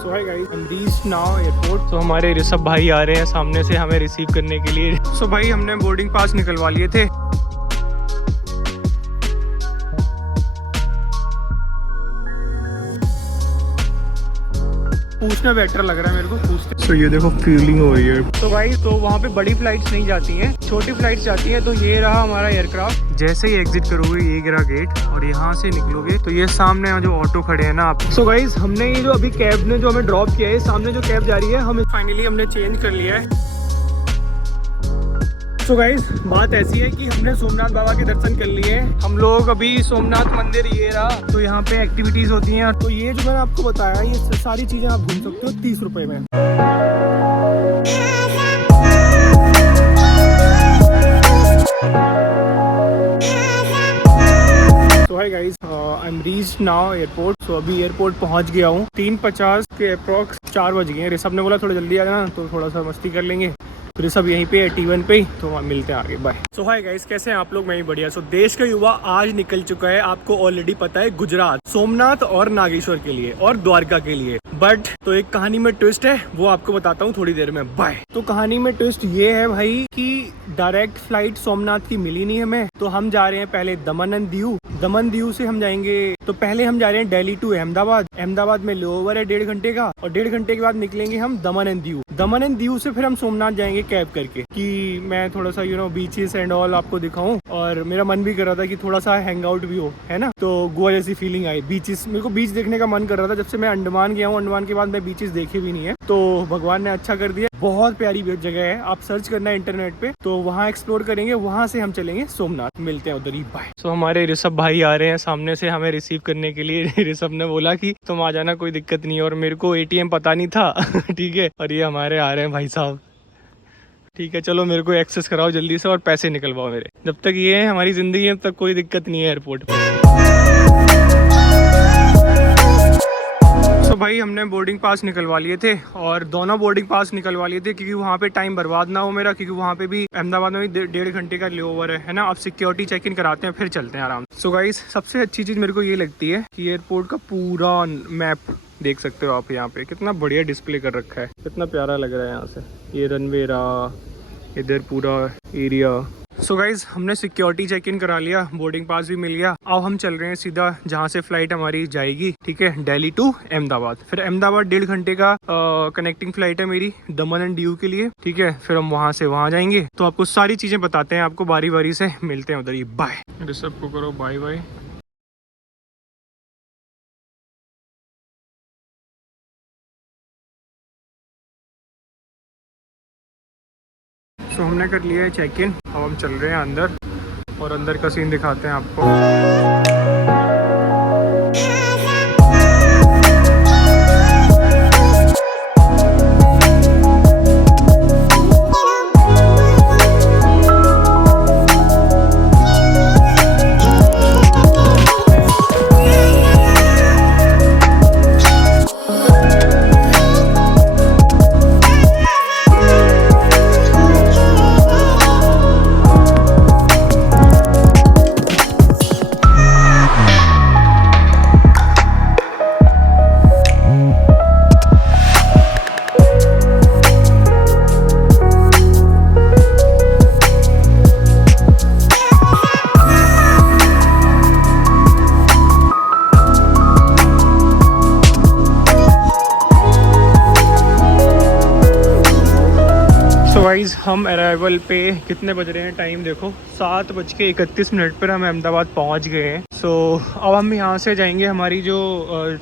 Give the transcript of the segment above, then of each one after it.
So hi guys, I am reached now airport. तो हमारे ऋषभ भाई आ रहे हैं सामने से हमें रिसीव करने के लिए। सो भाई हमने बोर्डिंग पास निकलवा लिए थे। पूछना बेटर लग रहा है मेरे को पूछते। सो ये देखो फीलिंग हो रही है। तो भाई तो वहाँ पे बड़ी फ्लाइट्स नहीं जाती हैं, छोटी फ्लाइट्स जाती हैं। तो ये रहा हमारा एयरक्राफ्ट। जैसे ही एग्जिट करोगे ये गिरा गेट और यहाँ से निकलोगे तो ये सामने जो ऑटो खड़े हैं ना आप। सो गाइस हमने ये जो अभी कैब ने जो हमें ड्रॉप किया है, सामने जो कैब जा रही है हमें फाइनली हमने चेंज कर लिया है। तो गाइस बात ऐसी है कि हमने सोमनाथ बाबा के दर्शन कर लिए। हम लोग अभी सोमनाथ मंदिर ये रहा। तो यहाँ पे एक्टिविटीज होती हैं। तो ये जो मैंने आपको बताया ये सारी चीजें आप घूम सकते हो 30 रुपए में। तो hi guys, I am reached now airport. तो अभी एयरपोर्ट पहुंच गया हूँ। 3:50 के अप्रॉक्स 4 बज गए हैं। ऋषभ ने बोला थोड़ा जल्दी आ जाना, तो थोड़ा सा मस्ती कर लेंगे। तो सब यहीं पे है T1 पे ही। तो वहाँ मिलते हैं आगे, बाय। सो हाय गाइस, कैसे हैं आप लोग? मैं ही बढ़िया। सो देश का युवा आज निकल चुका है, आपको ऑलरेडी पता है, गुजरात, सोमनाथ और नागेश्वर के लिए और द्वारका के लिए। बट तो एक कहानी में ट्विस्ट है, वो आपको बताता हूँ थोड़ी देर में, बाय। तो कहानी में ट्विस्ट ये है भाई कि डायरेक्ट फ्लाइट सोमनाथ की मिली नहीं हमें। तो हम जा रहे हैं पहले दमन एंड दीव। दमन दीव से हम जाएंगे, तो पहले हम जा रहे हैं दिल्ली टू अहमदाबाद। अहमदाबाद में लेओवर है 1.5 घंटे का, और 1.5 घंटे के बाद निकलेंगे हम दमन and Diu. Daman and Diu से फिर हम सोमनाथ जाएंगे कैब करके, कि मैं थोड़ा सा बीचेस एंड ऑल आपको दिखाऊं। और मेरा मन भी कर रहा था कि थोड़ा सा हैंग आउट भी हो, है ना। तो गोवा जैसी फीलिंग आई। बीचेस, मेरे को बीच देखने का मन कर रहा था जब से मैं अंडमान गया हूँ। अंडमान के बाद मैं बीचेस देखे भी नहीं है, तो भगवान ने अच्छा कर दिया। बहुत प्यारी जगह है, आप सर्च करना इंटरनेट पे, तो वहाँ एक्सप्लोर करेंगे। वहाँ से हम चलेंगे सोमनाथ, मिलते हैं उधर ही, बाय। सो हमारे ऋषभ भाई आ रहे हैं सामने से हमें रिसीव करने के लिए। ऋषभ ने बोला कि तुम आ जाना, कोई दिक्कत नहीं है। और मेरे को ATM पता नहीं था। ठीक है, और ये हमारे आ रहे हैं भाई साहब। ठीक है, चलो मेरे को एक्सेस कराओ जल्दी से और पैसे निकलवाओ मेरे। जब तक ये है हमारी जिंदगी में, तब तक कोई दिक्कत नहीं है एयरपोर्ट पे। तो भाई हमने बोर्डिंग पास निकलवा लिए थे, और दोनों बोर्डिंग पास निकलवा लिए थे क्योंकि वहाँ पे टाइम बर्बाद ना हो मेरा, क्योंकि वहाँ पे भी अहमदाबाद में भी 1.5 घंटे का लेओवर है ना। अब सिक्योरिटी चेक इन कराते हैं, फिर चलते हैं आराम से। सो गाइस सबसे अच्छी चीज़ मेरे को ये लगती है कि एयरपोर्ट का पूरा मैप देख सकते हो आप। यहाँ पे कितना बढ़िया डिस्प्ले कर रखा है, कितना प्यारा लग रहा है यहाँ से। ये रनवे रहा, इधर पूरा एरिया। सो गाइज हमने सिक्योरिटी चेक इन करा लिया, बोर्डिंग पास भी मिल गया। अब हम चल रहे हैं सीधा जहाँ से फ्लाइट हमारी जाएगी, ठीक है, दिल्ली टू अहमदाबाद। फिर अहमदाबाद 1.5 घंटे का कनेक्टिंग फ्लाइट है मेरी दमन एंड दीव के लिए, ठीक है। फिर हम वहाँ से वहाँ जाएंगे। तो आपको सारी चीज़ें बताते हैं, आपको बारी बारी से मिलते हैं उधर ही, बाय। ऋषभ को करो बाय बाय। सो हमने कर लिया है चेक इन। अब हम चल रहे हैं अंदर, और अंदर का सीन दिखाते हैं आपको। गाइस हम अराइवल पे कितने बज रहे हैं, टाइम देखो 7:31 पर हम अहमदाबाद पहुंच गए हैं। सो अब हम यहाँ से जाएंगे, हमारी जो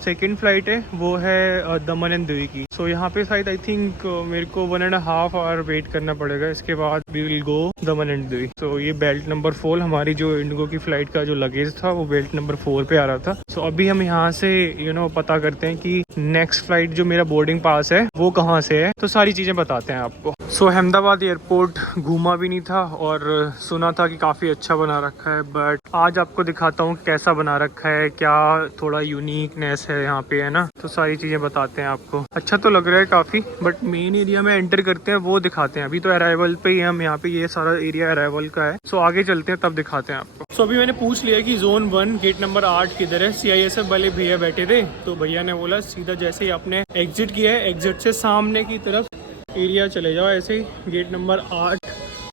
सेकंड फ्लाइट है वो है दमन एंड दीव की। सो यहाँ पे शायद आई थिंक मेरे को 1.5 आवर वेट करना पड़ेगा। इसके बाद we will go Daman and Diu. सो ये बेल्ट नंबर 4, हमारी जो इंडिगो की फ्लाइट का जो लगेज था वो बेल्ट नंबर 4 पे आ रहा था। सो अभी हम यहाँ से पता करते हैं कि नेक्स्ट फ्लाइट जो मेरा बोर्डिंग पास है वो कहाँ से है। तो सारी चीजें बताते हैं आपको। सो अहमदाबाद एयरपोर्ट घूमा भी नहीं था और सुना था कि काफ़ी अच्छा बना रखा है, बट आज आपको दिखाता हूँ कैसा बना रखा है, क्या थोड़ा यूनिकनेस है यहाँ पे, है ना। तो सारी चीज़ें बताते हैं आपको। अच्छा तो लग रहा है काफ़ी, बट मेन एरिया में एंटर करते हैं वो दिखाते हैं। अभी तो अराइवल पे ही हम यहाँ पे, ये सारा एरिया अराइवल का है। सो आगे चलते हैं तब दिखाते हैं आपको। सो अभी मैंने पूछ लिया कि जोन 1 गेट नंबर 8 किधर है। CISF वाले भैया बैठे थे, तो भैया ने बोला सीधा जैसे ही आपने एग्जिट किया है, एग्जिट से सामने की तरफ एरिया चले जाओ, ऐसे ही गेट नंबर 8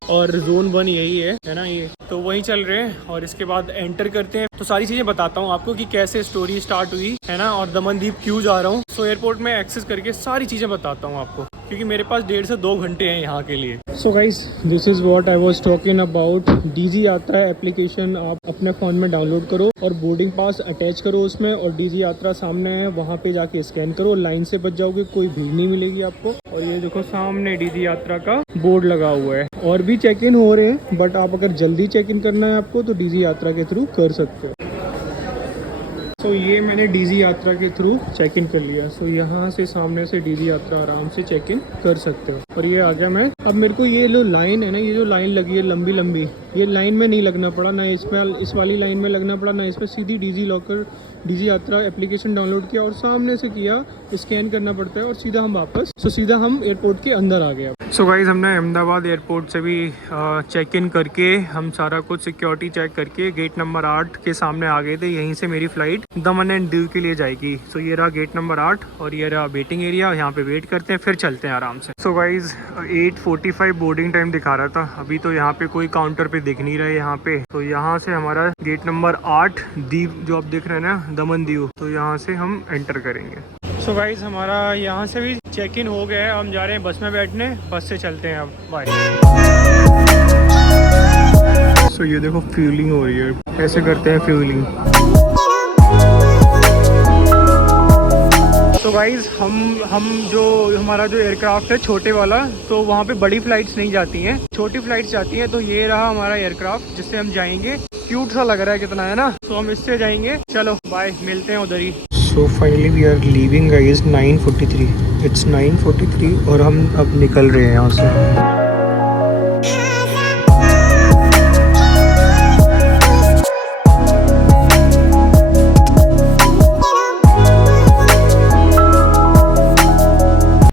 और जोन 1 यही है ना ये। तो वहीं चल रहे हैं और इसके बाद एंटर करते हैं। तो सारी चीज़ें बताता हूँ आपको कि कैसे स्टोरी स्टार्ट हुई है ना, और दमनदीप क्यों जा रहा हूँ। सो एयरपोर्ट में एक्सेस करके सारी चीज़ें बताता हूँ आपको, क्योंकि मेरे पास 1.5 से 2 घंटे हैं यहाँ के लिए। So guys, this is what I was talking about. DG यात्रा एप्लीकेशन आप अपने फ़ोन में डाउनलोड करो और बोर्डिंग पास अटैच करो उसमें, और डीजी यात्रा सामने है, वहाँ पे जाके स्कैन करो। लाइन से बच जाओगे, कोई भीड़ नहीं मिलेगी आपको। और ये देखो सामने डीजी यात्रा का बोर्ड लगा हुआ है। और भी चेक इन हो रहे हैं, बट आप अगर जल्दी चेक इन करना है आपको तो डीजी यात्रा के थ्रू कर सकते हो। तो ये मैंने डीजी यात्रा के थ्रू चेक इन कर लिया। सो यहाँ से सामने से डीजी यात्रा आराम से चेक इन कर सकते हो। और ये आ गया मैं। अब मेरे को ये जो लाइन है ना, ये जो लाइन लगी है लंबी लंबी, ये लाइन में नहीं लगना पड़ा, ना इसमें इस वाली लाइन में लगना पड़ा, ना इसमें। सीधी डीजी लॉकर डीजी यात्रा एप्लीकेशन डाउनलोड किया और सामने से किया, स्कैन करना पड़ता है और सीधा हम वापस। सीधा हम एयरपोर्ट के अंदर आ गए। सो गाइज, हमने अहमदाबाद एयरपोर्ट से भी चेक इन करके हम सारा कुछ सिक्योरिटी चेक करके गेट नंबर 8 के सामने आ गए थे। यहीं से मेरी फ़्लाइट दमन एंड दीव के लिए जाएगी। सो ये रहा गेट नंबर 8 और ये रहा वेटिंग एरिया। यहाँ पे वेट करते हैं, फिर चलते हैं आराम से। सो गाइज, 8:45 बोर्डिंग टाइम दिखा रहा था। अभी तो यहाँ पे कोई काउंटर पे दिख नहीं रहा है यहाँ पे। तो यहाँ से हमारा गेट नंबर 8 दीव जो आप देख रहे हैं ना, दमन दीव, तो यहाँ से हम एंटर करेंगे। सो गाइज, हमारा यहाँ से भी चेक इन हो गया है। हम जा रहे हैं बस में बैठने, बस से चलते हैं अब। बाय। सो ये देखो फ्यूलिंग हो रही है, ऐसे करते हैं फ्यूलिंग। तो गाइज, हम जो हमारा जो एयरक्राफ्ट है छोटे वाला, तो वहाँ पे बड़ी फ्लाइट्स नहीं जाती हैं, छोटी फ्लाइट्स जाती हैं। तो ये रहा हमारा एयरक्राफ्ट जिससे हम जाएंगे। क्यूट सा लग रहा है कितना, है ना। तो हम इससे जाएंगे। चलो बाय, मिलते हैं उधर ही। So finally we are leaving guys. 9:43, it's 9:43 और हम अब निकल रहे हैं यहाँ से।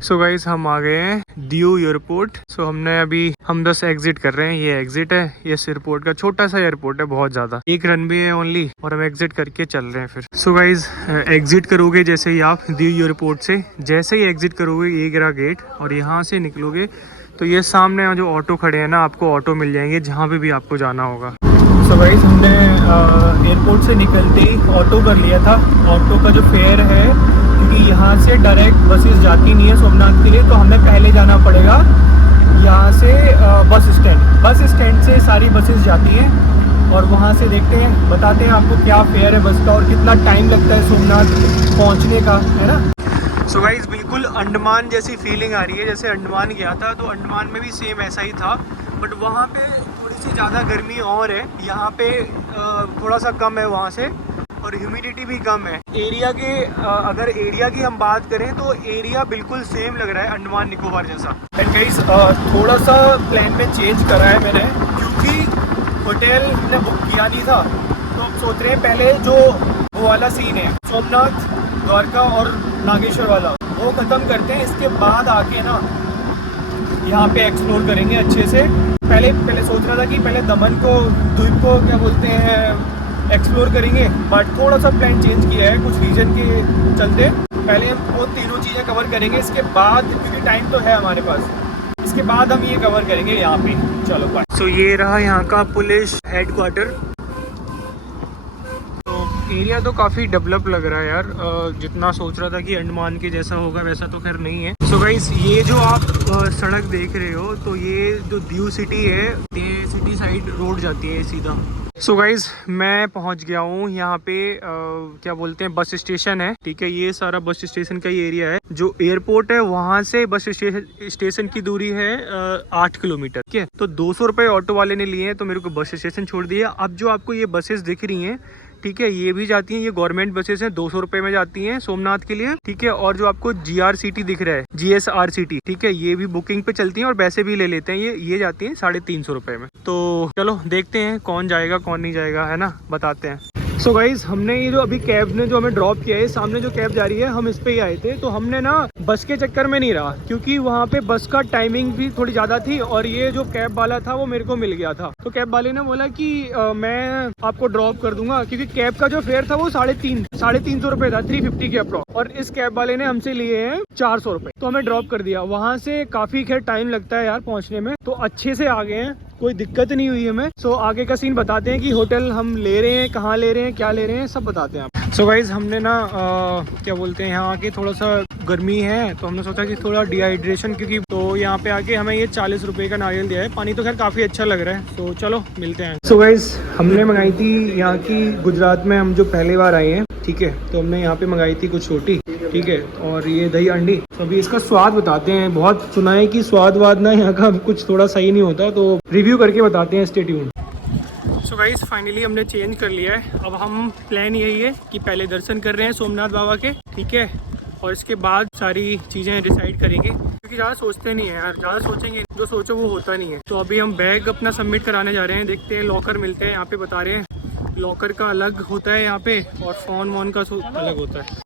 सो गाइस, हम आ गए हैं दीव एयरपोर्ट। सो हम बस एग्जिट कर रहे हैं। ये एग्जिट है, ये एयरपोर्ट का छोटा सा एयरपोर्ट है, बहुत ज्यादा, एक रनवे है ओनली, और हम एग्जिट करके चल रहे हैं फिर। सो गाइस, एग्जिट करोगे जैसे ही आप दीव एयरपोर्ट से, जैसे ही एग्जिट करोगे ये गिरा गेट और यहाँ से निकलोगे तो ये सामने जो ऑटो खड़े हैं ना, आपको ऑटो मिल जाएंगे जहाँ पे भी आपको जाना होगा। सो गाइस, हमने एयरपोर्ट से निकलते ही ऑटो कर लिया था। ऑटो का जो फेयर है, क्योंकि यहाँ से डायरेक्ट बसेस जाती नहीं है सोमनाथ के लिए, तो हमें पहले जाना पड़ेगा यहाँ से बस स्टैंड से सारी बसेस जाती हैं। और वहाँ से देखते हैं, बताते हैं आपको क्या फेयर है बस का और कितना टाइम लगता है सोमनाथ पहुँचने का, है ना। सो गाइस, बिल्कुल अंडमान जैसी फीलिंग आ रही है। जैसे अंडमान गया था तो अंडमान में भी सेम ऐसा ही था, बट वहाँ पे थोड़ी सी ज़्यादा गर्मी और है, यहाँ पे थोड़ा सा कम है वहाँ से, और ह्यूमिडिटी भी कम है। अगर एरिया की हम बात करें तो एरिया बिल्कुल सेम लग रहा है अंडमान निकोबार जैसा। एंड गाइस, थोड़ा सा प्लान में चेंज करा है मैंने, क्योंकि होटल ने बुक किया नहीं था। तो हम सोच रहे हैं पहले जो वो वाला सीन है सोमनाथ, द्वारका और नागेश्वर वाला, वो ख़त्म करते हैं। इसके बाद आके ना यहाँ पे एक्सप्लोर करेंगे अच्छे से। पहले सोच रहा था कि पहले दमन को, द्वीप को क्या बोलते हैं, एक्सप्लोर करेंगे, बट थोड़ा सा प्लान चेंज किया है कुछ रीजन के चलते। पहले हम वो तीनों चीज़ें कवर करेंगे, इसके बाद, क्योंकि टाइम तो है हमारे पास, इसके बाद हम ये कवर करेंगे यहाँ पे। चलो बाय। सो ये रहा यहाँ का पुलिस हेडक्वार्टर। एरिया तो काफ़ी डेवलप लग रहा है यार, जितना सोच रहा था कि अंडमान के जैसा होगा वैसा तो खैर नहीं है। सो गाइस, ये जो आप सड़क देख रहे हो, तो ये जो दीव सिटी है, ये सिटी साइड रोड जाती है सीधा। सो गाइस, मैं पहुंच गया हूँ यहाँ पे, क्या बोलते हैं, बस स्टेशन है, ठीक है। ये सारा बस स्टेशन का ही एरिया है। जो एयरपोर्ट है वहाँ से बस स्टेशन की दूरी है 8 किलोमीटर, ठीक है। तो 200 रुपये ऑटो वाले ने लिए हैं, तो मेरे को बस स्टेशन छोड़ दिया। अब जो आपको ये बसेस दिख रही हैं, ठीक है, ये भी जाती हैं, ये गवर्नमेंट बसेस हैं, 200 रुपए में जाती हैं सोमनाथ के लिए, ठीक है। और जो आपको GRCT दिख रहा है, GSRCT, ठीक है, ये भी बुकिंग पे चलती है और पैसे भी ले लेते हैं, ये जाती है 350 रुपए में। तो चलो देखते हैं कौन जाएगा कौन नहीं जाएगा, है ना, बताते हैं। सो गाइज, हमने ये जो अभी कैब ने जो हमें ड्रॉप किया है, सामने जो कैब जा रही है, हम इस पे ही आए थे। तो हमने ना बस के चक्कर में नहीं रहा, क्योंकि वहाँ पे बस का टाइमिंग भी थोड़ी ज़्यादा थी और ये जो कैब वाला था वो मेरे को मिल गया था। तो कैब वाले ने बोला कि मैं आपको ड्रॉप कर दूंगा, क्योंकि कैब का जो फेयर था वो 350 रुपये था, 350 के अप्रॉक्स। और इस कैब वाले ने हमसे लिए हैं 400 रुपये। तो हमें ड्रॉप कर दिया। वहाँ से काफ़ी खैर टाइम लगता है यार पहुँचने में, तो अच्छे से आ गए हैं, कोई दिक्कत नहीं हुई हमें। सो आगे का सीन बताते हैं कि होटल हम ले रहे हैं, कहाँ ले रहे हैं, क्या ले रहे हैं, सब बताते हैं आप। सो गाइज, हमने ना क्या बोलते हैं, यहाँ आके थोड़ा सा गर्मी है तो हमने सोचा कि थोड़ा डिहाइड्रेशन, क्योंकि तो यहाँ पे आके हमें ये 40 रुपये का नारियल दिया है। पानी तो खैर काफ़ी अच्छा लग रहा है। तो चलो मिलते हैं। सो गाइज, हमने मंगाई थी यहाँ की, गुजरात में हम जो पहली बार आए हैं, ठीक है, तो हमने यहाँ पे मंगाई थी कुछ रोटी, ठीक है, और ये दही अंडी। तो अभी इसका स्वाद बताते हैं। बहुत सुना है कि स्वाद वाद ना यहाँ का कुछ थोड़ा सही नहीं होता, तो रिव्यू करके बताते हैं, stay tuned. So guys, finally हमने चेंज कर लिया है। अब हम प्लान यही है कि पहले दर्शन कर रहे हैं सोमनाथ बाबा के, ठीक है, और इसके बाद सारी चीज़ें डिसाइड करेंगे, क्योंकि ज़्यादा सोचते नहीं है यार, ज़्यादा सोचेंगे जो सोचो वो होता नहीं है। तो अभी हम बैग अपना सबमिट कराने जा रहे हैं, देखते हैं लॉकर मिलते हैं। यहाँ पे बता रहे हैं लॉकर का अलग होता है यहाँ पे, और फ़ोन वोन का अलग होता है।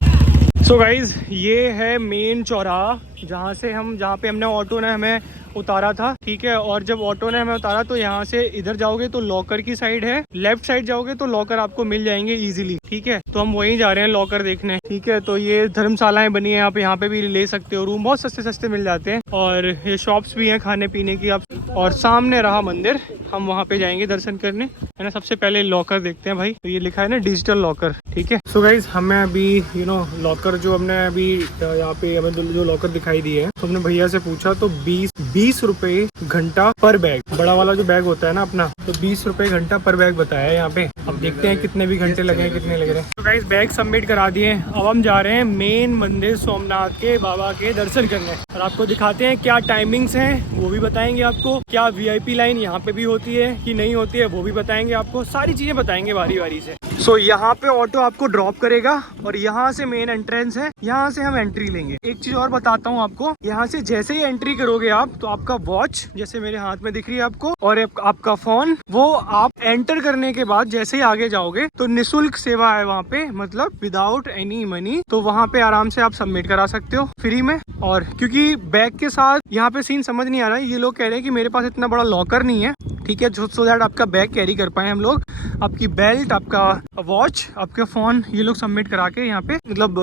सो गाइज़, ये है मेन चौराहा, जहाँ पे हमने ऑटो ने हमें उतारा था, ठीक है। और जब ऑटो ने हमें उतारा तो यहाँ से इधर जाओगे तो लॉकर की साइड है, लेफ्ट साइड जाओगे तो लॉकर आपको मिल जाएंगे इजीली, ठीक है। तो हम वहीं जा रहे हैं लॉकर देखने, ठीक है। तो ये धर्मशालाएं बनी है आप यहाँ पे भी ले सकते हो रूम, बहुत सस्ते सस्ते मिल जाते हैं। और ये शॉप्स भी हैं खाने पीने की आप। और सामने रहा मंदिर, हम वहाँ पे जाएंगे दर्शन करने, है ना। सबसे पहले लॉकर देखते हैं भाई। तो ये लिखा है ना डिजिटल लॉकर, ठीक है। सो गाइज, हमें अभी लॉकर जो हमने अभी यहाँ पे हमें जो लॉकर दिखाई दी है, तो हमने भैया से पूछा तो 20 रुपए घंटा पर बैग, बड़ा वाला जो बैग होता है ना अपना, तो 20 रुपए घंटा पर बैग बताया है यहाँ पे। अब देखते हैं कितने भी घंटे लगे हैं, कितने लग रहे हैं। तो गाइस, बैग सबमिट करा दिए। अब हम जा रहे हैं मेन मंदिर सोमनाथ के बाबा के दर्शन करने, और आपको दिखाते हैं क्या टाइमिंग्स हैं, वो भी बताएंगे आपको। क्या VIP लाइन यहाँ पे भी होती है कि नहीं होती है, वो भी बताएंगे आपको। सारी चीजें बताएंगे बारी बारी से। सो यहाँ पे ऑटो आपको ड्रॉप करेगा और यहाँ से मेन एंट्रेंस है, यहाँ से हम एंट्री लेंगे। एक चीज और बताता हूँ आपको, यहाँ से जैसे ही एंट्री करोगे आप, तो आपका वॉच जैसे मेरे हाथ में दिख रही है आपको, और आपका फोन, वो आप एंटर करने के बाद जैसे ही आगे जाओगे तो निशुल्क सेवा है वहाँ पे, मतलब विदाउट एनी मनी। तो वहाँ पे आराम से आप सबमिट करा सकते हो फ्री में। और क्योंकि बैग के साथ यहाँ पे सीन समझ नहीं आ रहा है, ये लोग कह रहे हैं कि मेरे पास इतना बड़ा लॉकर नहीं है, ठीक है, सो दैट आपका बैग कैरी कर पाए हम लोग। आपकी बेल्ट, आपका वॉच, आपका फोन, ये लोग सबमिट करा के यहाँ पे, मतलब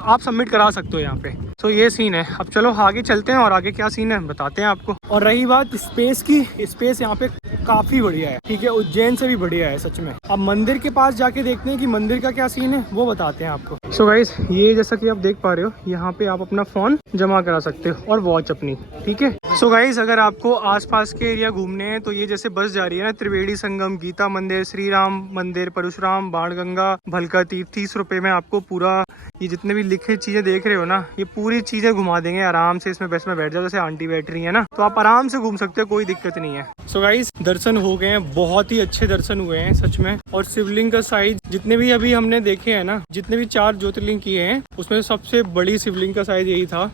आप सबमिट करा सकते हो यहाँ पे। तो ये सीन है। अब चलो आगे चलते हैं और आगे क्या सीन है बताते हैं आपको। और रही बात स्पेस की, स्पेस यहाँ पे काफी बढ़िया है, ठीक है, उज्जैन से भी बढ़िया है सच में। अब मंदिर के पास जाके देखते हैं कि मंदिर का क्या सीन है, वो बताते हैं आपको। सो गाइस, ये जैसा कि आप देख पा रहे हो, यहाँ पे आप अपना फोन जमा करा सकते हो और वॉच अपनी, ठीक है। सो गाइस, अगर आपको आसपास के एरिया घूमने हैं तो ये जैसे बस जा रही है ना, त्रिवेणी संगम, गीता मंदिर, श्री राम मंदिर, परशुराम, बाणगंगा, भलका तीर्थ, 30 रुपए में आपको पूरा ये जितने भी लिखे चीजें देख रहे हो ना, ये पूरी चीजें घुमा देंगे आराम से। इसमें बस में बैठ जाओ, जैसे आंटी बैठ रही है ना, तो आप आराम से घूम सकते हो, कोई दिक्कत नहीं है। सो गाइस, दर्शन हो गए हैं, बहुत ही अच्छे दर्शन हुए हैं सच में। और शिवलिंग का साइज जितने भी अभी हमने देखे हैं ना, जितने भी 4 ज्योतिर्लिंग किए हैं, उसमें सबसे बड़ी शिवलिंग का साइज यही था।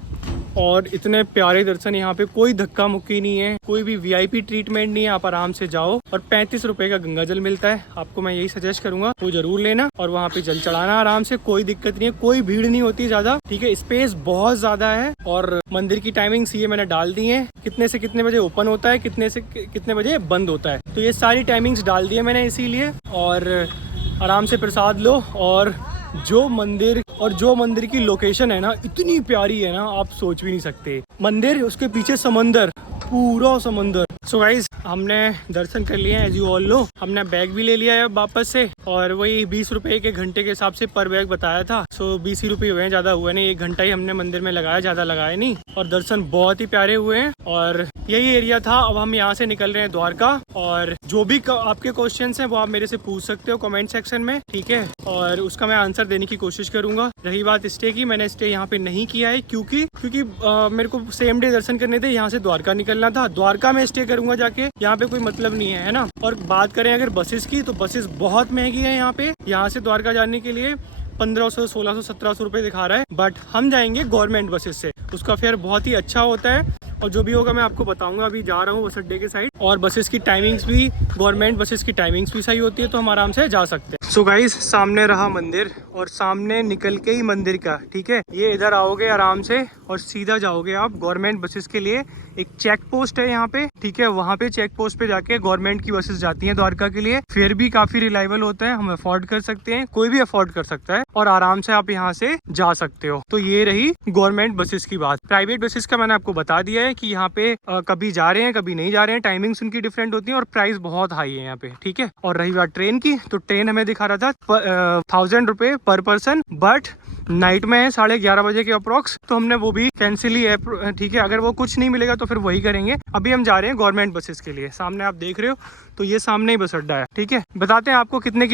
और इतने प्यारे दर्शन, यहाँ पे कोई धक्का मुक्की नहीं है, कोई भी VIP ट्रीटमेंट नहीं है, आप आराम से जाओ। और 35 रुपए का गंगा जल मिलता है आपको, मैं यही सजेस्ट करूंगा, वो जरूर लेना और वहाँ पे जल चढ़ाना आराम से, कोई दिक्कत नहीं है, कोई भीड़ नहीं होती ज्यादा, ठीक है। स्पेस बहुत ज्यादा है। और मंदिर की टाइमिंग्स ये मैंने डाल दी है, कितने से कितने बजे ओपन होता है, कितने से कितने बजे बंद होता है, तो ये सारी टाइमिंग्स डाल दी है मैंने इसीलिए। और आराम से प्रसाद लो। और जो मंदिर की लोकेशन है ना, इतनी प्यारी है ना, आप सोच भी नहीं सकते। मंदिर, उसके पीछे समंदर, पूरा समंदर। सो गाइज, हमने दर्शन कर लिए एज यू ऑल नो। हमने बैग भी ले लिया है वापस से, और वही 20 रुपए के घंटे के हिसाब से पर बैग बताया था। सो 20 ही रुपये हुए हैं, ज्यादा हुए नहीं, 1 घंटा ही हमने मंदिर में लगाया, ज्यादा लगाया नहीं। और दर्शन बहुत ही प्यारे हुए हैं और यही एरिया था। अब हम यहाँ से निकल रहे हैं द्वारका, और जो भी आपके क्वेश्चंस हैं वो आप मेरे से पूछ सकते हो कमेंट सेक्शन में, ठीक है, और उसका मैं आंसर देने की कोशिश करूंगा। रही बात स्टे की, मैंने स्टे यहाँ पे नहीं किया है क्योंकि मेरे को सेम डे दर्शन करने थे, यहाँ से द्वारका निकलना था। द्वारका में स्टे करूंगा जाके, यहाँ पे कोई मतलब नहीं है ना। और बात करें अगर बसेस की, तो बसेस बहुत महंगी है यहाँ पे। यहाँ से द्वारका जाने के लिए 1500, 1600, 1700 रुपये दिखा रहा है, बट हम जाएंगे गवर्नमेंट बसेस से, उसका फेयर बहुत ही अच्छा होता है। और जो भी होगा मैं आपको बताऊंगा। अभी जा रहा हूँ बस अड्डे के साइड, और बसेस की टाइमिंग्स भी, गवर्नमेंट बसेस की टाइमिंग्स भी सही होती है, तो हम आराम से जा सकते हैं। सो गाइस, सामने रहा मंदिर, और सामने निकल के ही मंदिर का, ठीक है, ये इधर आओगे आराम से और सीधा जाओगे आप गवर्नमेंट बसेस के लिए। एक चेक पोस्ट है यहाँ पे, ठीक है, वहाँ पे चेक पोस्ट पे जाके गवर्नमेंट की बसेस जाती हैं द्वारका के लिए। फेयर भी काफी रिलायबल होता है, हम अफोर्ड कर सकते हैं, कोई भी अफोर्ड कर सकता है, और आराम से आप यहाँ से जा सकते हो। तो ये रही गवर्नमेंट बसेस की बात। प्राइवेट बसेस का मैंने आपको बता दिया है कि यहाँ पे कभी जा रहे हैं कभी नहीं जा रहे हैं, टाइमिंग्स उनकी डिफरेंट होती है और प्राइस बहुत हाई है यहाँ पे, ठीक है। और रही बात ट्रेन की, तो ट्रेन हमें दिखा रहा था 1000 रुपये पर पर्सन, बट नाइट में है 11:30 बजे के अप्रोक्स, तो हमने वो भी कैंसिल ही है, ठीक है। अगर वो कुछ नहीं मिलेगा तो फिर वही करेंगे। अभी हम जा रहे हैं गवर्नमेंट बसेस के लिए। सामने आप देख रहे हो, तो ये सामने ही बस अड्डा है, ठीक है। बताते हैं आपको कितने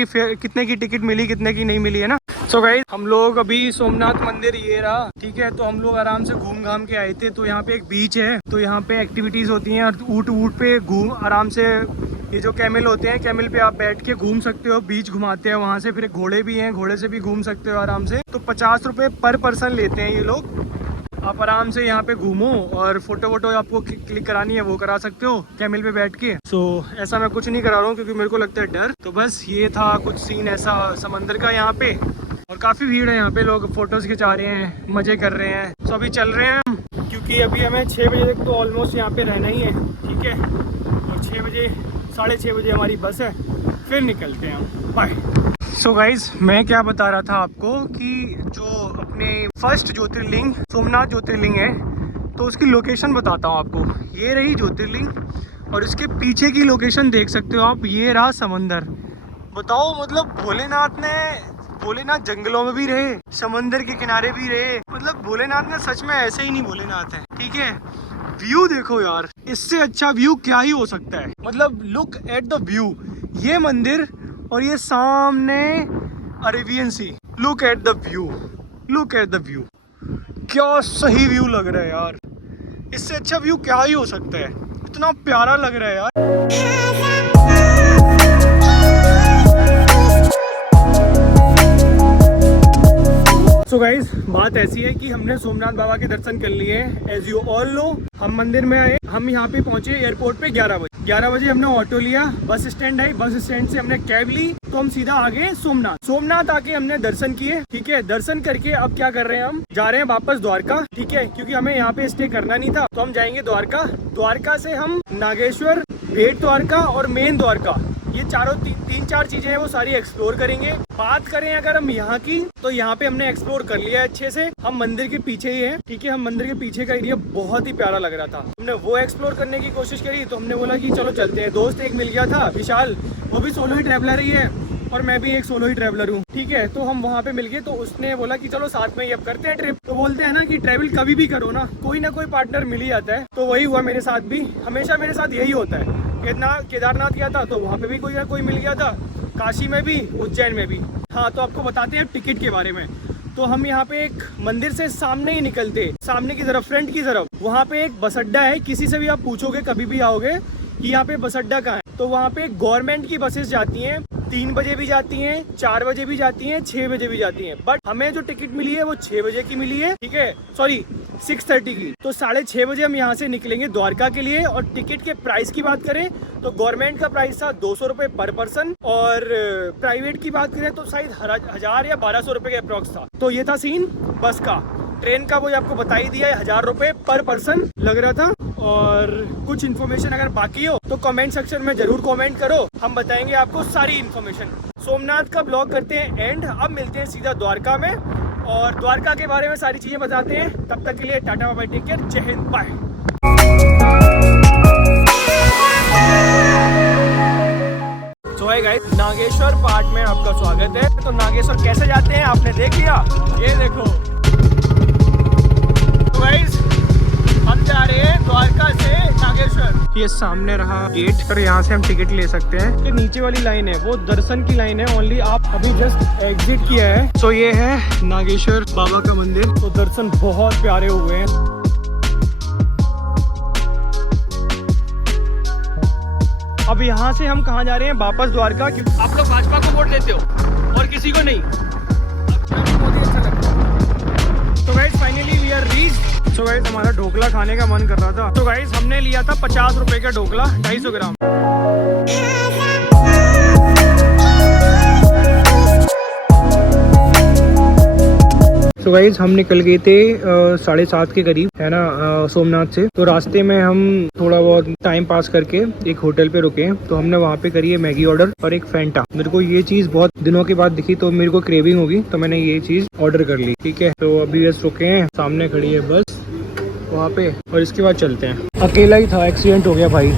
की टिकट मिली, कितने की नहीं मिली, है ना। सो गाइस, हम लोग अभी सोमनाथ मंदिर ये रहा, ठीक है। तो हम लोग आराम से घूम घाम के आए थे। तो यहाँ पे एक बीच है, तो यहाँ पे एक्टिविटीज होती हैं, ऊँट पे घूम आराम से, ये जो कैमल होते हैं, कैमल पे आप बैठ के घूम सकते हो, बीच घुमाते हैं वहाँ से। फिर घोड़े भी हैं, घोड़े से भी घूम सकते हो आराम से। तो 50 रुपये पर पर्सन लेते हैं ये लोग। आप आराम से यहाँ पे घूमो, और फोटो वोटो आपको क्लिक करानी है वो करा सकते हो कैमल पे बैठ के। सो ऐसा मैं कुछ नहीं करा रहा हूँ क्योंकि मेरे को लगता है डर। तो बस ये था कुछ सीन ऐसा समंदर का यहाँ पे, और काफ़ी भीड़ है यहाँ पे, लोग फोटोज खिंचा रहे हैं, मज़े कर रहे हैं। तो अभी चल रहे हैं हम, क्योंकि अभी हमें 6 बजे तक तो ऑलमोस्ट यहाँ पे रहना ही है, ठीक है। और 6 बजे 6:30 बजे हमारी बस है, फिर निकलते हैं हम। बाय। सो गाइज, मैं क्या बता रहा था आपको कि जो अपने फर्स्ट ज्योतिर्लिंग सोमनाथ ज्योतिर्लिंग है, तो उसकी लोकेशन बताता हूँ आपको। ये रही ज्योतिर्लिंग, और इसके पीछे की लोकेशन देख सकते हो आप, ये रहा समंदर। बताओ, मतलब भोलेनाथ जंगलों में भी रहे, समंदर के किनारे भी रहे, मतलब भोलेनाथ ने सच में ऐसे ही नहीं भोलेनाथ है, ठीक है। व्यू देखो यार, इससे अच्छा व्यू क्या ही हो सकता है। मतलब लुक एट द व्यू, ये मंदिर और ये सामने Arabian sea. Look at the view, look at the view, क्या सही व्यू लग रहा है यार। इससे अच्छा व्यू क्या ही हो सकता है, इतना प्यारा लग रहा है यार। सो गाइज, बात ऐसी है कि हमने सोमनाथ बाबा के दर्शन कर लिए हैं। एज यू ऑल नो, हम मंदिर में आए, हम यहाँ पे पहुंचे एयरपोर्ट पे 11 बजे। 11 बजे हमने ऑटो लिया, बस स्टैंड आई, बस स्टैंड से हमने कैब ली, तो हम सीधा आ गए सोमनाथ आके हमने दर्शन किए, ठीक है। दर्शन करके अब क्या कर रहे हैं, हम जा रहे हैं वापस द्वारका, ठीक है, क्योंकि हमें यहाँ पे स्टे करना नहीं था, तो हम जाएंगे द्वारका। द्वारका से हम नागेश्वर, भेट द्वारका और मेन द्वारका, ये चारों 3-4 चीजें हैं वो सारी एक्सप्लोर करेंगे। बात करें अगर हम यहाँ की, तो यहाँ पे हमने एक्सप्लोर कर लिया अच्छे से। हम मंदिर के पीछे ही है, ठीक है। हम मंदिर के पीछे का एरिया बहुत ही प्यारा लग रहा था, हमने वो एक्सप्लोर करने की कोशिश करी। तो हमने बोला कि चलो चलते हैं। दोस्त एक मिल गया था, विशाल, वो भी सोलो ही ट्रैवलर ही है, और मैं भी एक सोलो ही ट्रैवलर हूँ, ठीक है। तो हम वहाँ पे मिल गए, तो उसने बोला कि चलो साथ में ही अब करते हैं ट्रिप। तो बोलते हैं ना कि ट्रैवल कभी भी करो ना कोई पार्टनर मिल ही जाता है। तो वही हुआ मेरे साथ भी, हमेशा मेरे साथ यही होता है। केदारनाथ गया था तो वहाँ पे भी कोई मिल गया था, काशी में भी, उज्जैन में भी। हाँ, तो आपको बताते हैं टिकट के बारे में। तो हम यहाँ पे एक मंदिर से सामने ही निकलते, सामने की तरफ, फ्रंट की तरफ, वहाँ पे एक बस अड्डा है। किसी से भी आप पूछोगे कभी भी आओगे कि यहाँ पे बस अड्डा कहाँ है, तो वहाँ पे गवर्नमेंट की बसेस जाती हैं। 3 बजे भी जाती हैं, 4 बजे भी जाती हैं, 6 बजे भी जाती हैं। बट हमें जो टिकट मिली है वो 6 बजे की मिली है, ठीक है, सॉरी 6:30 की। तो 6:30 बजे हम यहाँ से निकलेंगे द्वारका के लिए। और टिकट के प्राइस की बात करें तो गवर्नमेंट का प्राइस था 200 रुपये पर पर्सन, और प्राइवेट की बात करें तो शायद 1000 या 1200 रुपये के अप्रॉक्स था। तो ये था सीन बस का। ट्रेन का वो आपको बता ही दिया है, 1000 रुपये पर पर्सन लग रहा था। और कुछ इन्फॉर्मेशन अगर बाकी हो तो कमेंट सेक्शन में जरूर कमेंट करो, हम बताएंगे आपको सारी इन्फॉर्मेशन। सोमनाथ का ब्लॉग करते हैं एंड, अब मिलते हैं सीधा द्वारका में, और द्वारका के बारे में सारी चीजें बताते हैं। तब तक के लिए टाटा बाय, टेक केयर, जय हिंद, बाय। तो हाय गाइस, नागेश्वर पार्ट में आपका स्वागत है। तो नागेश्वर कैसे जाते हैं आपने देख लिया, ये देखो। तो गाइस, हम जा रहे हैं द्वारका से नागेश्वर। नागेश्वर। ये सामने रहा गेट, पर यहाँ से हम टिकट ले सकते हैं। ये नीचे वाली लाइन है वो दर्शन की लाइन है ओनली, आप अभी जस्ट एग्जिट किया है। तो ये है नागेश्वर बाबा का मंदिर। तो दर्शन बहुत प्यारे हुए हैं। अब यहाँ से हम कहाँ जा रहे हैं? वापस द्वारका। क्योंकि आप लोग भाजपा को वोट देते हो और किसी को नहीं। मोदी अच्छा लगता है। तो guys finally we are reached. तो गाइस हमारा ढोकला खाने का मन कर रहा था, तो गाइस हमने लिया था 50 रुपए का ढोकला, 250 ग्राम। तो गाइज हम निकल गए थे 7:30 के करीब, है ना, सोमनाथ से। तो रास्ते में हम थोड़ा बहुत टाइम पास करके एक होटल पे रुके। तो हमने वहाँ पे करी है मैगी ऑर्डर और एक फैंटा। मेरे को ये चीज़ बहुत दिनों के बाद दिखी तो मेरे को क्रेविंग होगी, तो मैंने ये चीज़ ऑर्डर कर ली। ठीक है, तो अभी बस रुके हैं, सामने खड़ी है बस वहाँ पे, और इसके बाद चलते हैं। अकेला ही था, एक्सीडेंट हो गया भाई।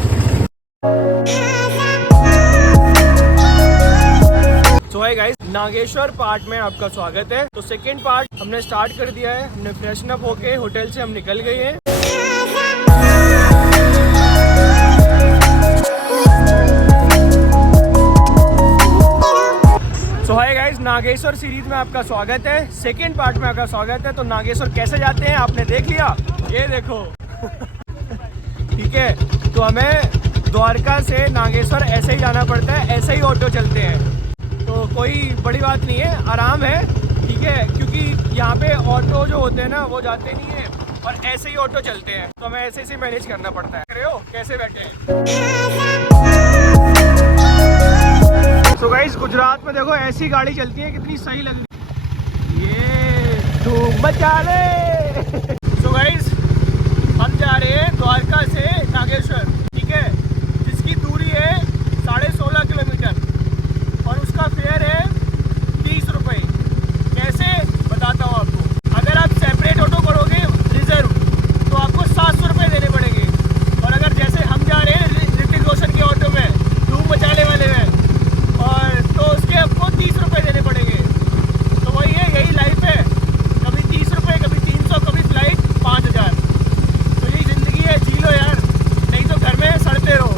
तो हाय गाइस, नागेश्वर पार्ट में आपका स्वागत है। तो सेकंड पार्ट हमने स्टार्ट कर दिया है। हमने फ्रेशन अप होके होटल से हम निकल गए हैं। तो हाय गाइस, नागेश्वर सीरीज में आपका स्वागत है। सेकंड पार्ट में आपका स्वागत है। तो नागेश्वर कैसे जाते हैं आपने देख लिया, ये देखो। ठीक है, तो हमें द्वारका से नागेश्वर ऐसे ही जाना पड़ता है, ऐसे ही ऑटो चलते हैं। तो कोई बड़ी बात नहीं है, आराम है। ठीक है, क्योंकि यहाँ पे ऑटो जो होते हैं ना वो जाते नहीं है और ऐसे ही ऑटो चलते हैं, तो हमें ऐसे ही मैनेज करना पड़ता है। रहे हो कैसे बैठे हैं। तो गाइस गुजरात में देखो ऐसी गाड़ी चलती है, कितनी सही लग रही है। ये धूम मचा ले। तो गाइस हम जा रहे हैं द्वारका से नागेश्वर। ठीक है, जिसकी दूरी है 16.5 किलोमीटर और उसका फेयर है 30 रुपये। कैसे बताता हूँ आपको। अगर आप सेपरेट ऑटो करोगे रिजर्व तो आपको 700 रुपये देने पड़ेंगे, और अगर जैसे हम जा रहे हैं ऋतिक रोशन के ऑटो में, धूम मचाने वाले में, और तो उसके आपको 30 रुपये देने पड़ेंगे। तो वही है, यही लाइफ है, कभी 30 रुपये, कभी 300, कभी फ्लाइट 5000। तो यही ज़िंदगी है, जी लो यार, नहीं तो घर में सड़ते रहो।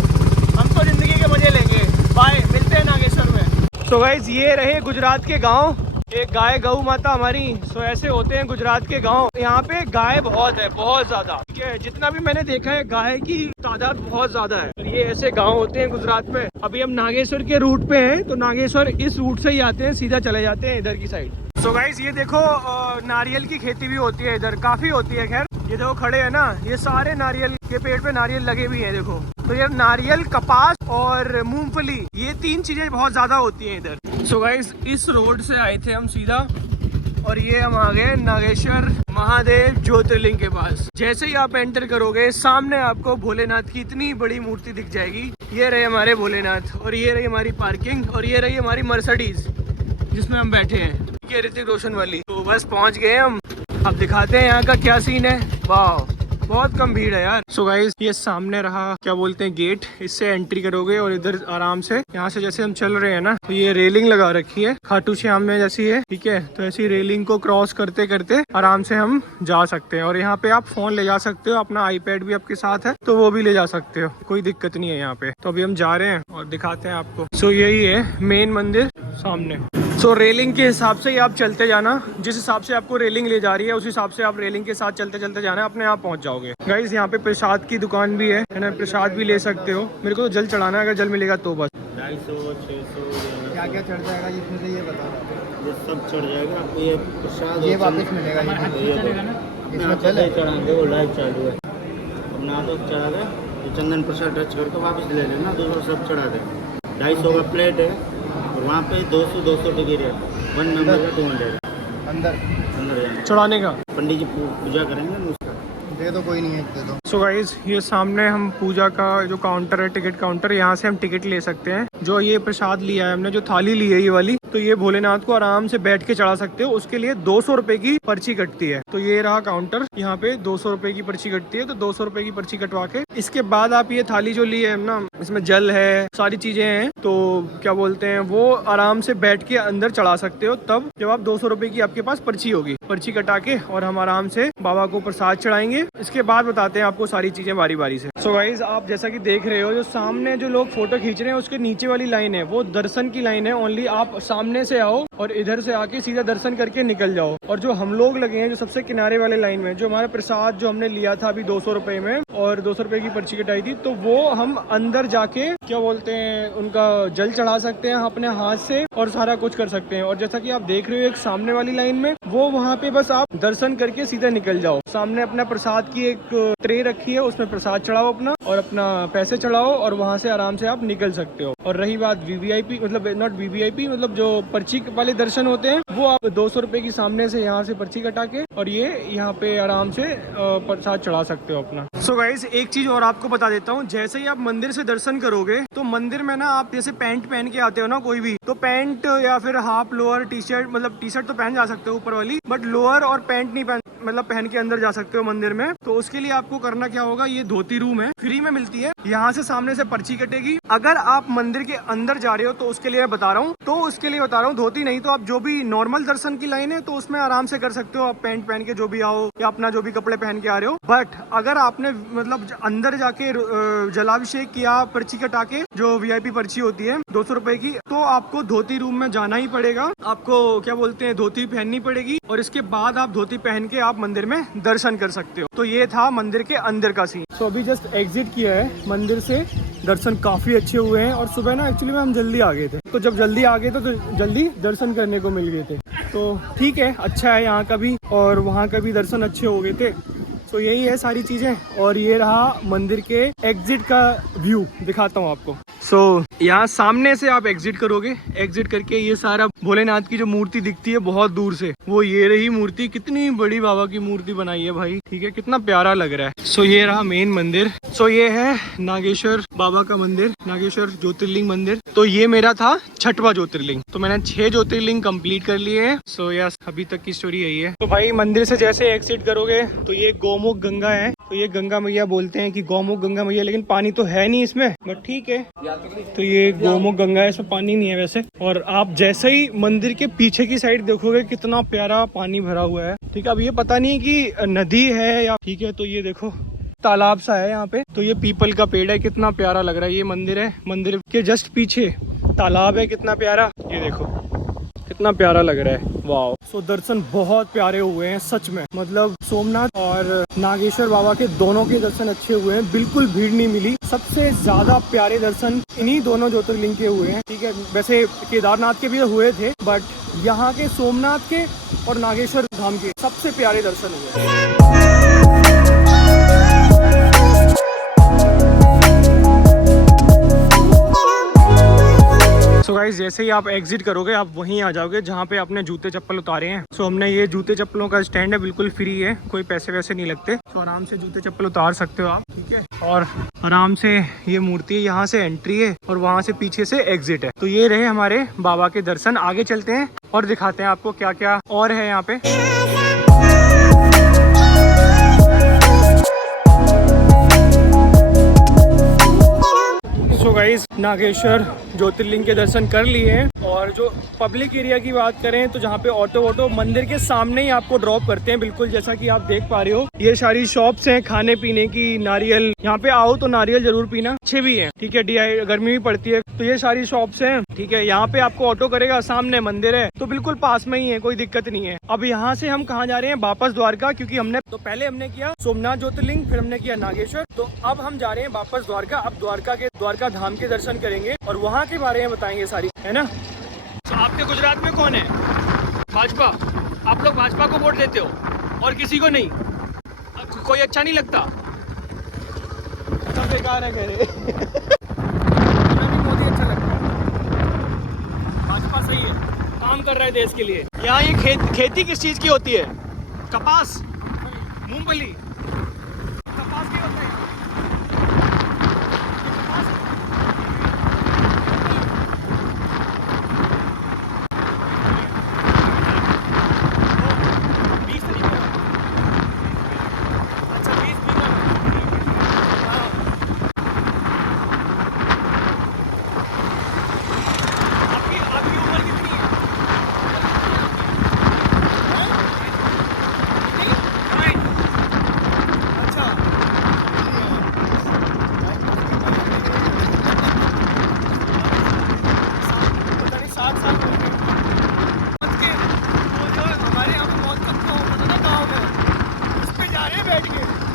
हम तो ज़िंदगी के मज़े लेंगे। बाय, मिलते हैं नागेश्वर में। तो गाइस ये रहे गुजरात के गांव। एक गाय गौ माता हमारी। सो ऐसे होते हैं गुजरात के गांव। यहाँ पे गाय बहुत है, बहुत ज्यादा। ठीक है, जितना भी मैंने देखा है गाय की तादाद बहुत ज्यादा है। और ये ऐसे गांव होते हैं गुजरात में। अभी हम नागेश्वर के रूट पे हैं, तो नागेश्वर इस रूट से ही आते हैं, सीधा चले जाते हैं इधर की साइड। सो गाइस ये देखो नारियल की खेती भी होती है इधर, काफी होती है। खैर ये देखो खड़े हैं ना, ये सारे नारियल के पेड़ पे नारियल लगे भी हैं, देखो। तो ये नारियल, कपास और मूंगफली, ये 3 चीजें बहुत ज्यादा होती हैं इधर। सो गाइस इस रोड से आए थे हम सीधा, और ये हम आ गए नागेश्वर महादेव ज्योतिर्लिंग के पास। जैसे ही आप एंटर करोगे सामने आपको भोलेनाथ की इतनी बड़ी मूर्ति दिख जाएगी। ये रहे हमारे भोलेनाथ, और ये रही हमारी पार्किंग, और ये रही हमारी मर्सिडीज जिसमें हम बैठे हैं, ये ऋतिक रोशन वाली। तो बस पहुंच गए हम। अब दिखाते हैं यहाँ का क्या सीन है। वाह, बहुत कम भीड़ है यार। सो गाइस ये सामने रहा, क्या बोलते हैं, गेट। इससे एंट्री करोगे और इधर आराम से, यहाँ से जैसे हम चल रहे हैं ना, तो ये रेलिंग लगा रखी है खाटू श्याम में जैसी है। ठीक है, तो ऐसी रेलिंग को क्रॉस करते करते आराम से हम जा सकते हैं। और यहाँ पे आप फोन ले जा सकते हो, अपना आईपैड भी आपके साथ है तो वो भी ले जा सकते हो, कोई दिक्कत नहीं है यहाँ पे। तो अभी हम जा रहे हैं और दिखाते हैं आपको। सो यही है मेन मंदिर सामने। सो रेलिंग के हिसाब से ही आप चलते जाना, जिस हिसाब से आपको रेलिंग ले जा रही है उस हिसाब से आप रेलिंग के साथ चलते चलते जाना, अपने आप पहुंच जाओगे। गाइस यहाँ पे प्रसाद की दुकान भी है ना, प्रसाद भी ले सकते हो। मेरे को तो जल चढ़ाना है, अगर जल मिलेगा तो बस। 250, 600 क्या क्या चढ़ जाएगा इसमें से, ये बताओ। ये सब चढ़ जाएगा आपको। ये प्रसाद ये वापस मिलेगा, इसमें चले चढ़ाएंगे, वो लाइव चालू है। अपना तो चढ़ा दे, तो चंदन प्रसाद टच करके वापस ले लेना, दूसरा सब चढ़ा दे। 250 का प्लेट है, और वहाँ पे 200 टिकट है। 1 मेंबर का 200 अंदर जाना चढ़ाने का। पंडित जी पूजा करेंगे ना उसका। दे दो, कोई नहीं है, दे दो। सो गाइज ये सामने हम पूजा का जो काउंटर है, टिकट काउंटर, यहाँ से हम टिकट ले सकते हैं। जो ये प्रसाद लिया है हमने, जो थाली ली है ये वाली, तो ये भोलेनाथ को आराम से बैठ के चढ़ा सकते हो। उसके लिए 200 रुपए की पर्ची कटती है। तो ये रहा काउंटर, यहाँ पे 200 रुपए की पर्ची कटती है। तो 200 रुपए की पर्ची कटवा के इसके बाद आप ये थाली जो ली है ना, इसमें जल है, सारी चीजें हैं, तो क्या बोलते हैं, वो आराम से बैठ के अंदर चढ़ा सकते हो। तब जब आप 200 रुपए की आपके पास पर्ची होगी, पर्ची कटा के और हम आराम से बाबा को प्रसाद चढ़ाएंगे। इसके बाद बताते हैं आपको सारी चीजें बारी बारी से। सो गाइज आप जैसा कि देख रहे हो, जो सामने जो लोग फोटो खींच रहे हैं उसके नीचे वाली लाइन है वो दर्शन की लाइन है। ओनली आप सामने से आओ और इधर से आके सीधा दर्शन करके निकल जाओ। और जो हम लोग लगे हैं जो सबसे किनारे वाले लाइन में, जो हमारा प्रसाद जो हमने लिया था अभी 200 रुपए में और 200 रुपए की पर्ची कटाई थी, तो वो हम अंदर जाके क्या बोलते हैं उनका जल चढ़ा सकते हैं अपने हाथ से और सारा कुछ कर सकते हैं। और जैसा कि आप देख रहे हो एक सामने वाली लाइन में, वो वहाँ पे बस आप दर्शन करके सीधा निकल जाओ। सामने अपना प्रसाद की एक ट्रे रखी है, उसमें प्रसाद चढ़ाओ अपना और अपना पैसे चढ़ाओ और वहाँ से आराम से आप निकल सकते हो। और रही बात वीवीआईपी, मतलब नॉट वीवीआईपी, मतलब जो पर्ची वाले दर्शन होते हैं, वो आप 200 रुपए की सामने से यहाँ से पर्ची कटा के और ये यहाँ पे आराम से प्रसाद चढ़ा सकते हो अपना। सो गाइस एक चीज और आपको बता देता हूँ, जैसे ही आप मंदिर से दर्शन करोगे तो मंदिर में ना आप जैसे पैंट पहन के आते हो ना कोई भी, तो पैंट या फिर हाफ लोअर टी शर्ट, मतलब टी शर्ट तो पहन जा सकते हो ऊपर वाली, बट लोअर और पैंट नहीं पहन के अंदर जा सकते हो मंदिर में। तो उसके लिए आपको करना क्या होगा, ये धोती रूम है, फ्री में मिलती है, यहाँ से सामने से पर्ची कटेगी। अगर आप मंदिर के अंदर जा रहे हो तो उसके लिए मैं बता रहा हूँ, धोती नहीं तो आप जो भी नॉर्मल दर्शन की लाइन है तो उसमें आराम से कर सकते हो, आप पैंट पहन के जो भी आओ या अपना जो भी कपड़े पहन के आ रहे हो। बट अगर आपने मतलब अंदर जाके जलाभिषेक किया पर्ची कटा के, जो वीआईपी पर्ची होती है 200 रुपए की, तो आपको धोती रूम में जाना ही पड़ेगा। आपको क्या बोलते हैं धोती पहननी पड़ेगी और इसके बाद आप धोती पहन के आप मंदिर में दर्शन कर सकते हो। तो ये था मंदिर के अंदर का सीन। तो अभी जस्ट एग्जिट किया है मंदिर से, दर्शन काफी अच्छे हुए हैं। और सुबह ना एक्चुअली में हम जल्दी आ गए थे, तो जब जल्दी आ गए तो जल्दी दर्शन करने को मिल गए थे। तो ठीक है, अच्छा है यहाँ का भी और वहाँ का भी दर्शन अच्छे हो गए थे। तो यही है सारी चीजें। और ये रहा मंदिर के एग्जिट का व्यू, दिखाता हूँ आपको। यहाँ सामने से आप एग्जिट करोगे, एग्जिट करके ये सारा भोलेनाथ की जो मूर्ति दिखती है बहुत दूर से, वो ये रही मूर्ति। कितनी बड़ी बाबा की मूर्ति बनाई है भाई, ठीक है, कितना प्यारा लग रहा है। ये रहा मेन मंदिर। ये है नागेश्वर बाबा का मंदिर, नागेश्वर ज्योतिर्लिंग मंदिर। तो ये मेरा था 6वां ज्योतिर्लिंग, तो मैंने 6 ज्योतिर्लिंग कंप्लीट कर लिए हैं। यस, अभी तक की स्टोरी यही है। तो भाई मंदिर से जैसे एग्जिट करोगे तो ये गौमुख गंगा है, तो ये गंगा मैया बोलते हैं कि गौमुख गंगा मैया, लेकिन पानी तो है नहीं इसमें, बट ठीक है। तो ये गौमुख गंगा है, इसमें पानी नहीं है वैसे। और आप जैसे ही मंदिर के पीछे की साइड देखोगे कितना प्यारा पानी भरा हुआ है, ठीक है। अब ये पता नहीं कि नदी है या, ठीक है, तो ये देखो तालाब सा है यहाँ पे। तो ये पीपल का पेड़ है, कितना प्यारा लग रहा है। ये मंदिर है, मंदिर के जस्ट पीछे तालाब है, कितना प्यारा, ये देखो कितना प्यारा लग रहा है, वाह। दर्शन बहुत प्यारे हुए हैं सच में, मतलब सोमनाथ और नागेश्वर बाबा के दोनों के दर्शन अच्छे हुए हैं, बिल्कुल भीड़ नहीं मिली। सबसे ज्यादा प्यारे दर्शन इन्हीं दोनों ज्योतिर्लिंग के हुए हैं, ठीक है। वैसे केदारनाथ के भी हुए थे, बट यहाँ के सोमनाथ के और नागेश्वर धाम के सबसे प्यारे दर्शन हुए हैं। गाइस जैसे ही आप एग्जिट करोगे आप वहीं आ जाओगे जहाँ पे आपने जूते चप्पल उतारे हैं। हमने ये जूते चप्पलों का स्टैंड है, बिल्कुल फ्री है, कोई पैसे वैसे नहीं लगते। आराम से जूते चप्पल उतार सकते हो आप, ठीक है। और आराम से ये मूर्ति, यहाँ से एंट्री है और वहाँ से पीछे से एग्जिट है। तो ये रहे हमारे बाबा के दर्शन। आगे चलते हैं और दिखाते हैं आपको क्या क्या और है यहाँ पे। गाइस नागेश्वर ज्योतिर्लिंग के दर्शन कर लिए हैं। और जो पब्लिक एरिया की बात करें तो जहाँ पे ऑटो मंदिर के सामने ही आपको ड्रॉप करते हैं, बिल्कुल जैसा कि आप देख पा रहे हो। ये सारी शॉप्स हैं खाने पीने की, नारियल, यहाँ पे आओ तो नारियल जरूर पीना, अच्छे भी हैं, ठीक है। गर्मी भी पड़ती है, तो ये सारी शॉप्स हैं, ठीक है। यहाँ पे आपको ऑटो करेगा, सामने मंदिर है, तो बिल्कुल पास में ही है, कोई दिक्कत नहीं है। अब यहाँ से हम कहाँ जा रहे हैं, वापस द्वारका, क्योंकि पहले हमने किया सोमनाथ ज्योतिर्लिंग, फिर हमने किया नागेश्वर, तो अब हम जा रहे हैं वापस द्वारका। अब द्वारका धाम के दर्शन करेंगे और वहाँ के बारे में बताएंगे सारी, है ना। तो आपके गुजरात में कौन है, भाजपा? आप लोग भाजपा को वोट देते हो और किसी को नहीं? कोई अच्छा नहीं लगता, सब बेकार है कह रहे। मोदी अच्छा लगता है, भाजपा सही है, काम कर रहा है देश के लिए। यहाँ ये खेती किस चीज़ की होती है? कपास, मूंगफली, कपास की होता है।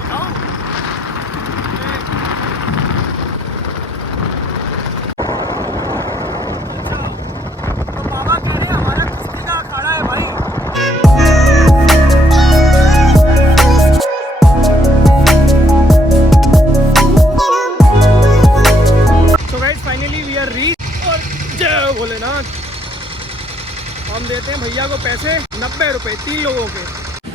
तो बाबा कह रहे हैं हमारा कुश्ती का अखाड़ा है भाई। So guys, finally we are reached और जय भोलेनाथ। हम देते हैं भैया को पैसे 90 रुपए 3 लोगों के।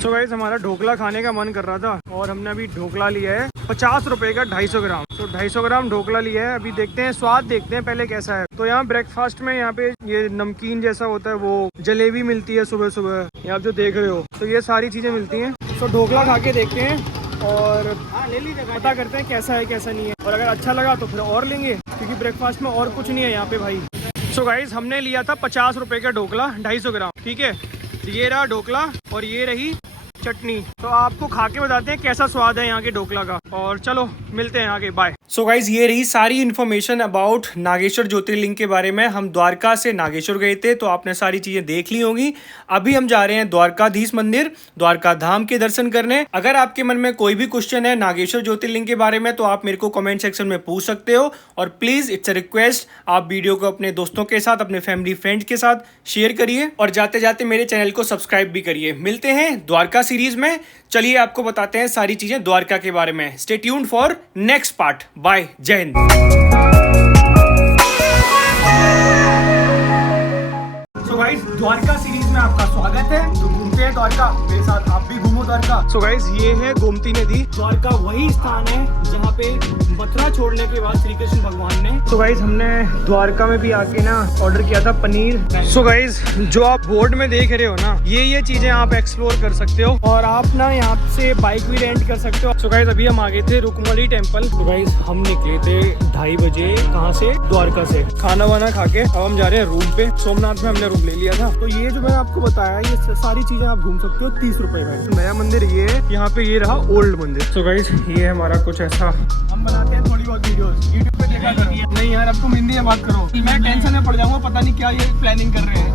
सो गाइस हमारा ढोकला खाने का मन कर रहा था और हमने अभी ढोकला लिया है 50 रुपए का 250 ग्राम। तो 250 ग्राम ढोकला लिया है। अभी देखते हैं स्वाद, देखते हैं पहले कैसा है। तो यहाँ ब्रेकफास्ट में यहाँ पे ये नमकीन जैसा होता है, वो जलेबी मिलती है सुबह सुबह, ये आप जो देख रहे हो। तो ये सारी चीजें मिलती हैं। तो ढोकला खा के देखते हैं और ले लीजिए, पता करते हैं कैसा है कैसा नहीं है, और अगर अच्छा लगा तो फिर और लेंगे, क्योंकि ब्रेकफास्ट में और कुछ नहीं है यहाँ पे भाई। सो गाइस हमने लिया था 50 रुपए का ढोकला 250 ग्राम, ठीक है। ये रहा ढोकला और ये रही चटनी। तो आपको खा के बताते हैं कैसा स्वाद है यहाँ के ढोकला का, और चलो मिलते हैं आगे, बाय। सो गाइज ये रही सारी इन्फॉर्मेशन अबाउट नागेश्वर ज्योतिर्लिंग के बारे में। हम द्वारका से नागेश्वर गए थे, तो आपने सारी चीजें देख ली होंगी। अभी हम जा रहे हैं द्वारकाधीश मंदिर, द्वारका धाम के दर्शन करने। अगर आपके मन में कोई भी क्वेश्चन है नागेश्वर ज्योतिर्लिंग के बारे में, तो आप मेरे को कमेंट सेक्शन में पूछ सकते हो। और प्लीज इट्स अ रिक्वेस्ट, आप वीडियो को अपने दोस्तों के साथ, अपने फैमिली फ्रेंड के साथ शेयर करिए, और जाते जाते मेरे चैनल को सब्सक्राइब भी करिए। मिलते हैं द्वारका सीरीज में। चलिए आपको बताते हैं सारी चीजें द्वारका के बारे में। Stay tuned for next part. Bye, Jai Hind. So guys Dwarka series में आपका स्वागत है। तो घूमते हैं द्वारका, मेरे साथ आप भी घूमो द्वारका। सो गाइस ये है गोमती नदी। द्वारका वही स्थान है जहाँ पे मथुरा छोड़ने के बाद श्री कृष्ण भगवान ने। सो गाइस हमने द्वारका में भी आके ना ऑर्डर किया था पनीर। सो गाइस जो आप बोर्ड में देख रहे हो ना, ये चीजें आप एक्सप्लोर कर सकते हो, और आप ना यहाँ से बाइक भी रेंट कर सकते हो। सो गाइस अभी हम आ गए थे रुकमणी टेम्पल। तो गाइस हम निकले थे 2:30 बजे, कहाँ से, द्वारका से। खाना वाना खा के अब हम जा रहे हैं रूम पे। सोमनाथ में हमने रूम ले लिया था। तो ये जो मैंने आपको बताया, ये सारी चीजें आप घूम सकते हो 30 रुपए में। तो नया मंदिर ये है, यहाँ पे ये रहा ओल्ड मंदिर। सो गाइस ये है हमारा कुछ ऐसा। हम बनाते हैं थोड़ी बहुत वीडियोस यूट्यूब पे, देखा करो। नहीं यार अब तुम हिंदी में बात करो, मैं टेंशन में पड़ जाऊंगा, पता नहीं क्या ये प्लानिंग कर रहे हैं।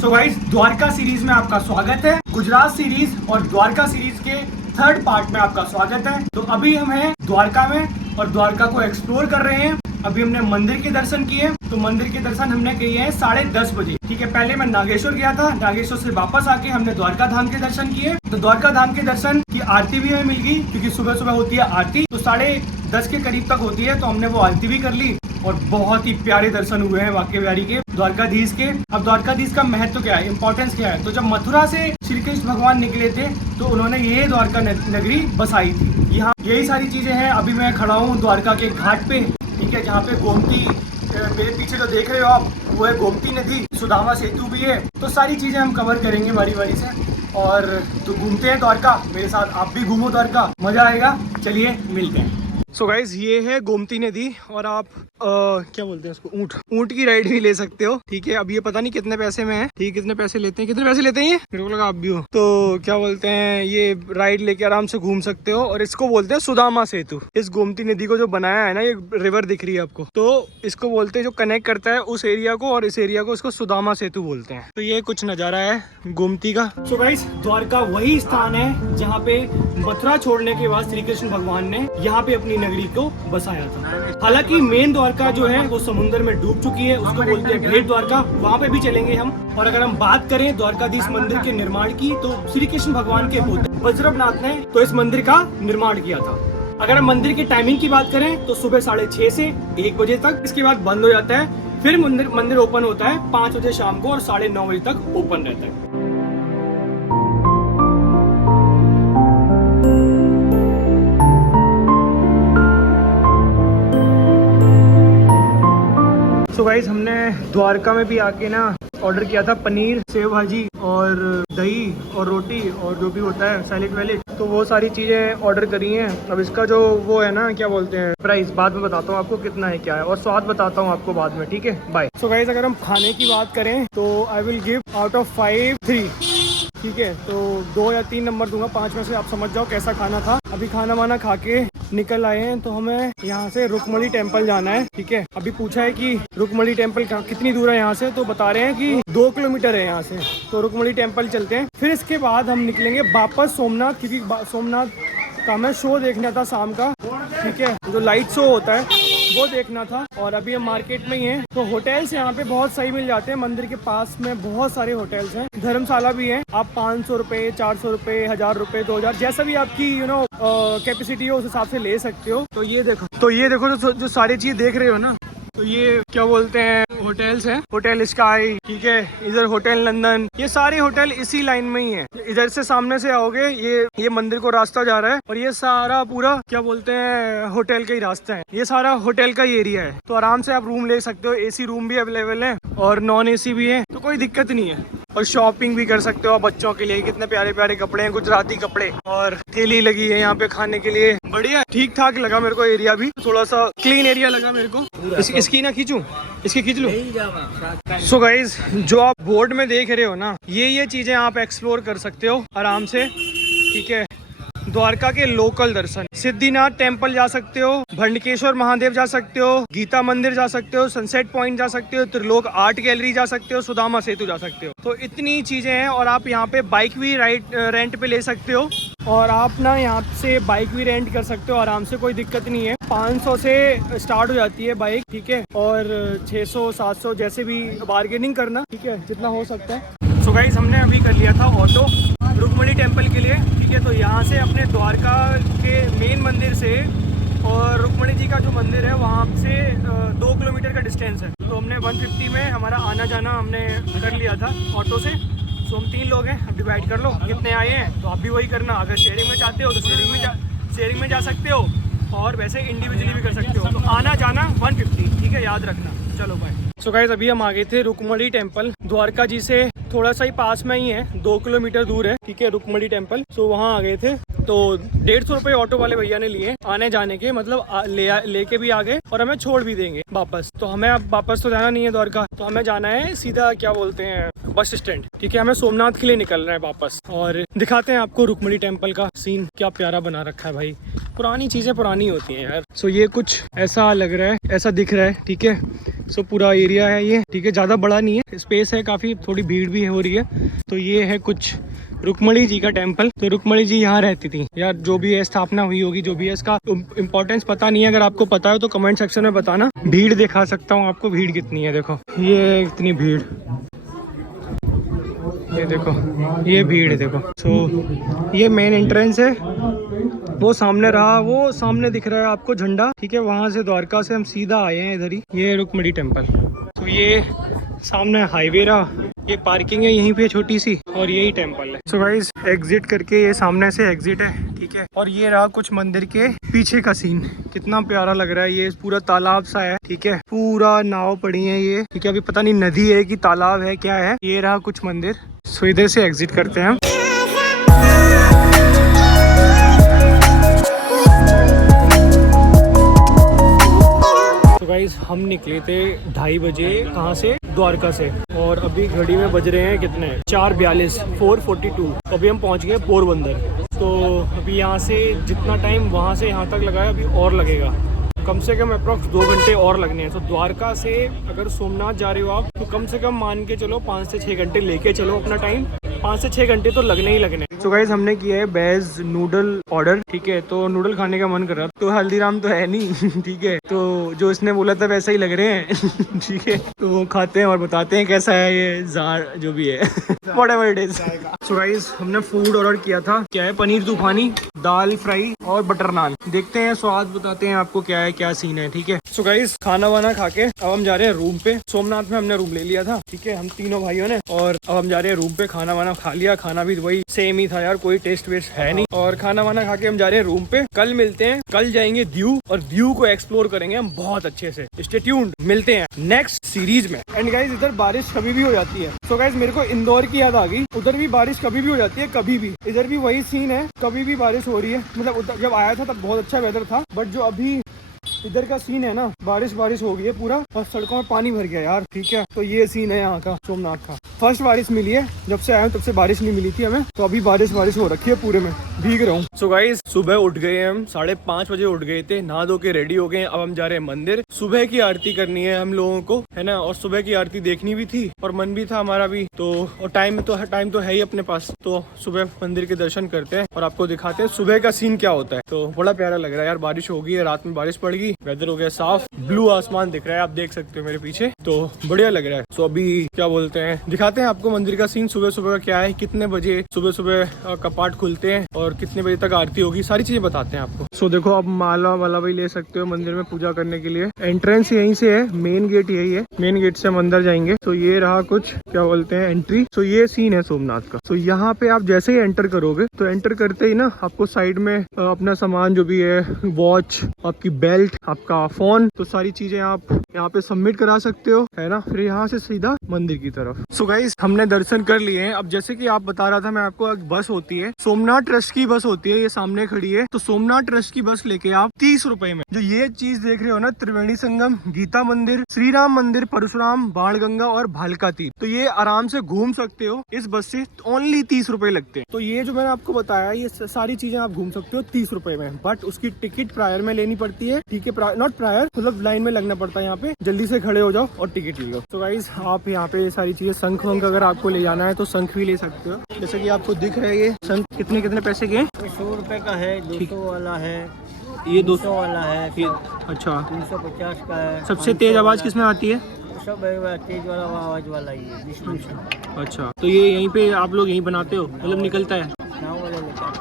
सो गाइस द्वारका सीरीज में आपका स्वागत है। गुजरात सीरीज और द्वारका सीरीज के 3rd पार्ट में आपका स्वागत है। तो अभी हम हैं द्वारका में और द्वारका को एक्सप्लोर कर रहे हैं। अभी हमने मंदिर के दर्शन किए। तो मंदिर के दर्शन हमने किए हैं 10:30 बजे, ठीक है। पहले मैं नागेश्वर गया था, नागेश्वर से वापस आके हमने द्वारका धाम के दर्शन किए। तो द्वारका धाम के दर्शन की आरती भी हमें मिल गई, क्योंकि सुबह सुबह होती है आरती, तो 10:30 के करीब तक होती है। तो हमने वो आरती भी कर ली, और बहुत ही प्यारे दर्शन हुए हैं वाकई बिहारी के, द्वारकाधीश के। अब द्वारकाधीश का महत्व क्या है, इंपॉर्टेंस क्या है? तो जब मथुरा से श्री कृष्ण भगवान निकले थे, तो उन्होंने ये द्वारका नगरी बसाई थी। यहाँ यही सारी चीजें हैं। अभी मैं खड़ा हूँ द्वारका के घाट पे, ठीक है, जहाँ पे गोमती, मेरे पीछे जो देख रहे हो आप, वो है गोमती नदी, सुदामा सेतु भी है। तो सारी चीजें हम कवर करेंगे बारी बारी से। और तो घूमते हैं द्वारका, मेरे साथ आप भी घूमो द्वारका, मजा आएगा। चलिए मिलते हैं। सो गाइज ये है गोमती नदी, और आप क्या बोलते हैं इसको, ऊंट की राइड भी ले सकते हो, ठीक है। अब ये पता नहीं कितने पैसे में है, ठीक, कितने पैसे लेते हैं, ये मेरे को लगा आप भी हो। तो क्या बोलते हैं, ये राइड लेके आराम से घूम सकते हो, और इसको बोलते हैं सुदामा सेतु। इस गोमती नदी को जो बनाया है ना, ये रिवर दिख रही है आपको, तो इसको बोलते हैं, जो कनेक्ट करता है उस एरिया को और इस एरिया को, इसको सुदामा सेतु बोलते हैं। तो ये कुछ नजारा है गोमती का। सो गाइस द्वारका वही स्थान है जहाँ पे मथुरा छोड़ने के बाद श्री कृष्ण भगवान ने यहाँ पे अपनी नगरी को बसाया था। हालांकि मेन द्वारका जो है वो समुद्र में डूब चुकी है, उसको बोलते हैं भेट द्वारका, वहाँ पे भी चलेंगे हम। और अगर हम बात करें द्वारकाधीश मंदिर के निर्माण की, तो श्री कृष्ण भगवान के पुत्र वज्रनाथ ने तो इस मंदिर का निर्माण किया था। अगर हम मंदिर की टाइमिंग की बात करें, तो सुबह 6:30 से 1 बजे तक, इसके बाद बंद हो जाता है। फिर मंदिर ओपन होता है 5 बजे शाम को, और 9:30 बजे तक ओपन रहता है। तो गाइस हमने द्वारका में भी आके ना ऑर्डर किया था पनीर, सेव भाजी और दही और रोटी और जो भी होता है सैलेड वैलेड, तो वो सारी चीज़ें ऑर्डर करी हैं। अब इसका जो वो है ना, क्या बोलते हैं, प्राइस बाद में बताता हूँ आपको कितना है क्या है, और स्वाद बताता हूँ आपको बाद में, ठीक है, बाय। सो गाइस अगर हम खाने की बात करें, तो I will give out of 5 3, ठीक है, तो 2 या 3 नंबर दूंगा, 5 में से आप समझ जाओ कैसा खाना था। अभी खाना वाना खा के निकल आए हैं, तो हमें यहाँ से रुकमणी टेम्पल जाना है। ठीक है, अभी पूछा है कि रुकमणी टेम्पल कितनी दूर है यहाँ से, तो बता रहे हैं कि 2 किलोमीटर है यहाँ से। तो रुकमणी टेम्पल चलते हैं, फिर इसके बाद हम निकलेंगे वापस सोमनाथ, क्योंकि सोमनाथ का हमें शो देखना था शाम का। ठीक है, जो लाइट शो होता है वो देखना था। और अभी हम मार्केट में ही हैं, तो होटल्स यहाँ पे बहुत सही मिल जाते हैं। मंदिर के पास में बहुत सारे होटल्स हैं, धर्मशाला भी है। आप 500 रुपये, 400 रुपये, 1000 रुपये, 2000, जैसा भी आपकी कैपेसिटी हो उस हिसाब से ले सकते हो। तो ये देखो जो सारी चीज देख रहे हो ना, तो ये क्या बोलते हैं, होटल्स हैं। होटल स्काई, ठीक है, इधर होटल नंदन, ये सारे होटल इसी लाइन में ही है। इधर से सामने से आओगे, ये मंदिर को रास्ता जा रहा है, और ये सारा पूरा क्या बोलते हैं होटल का ही रास्ता है। ये सारा होटल का ही एरिया है, तो आराम से आप रूम ले सकते हो। एसी रूम भी अवेलेबल है और नॉन एसी भी है, तो कोई दिक्कत नहीं है। और शॉपिंग भी कर सकते हो बच्चों के लिए। कितने प्यारे प्यारे कपड़े हैं, गुजराती कपड़े, और ठेली लगी है यहाँ पे खाने के लिए। बढ़िया, ठीक ठाक लगा मेरे को एरिया भी, थोड़ा सा क्लीन एरिया लगा मेरे को। इसकी ना खींचूं, इसकी खींच लूं। सो गाइज, जो आप बोर्ड में देख रहे हो ना, ये चीजें आप एक्सप्लोर कर सकते हो आराम से। ठीक है, द्वारका के लोकल दर्शन, सिद्धिनाथ टेम्पल जा सकते हो, भंडकेश्वर महादेव जा सकते हो, गीता मंदिर जा सकते हो, सनसेट पॉइंट जा सकते हो, त्रिलोक आर्ट गैलरी जा सकते हो, सुदामा सेतु जा सकते हो। तो इतनी चीजें हैं, और आप यहाँ पे बाइक भी रेंट पे ले सकते हो, और आप ना यहाँ से बाइक भी रेंट कर सकते हो आराम से, कोई दिक्कत नहीं है। 500 से स्टार्ट हो जाती है बाइक, ठीक है, और 600, 700, जैसे भी बार्गेनिंग करना, ठीक है, जितना हो सकता है। सो गाइस, हमने अभी कर लिया था ऑटो रुकमणी टेम्पल के लिए। ठीक है, तो यहाँ से अपने द्वारका के मेन मंदिर से और रुकमणी जी का जो मंदिर है वहाँ से 2 किलोमीटर का डिस्टेंस है। तो हमने 150 में हमारा आना जाना हमने कर लिया था ऑटो से। सो हम 3 लोग हैं, अब डिवाइड कर लो कितने आए हैं, तो आप भी वही करना। अगर शेयरिंग में चाहते हो तो शेयरिंग में जा सकते हो, और वैसे इंडिविजुअली भी कर सकते हो। तो आना जाना 150, ठीक है, याद रखना। चलो बाय। सो गाइस, अभी हम आ गए थे रुकमणी टेम्पल। द्वारका जी से थोड़ा सा ही पास में ही है, 2 किलोमीटर दूर है, ठीक है, रुकमणी टेम्पल। सो वहाँ आ गए थे, तो 150 रुपये ऑटो वाले भैया ने लिए आने जाने के, मतलब लेके भी आ गए और हमें छोड़ भी देंगे वापस। तो हमें अब वापस तो जाना नहीं है द्वारका, तो हमें जाना है सीधा क्या बोलते हैं बस स्टैंड। ठीक है, हमें सोमनाथ के लिए निकल रहे हैं वापस, और दिखाते हैं आपको रुकमणी टेम्पल का सीन। क्या प्यारा बना रखा है भाई, पुरानी चीजें पुरानी होती हैं यार। सो ये कुछ ऐसा लग रहा है, ऐसा दिख रहा है, ठीक है। सो पूरा एरिया है ये, ठीक है, ज़्यादा बड़ा नहीं है, स्पेस है काफ़ी, थोड़ी भीड़ भी हो रही है। तो ये है कुछ रुकमणी जी का टेम्पल। तो रुकमणी जी यहाँ रहती थी यार, जो भी है स्थापना हुई होगी, जो भी है, इसका इम्पोर्टेंस पता नहीं है। अगर आपको पता है तो कमेंट सेक्शन में बताना। भीड़ दिखा सकता हूँ आपको, भीड़ कितनी है, देखो ये इतनी भीड़, ये देखो ये भीड़ है, देखो। सो ये मेन एंट्रेंस है, वो सामने रहा, वो सामने दिख रहा है आपको झंडा, ठीक है। वहाँ से द्वारका से हम सीधा आए हैं इधर ही, ये रुकमणी टेम्पल। तो ये सामने हाईवे रहा, ये पार्किंग है यहीं पे छोटी सी, और यही टेम्पल है। सो गाइस, एग्जिट करके ये सामने से एग्जिट है, ठीक है। और ये रहा कुछ मंदिर के पीछे का सीन, कितना प्यारा लग रहा है। ये पूरा तालाब सा है, ठीक है, पूरा नाव पड़ी है ये, ठीक है। अभी पता नहीं नदी है कि तालाब है, क्या है। ये रहा कुछ मंदिर। सो इधर से एग्जिट करते हैं हम। तो गाइस, हम निकले थे 2:30 बजे, कहाँ से, द्वारका से, और अभी घड़ी में बज रहे हैं कितने, 4:42, 4:42। तो अभी हम पहुँच गए पोरबंदर। तो अभी यहाँ से जितना टाइम वहाँ से यहाँ तक लगा है, अभी और लगेगा, कम से कम अप्रॉक्स 2 घंटे और लगने हैं। तो द्वारका से अगर सोमनाथ जा रहे हो आप, तो कम से कम मान के चलो 5 से 6 घंटे लेके चलो अपना टाइम, 5 से 6 घंटे तो लगने ही लगने। तो गाइस, हमने किया है वेज नूडल ऑर्डर, ठीक है। तो नूडल खाने का मन कर रहा, तो हल्दीराम तो है नहीं, ठीक है, तो जो इसने बोला था वैसा ही लग रहे हैं, ठीक है। तो वो खाते हैं और बताते हैं कैसा है ये जार जो भी है, whatever it is. So guys, हमने फूड ऑर्डर किया था, क्या है, पनीर तूफानी, दाल फ्राई और बटर नान। देखते हैं, स्वाद बताते हैं आपको क्या है, क्या सीन है, ठीक है। सो गाइस, खाना वाना खा के अब हम जा रहे हैं रूम पे। सोमनाथ में हमने रूम ले लिया था, ठीक है, हम तीनों भाइयों ने, और अब हम जा रहे हैं रूम पे। खाना वाना खा लिया, खाना भी वही सेम ही था यार, कोई टेस्ट वेस्ट है नहीं। और खाना वाना खा के हम जा रहे हैं रूम पे। कल मिलते हैं, कल जाएंगे दीव, और दीव को एक्सप्लोर करेंगे हम बहुत अच्छे से। स्टे ट्यून्ड, मिलते हैं नेक्स्ट सीरीज में। एंड गाइस, इधर बारिश कभी भी हो जाती है। सो गाइस, मेरे को इंदौर की याद आ गई, उधर भी बारिश कभी भी हो जाती है, कभी भी। इधर भी वही सीन है, कभी भी बारिश हो रही है। मतलब उधर जब आया था तब बहुत अच्छा वेदर था, बट जो अभी इधर का सीन है ना, बारिश हो गई है पूरा और सड़कों में पानी भर गया यार। ठीक है, तो ये सीन है यहाँ का सोमनाथ का। फर्स्ट बारिश मिली है, जब से आया हूँ तब से बारिश नहीं मिली थी हमें, तो अभी बारिश हो रखी है, पूरे में भीग रहा हूँ। सो गाइस, सुबह उठ गए हम, 5:30 बजे उठ गए थे, नहा धो के रेडी हो गए। अब हम जा रहे हैं मंदिर, सुबह की आरती करनी है हम लोगों को, है ना, और सुबह की आरती देखनी भी थी और मन भी था हमारा भी, तो और टाइम तो है ही अपने पास, तो सुबह मंदिर के दर्शन करते हैं और आपको दिखाते हैं सुबह का सीन क्या होता है। तो बड़ा प्यारा लग रहा है यार, बारिश हो गई है, रात में बारिश पड़ गई, वेदर हो गया साफ, ब्लू आसमान दिख रहा है, आप देख सकते हो मेरे पीछे, तो बढ़िया लग रहा है। सो अभी क्या बोलते हैं, दिखाते हैं आपको मंदिर का सीन, सुबह सुबह का क्या है, कितने बजे सुबह कपाट खुलते हैं और कितने बजे तक आरती होगी, सारी चीजें बताते हैं आपको। सो देखो, आप माला वाला भी ले सकते हो मंदिर में पूजा करने के लिए। एंट्रेंस यहीं से है, मेन गेट यही है, मेन गेट से हम अंदर जाएंगे। तो ये रहा कुछ क्या बोलते हैं एंट्री। तो ये सीन है सोमनाथ का। तो यहाँ पे आप जैसे ही एंटर करोगे, तो एंटर करते ही ना आपको साइड में अपना सामान जो भी है, वॉच, आपकी बेल्ट, आपका फोन, तो सारी चीजें आप यहाँ पे सबमिट करा सकते हो, है ना। फिर यहाँ से सीधा मंदिर की तरफ। सो गाइस, हमने दर्शन कर लिए हैं। अब जैसे कि आप बता रहा था मैं आपको, एक बस होती है, सोमनाथ ट्रस्ट की बस होती है, ये सामने खड़ी है। तो सोमनाथ ट्रस्ट की बस लेके आप 30 रुपए में, जो ये चीज देख रहे हो ना, त्रिवेणी संगम, गीता मंदिर, श्री राम मंदिर, परशुराम, बाणगंगा और भालका तीर्थ, तो ये आराम से घूम सकते हो इस बस से। ओनली 30 रुपए लगते हैं। तो ये जो मैंने आपको बताया, ये सारी चीजें आप घूम सकते हो 30 रुपए में, बट उसकी टिकट प्रायर में लेनी पड़ती है। ठीक है, नॉट प्रायर, मतलब लाइन में लगना पड़ता है। यहाँ पे जल्दी से खड़े हो जाओ और टिकट ले लो। तो गाइस, आप यहाँ पे सारी चीजें, शंख वंख अगर आपको ले जाना है तो शंख भी ले सकते हो। जैसे कि आपको दिख रहा है, ये शंख कितने पैसे के? 100 रुपए का है, 200 वाला है, ये 200 वाला है, अच्छा, 350 का है। सबसे तेज आवाज किसमें आती है? सब तेज वाला आवाज वाला ही है, 20 अच्छा, तो ये यहीं पे आप लोग यहीं बनाते हो, मतलब निकलता है?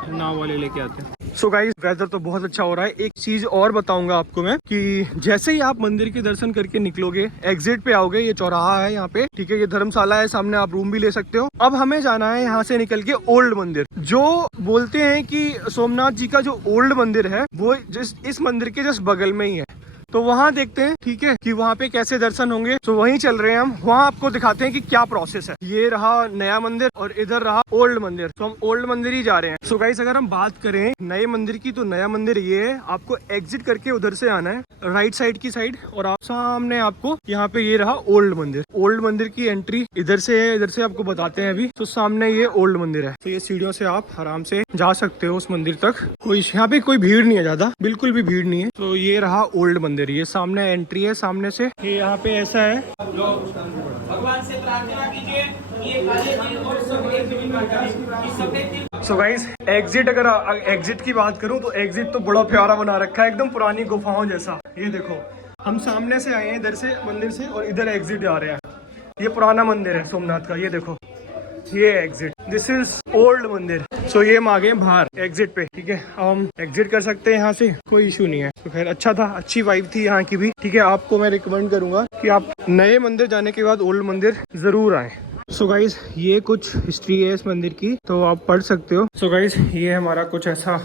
नाव वाले लेके आते हैं। सो गाइस, वेदर तो बहुत अच्छा हो रहा है। एक चीज और बताऊंगा आपको मैं, कि जैसे ही आप मंदिर के दर्शन करके निकलोगे, एग्जिट पे आओगे, ये चौराहा है यहाँ पे, ठीक है, ये धर्मशाला है सामने, आप रूम भी ले सकते हो। अब हमें जाना है यहाँ से निकल के ओल्ड मंदिर। जो बोलते हैं कि सोमनाथ जी का जो ओल्ड मंदिर है, वो इस मंदिर के जस्ट बगल में ही है। तो वहाँ देखते हैं, ठीक है, कि वहाँ पे कैसे दर्शन होंगे। तो वहीं चल रहे हैं हम, वहाँ आपको दिखाते हैं कि क्या प्रोसेस है। ये रहा नया मंदिर और इधर रहा ओल्ड मंदिर, तो हम ओल्ड मंदिर ही जा रहे हैं। सो गाइस, अगर हम बात करें नए मंदिर की, तो नया मंदिर ये है, आपको एग्जिट करके उधर से आना है, राइट साइड की साइड, और आप सामने आपको यहाँ पे ये रहा ओल्ड मंदिर। ओल्ड मंदिर की एंट्री इधर से है, इधर से आपको बताते हैं अभी। तो सामने ये ओल्ड मंदिर है, तो ये सीढ़ियों से आप आराम से जा सकते हो उस मंदिर तक। कोई यहाँ पे कोई भीड़ नहीं है ज्यादा, बिल्कुल भी भीड़ नहीं है। तो ये रहा ओल्ड मंदिर, ये सामने एंट्री है सामने से। ये यहाँ पे ऐसा है, भगवान से प्रार्थना कीजिए कि ये काले तिल और सफेद तिल मिट जाए। इस सफेद तिल। सो गाइस, एग्जिट, अगर एग्जिट की बात करूं तो एग्जिट तो बड़ा प्यारा बना रखा है, एकदम पुरानी गुफाओं जैसा। ये देखो, हम सामने से आए हैं इधर से मंदिर से, और इधर एग्जिट जा रहे हैं। ये पुराना मंदिर है सोमनाथ का, ये देखो, ये एग्जिट, दिस इज ओल्ड मंदिर। सो ये हम आ गए बाहर एग्जिट पे, ठीक है। अब हम एग्जिट कर सकते हैं यहाँ से, कोई इशू नहीं है। तो खैर अच्छा था, अच्छी वाइब थी यहाँ की भी, ठीक है। आपको मैं रिकमेंड करूंगा कि आप नए मंदिर जाने के बाद ओल्ड मंदिर जरूर आए। सो गाइज, ये कुछ हिस्ट्री है इस मंदिर की, तो आप पढ़ सकते हो। सो गाइज, ये हमारा कुछ ऐसा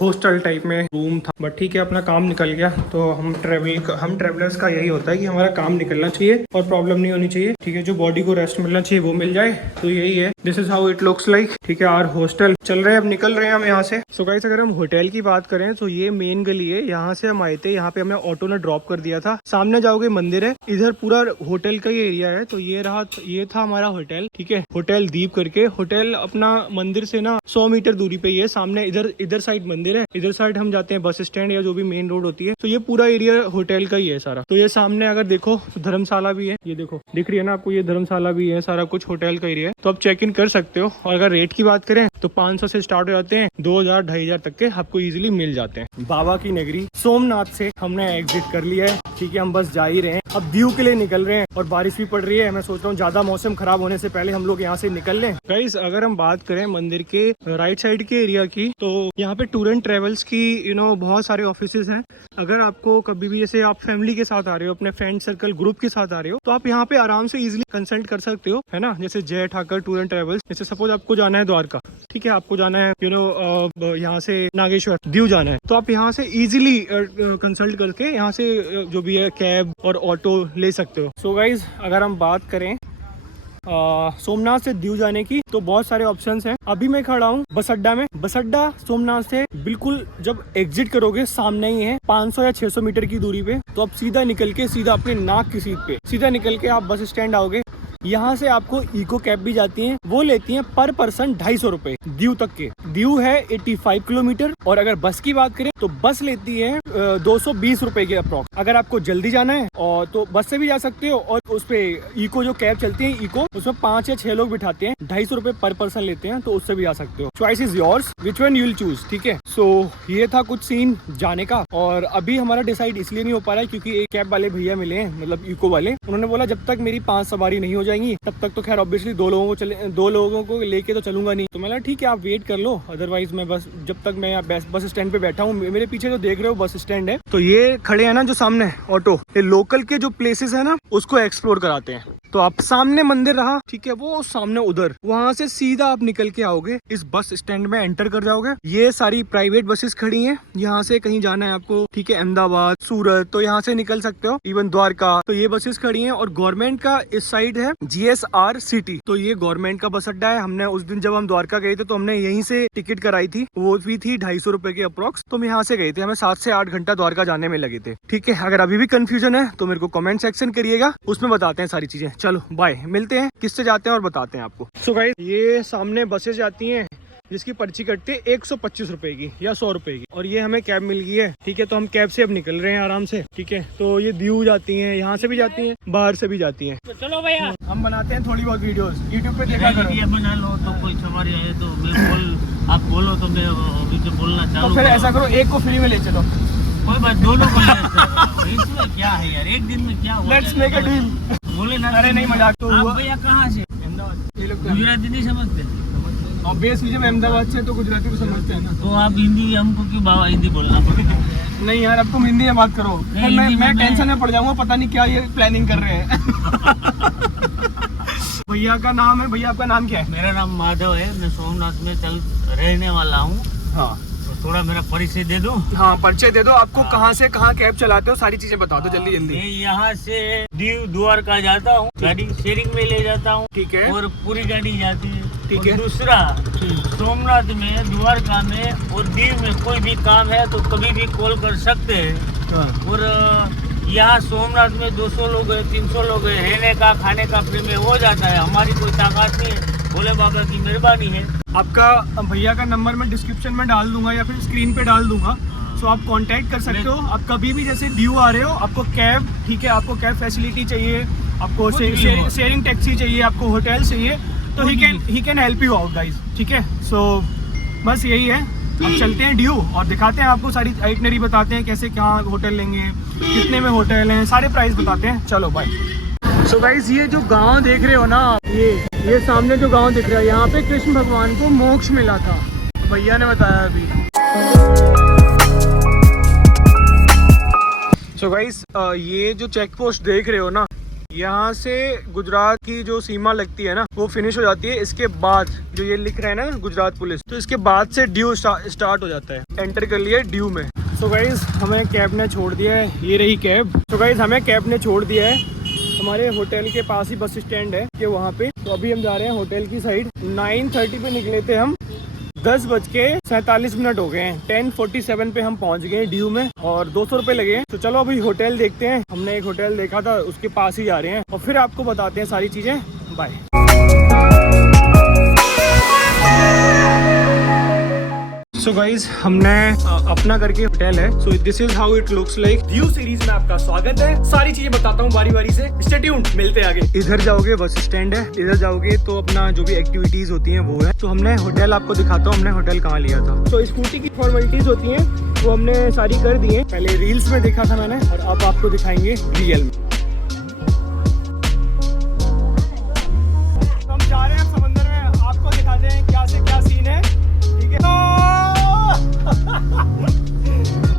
हॉस्टल टाइप में रूम था, बट ठीक है, अपना काम निकल गया। तो हम ट्रेवलर्स का यही होता है कि हमारा काम निकलना चाहिए और प्रॉब्लम नहीं होनी चाहिए, ठीक है। जो बॉडी को रेस्ट मिलना चाहिए वो मिल जाए, तो यही है। This is how it looks like, ठीक है। आवर हॉस्टल चल रहे हैं, अब निकल रहे हैं हम यहाँ से। सो गाइस, अगर हम होटल की बात करें तो ये मेन गली है, यहाँ से हम आए थे, यहाँ पे हमें ऑटो ने ड्रॉप कर दिया था। सामने जाओगे मंदिर है, इधर पूरा होटल का ही एरिया है। तो ये था हमारा होटल, ठीक है, होटल दीप करके। होटल अपना मंदिर से ना 100 मीटर दूरी पे ही है। सामने इधर साइड मंदिर है, इधर साइड हम जाते हैं बस स्टैंड या जो भी मेन रोड होती है। तो ये पूरा एरिया होटल का ही है सारा। तो ये सामने अगर देखो तो धर्मशाला भी है, ये देखो दिख रही है ना आपको, ये धर्मशाला भी है, सारा कुछ होटल का एरिया है। तो आप चेक इन कर सकते हो। और अगर रेट की बात करें तो 500 से स्टार्ट हो जाते हैं, 2000 2500 तक के आपको इजीली मिल जाते हैं। बाबा की नगरी सोमनाथ से हमने एग्जिट कर लिया है, ठीक है। हम बस जा ही रहे हैं, अब व्यू के लिए निकल रहे हैं, और बारिश भी पड़ रही है। मैं सोच रहा हूँ ज्यादा मौसम खराब होने से पहले हम लोग यहाँ से निकल लें। गाइस, अगर हम बात करें मंदिर के राइट साइड के एरिया की, तो यहाँ पे टूर एंड ट्रेवल्स की बहुत सारे ऑफिसेज हैं। अगर आपको कभी भी, जैसे आप फैमिली के साथ आ रहे हो, अपने फ्रेंड सर्कल ग्रुप के साथ आ रहे हो, तो आप यहाँ पे आराम से इजीली कंसल्ट कर सकते हो, है ना। जैसे जय ठाकर टूर एंड ट्रेवल्स, जैसे सपोज आपको जाना है द्वारका, ठीक है, आपको जाना है यहाँ से नागेश्वर, दीव जाना है, तो आप यहाँ से इजीली कंसल्ट करके यहाँ से जो भी है कैब और ऑटो ले सकते हो। सो गाइज, अगर हम बात करें सोमनाथ से दीव जाने की, तो बहुत सारे ऑप्शंस हैं। अभी मैं खड़ा हूँ बस अड्डा में। बस अड्डा सोमनाथ से बिल्कुल जब एग्जिट करोगे सामने ही है, 500 या 600 मीटर की दूरी पे। तो आप सीधा निकल के सीधा अपने नाक की सीट पे सीधा निकल के आप बस स्टैंड आओगे। यहाँ से आपको इको कैब भी जाती है, वो लेती है पर पर्सन 250 रुपए दीव तक के। दीव है 85 किलोमीटर, और अगर बस की बात करें तो बस लेती है 220 रुपए के अप्रॉक्स। अगर आपको जल्दी जाना है और तो बस से भी जा सकते हो, और उस पे इको जो कैब चलती है इको, उसमें 5 या 6 लोग बिठाते हैं, 250 रुपए पर पर्सन लेते हैं, तो उससे भी जा सकते हो। Choice is yours, which one you will choose. ठीक है, सो ये था कुछ सीन जाने का। और अभी हमारा डिसाइड इसलिए नहीं हो पा रहा है क्योंकि एक कैब वाले भैया मिले हैं, मतलब इको वाले। उन्होंने बोला जब तक मेरी 5 सवारी नहीं हो जाएंगी तब तक तो खैर ऑब्वियसली 2 लोगों को लेके तो चलूंगा नहीं। तो मैं ठीक है आप वेट कर लो, अदरवाइज मैं बस जब तक मैं बस स्टैंड पे बैठा हूँ, मेरे पीछे जो देख रहे हो बस स्टैंड है, तो ये खड़े हैं ना जो सामने ऑटो, ये लोकल के जो प्लेसेस है ना उसको एक्सप्लोर कराते हैं। तो आप सामने मंदिर रहा, ठीक है, वो सामने उधर, वहां से सीधा आप निकल के आओगे, इस बस स्टैंड में एंटर कर जाओगे। ये सारी प्राइवेट बसेस खड़ी हैं, यहाँ से कहीं जाना है आपको, ठीक है, अहमदाबाद, सूरत, तो यहाँ से निकल सकते हो, इवन द्वारका, तो ये बसेस खड़ी हैं। और गवर्नमेंट का इस साइड है GSR सिटी, तो ये गवर्नमेंट का बस अड्डा है। हमने उस दिन जब हम द्वारका गए थे तो हमने यहीं से टिकट कराई थी, वो भी थी 250 रुपए के अप्रॉक्स। तो हम यहाँ से गए थे, हमें 7 से 8 घंटा द्वारका जाने में लगे थे। ठीक है, अगर अभी भी कंफ्यूजन है तो मेरे को कमेंट सेक्शन करिएगा, उसमें बताते हैं सारी चीजें। चलो बाय, मिलते हैं किससे जाते हैं और बताते हैं आपको। सो गाइस, ये सामने बसेस जाती हैं जिसकी पर्ची कटती है 125 रुपए की या 100 रुपए की, और ये हमें कैब मिल गई है। ठीक है, तो हम कैब से अब निकल रहे हैं आराम से। ठीक है, तो ये दीव जाती हैं, यहाँ से भी जाती हैं, बाहर से भी जाती हैं। तो चलो भैया, हम बनाते हैं थोड़ी बहुत वीडियोस, यूट्यूब पे देखा करो। ये बना लो तो कोई सवारी आए तो आप बोलो तो मैं अभी से बोलना चालू। तो फिर ऐसा करो, एक को फ्री में ले चलो। कोई बात, दोनों को इसमें क्या है यार, एक दिन में क्या हुआ? Let's make a deal. बोले ना, अरे नहीं, मजाक तो हुआ। भैया कहाँ से? अहमदाबाद। ये लोग गुजराती नहीं समझते? ऑब्वियसली जब अहमदाबाद से तो गुजराती को समझते हैं ना। तो आप हिंदी, हमको क्यों बाबा हिंदी बोलना पड़ेगा? नहीं यार, अब तुम हिंदी में बात करो, मैं टेंशन में पड़ जाऊंगा, पता नहीं क्या ये प्लानिंग कर रहे हैं। भैया का नाम है, भैया आपका नाम क्या है? मेरा नाम माधव है, मैं सोमनाथ में रहने वाला हूँ। हाँ, तो थोड़ा मेरा परिचय दे दो। हाँ, परिचय दे दो। आपको कहाँ से कहाँ कैब चलाते हो, सारी चीजें बता दो जल्दी जल्दी। मैं यहाँ से दीव द्वारका जाता हूँ, गाड़ी शेयरिंग में ले जाता हूँ। ठीक है, और पूरी गाड़ी जाती है। ठीक है। दूसरा, सोमनाथ में, द्वारका में और दीव में कोई भी काम है तो कभी भी कॉल कर सकते हैं। और यहाँ सोमनाथ में 200 लोग है, 300 लोग है, रहने का खाने का फ्री में हो जाता है। हमारी कोई ताकत नहीं है, भोले बाबा की मेहरबानी है। आपका भैया का नंबर मैं डिस्क्रिप्शन में डाल दूंगा या फिर स्क्रीन पे डाल दूंगा, सो आप कांटेक्ट कर सकते हो। आप कभी भी जैसे दीव आ रहे हो, आपको कैब, ठीक है, आपको कैब फैसिलिटी चाहिए, आपको शेयरिंग टैक्सी चाहिए, आपको होटल चाहिए, तो he can help you out guys. ठीक है, सो बस यही है। अब चलते हैं ड्यू और दिखाते हैं आपको, सारी आइटनरी बताते हैं, कैसे क्या होटल लेंगे, कितने में होटल हैं, सारे प्राइस बताते हैं। चलो बाय। सो गाइज, ये जो गांव देख रहे हो ना, ये सामने जो गांव दिख रहा है, यहाँ पे कृष्ण भगवान को मोक्ष मिला था, भैया ने बताया अभी। सो गाइज, ये जो चेक पोस्ट देख रहे हो ना, यहाँ से गुजरात की जो सीमा लगती है ना, वो फिनिश हो जाती है। इसके बाद जो ये लिख रहा है ना गुजरात पुलिस, तो इसके बाद से ड्यू स्टार्ट हो जाता है। एंटर कर लिया ड्यू में। सो गाइज, हमें कैब ने छोड़ दिया है, ये रही कैब। सो गाइज, हमें कैब ने छोड़ दिया है, हमारे होटल के पास ही बस स्टैंड है कि वहाँ पे। तो अभी हम जा रहे हैं होटल की साइड। 9:30 पे निकले थे हम, 10:47 हो गए हैं। 10:47 पे हम पहुंच गए ड्यू में, और 200 रुपए लगे हैं। तो चलो अभी होटल देखते हैं। हमने एक होटल देखा था, उसके पास ही जा रहे हैं और फिर आपको बताते हैं सारी चीजें। बाय। सो गाइज, हमने अपना करके होटल है। सो this is how it looks like. Due series में आपका स्वागत है। सारी चीजें बताता हूँ बारी बारी से, स्टे ट्यून्ड, मिलते हैं आगे। इधर जाओगे बस स्टैंड है, इधर जाओगे तो अपना जो भी एक्टिविटीज होती हैं वो है। तो हमने होटल आपको दिखाता हूँ, हमने होटल कहाँ लिया था। तो स्कूटी की फॉर्मेलिटीज होती हैं वो हमने सारी कर दी है। पहले रील्स में देखा था मैंने, और अब आपको दिखाएंगे रियल में। तो हम जा रहे हैं समंदर में, आपको दिखाते हैं क्या से क्या सीन है। ठीक है,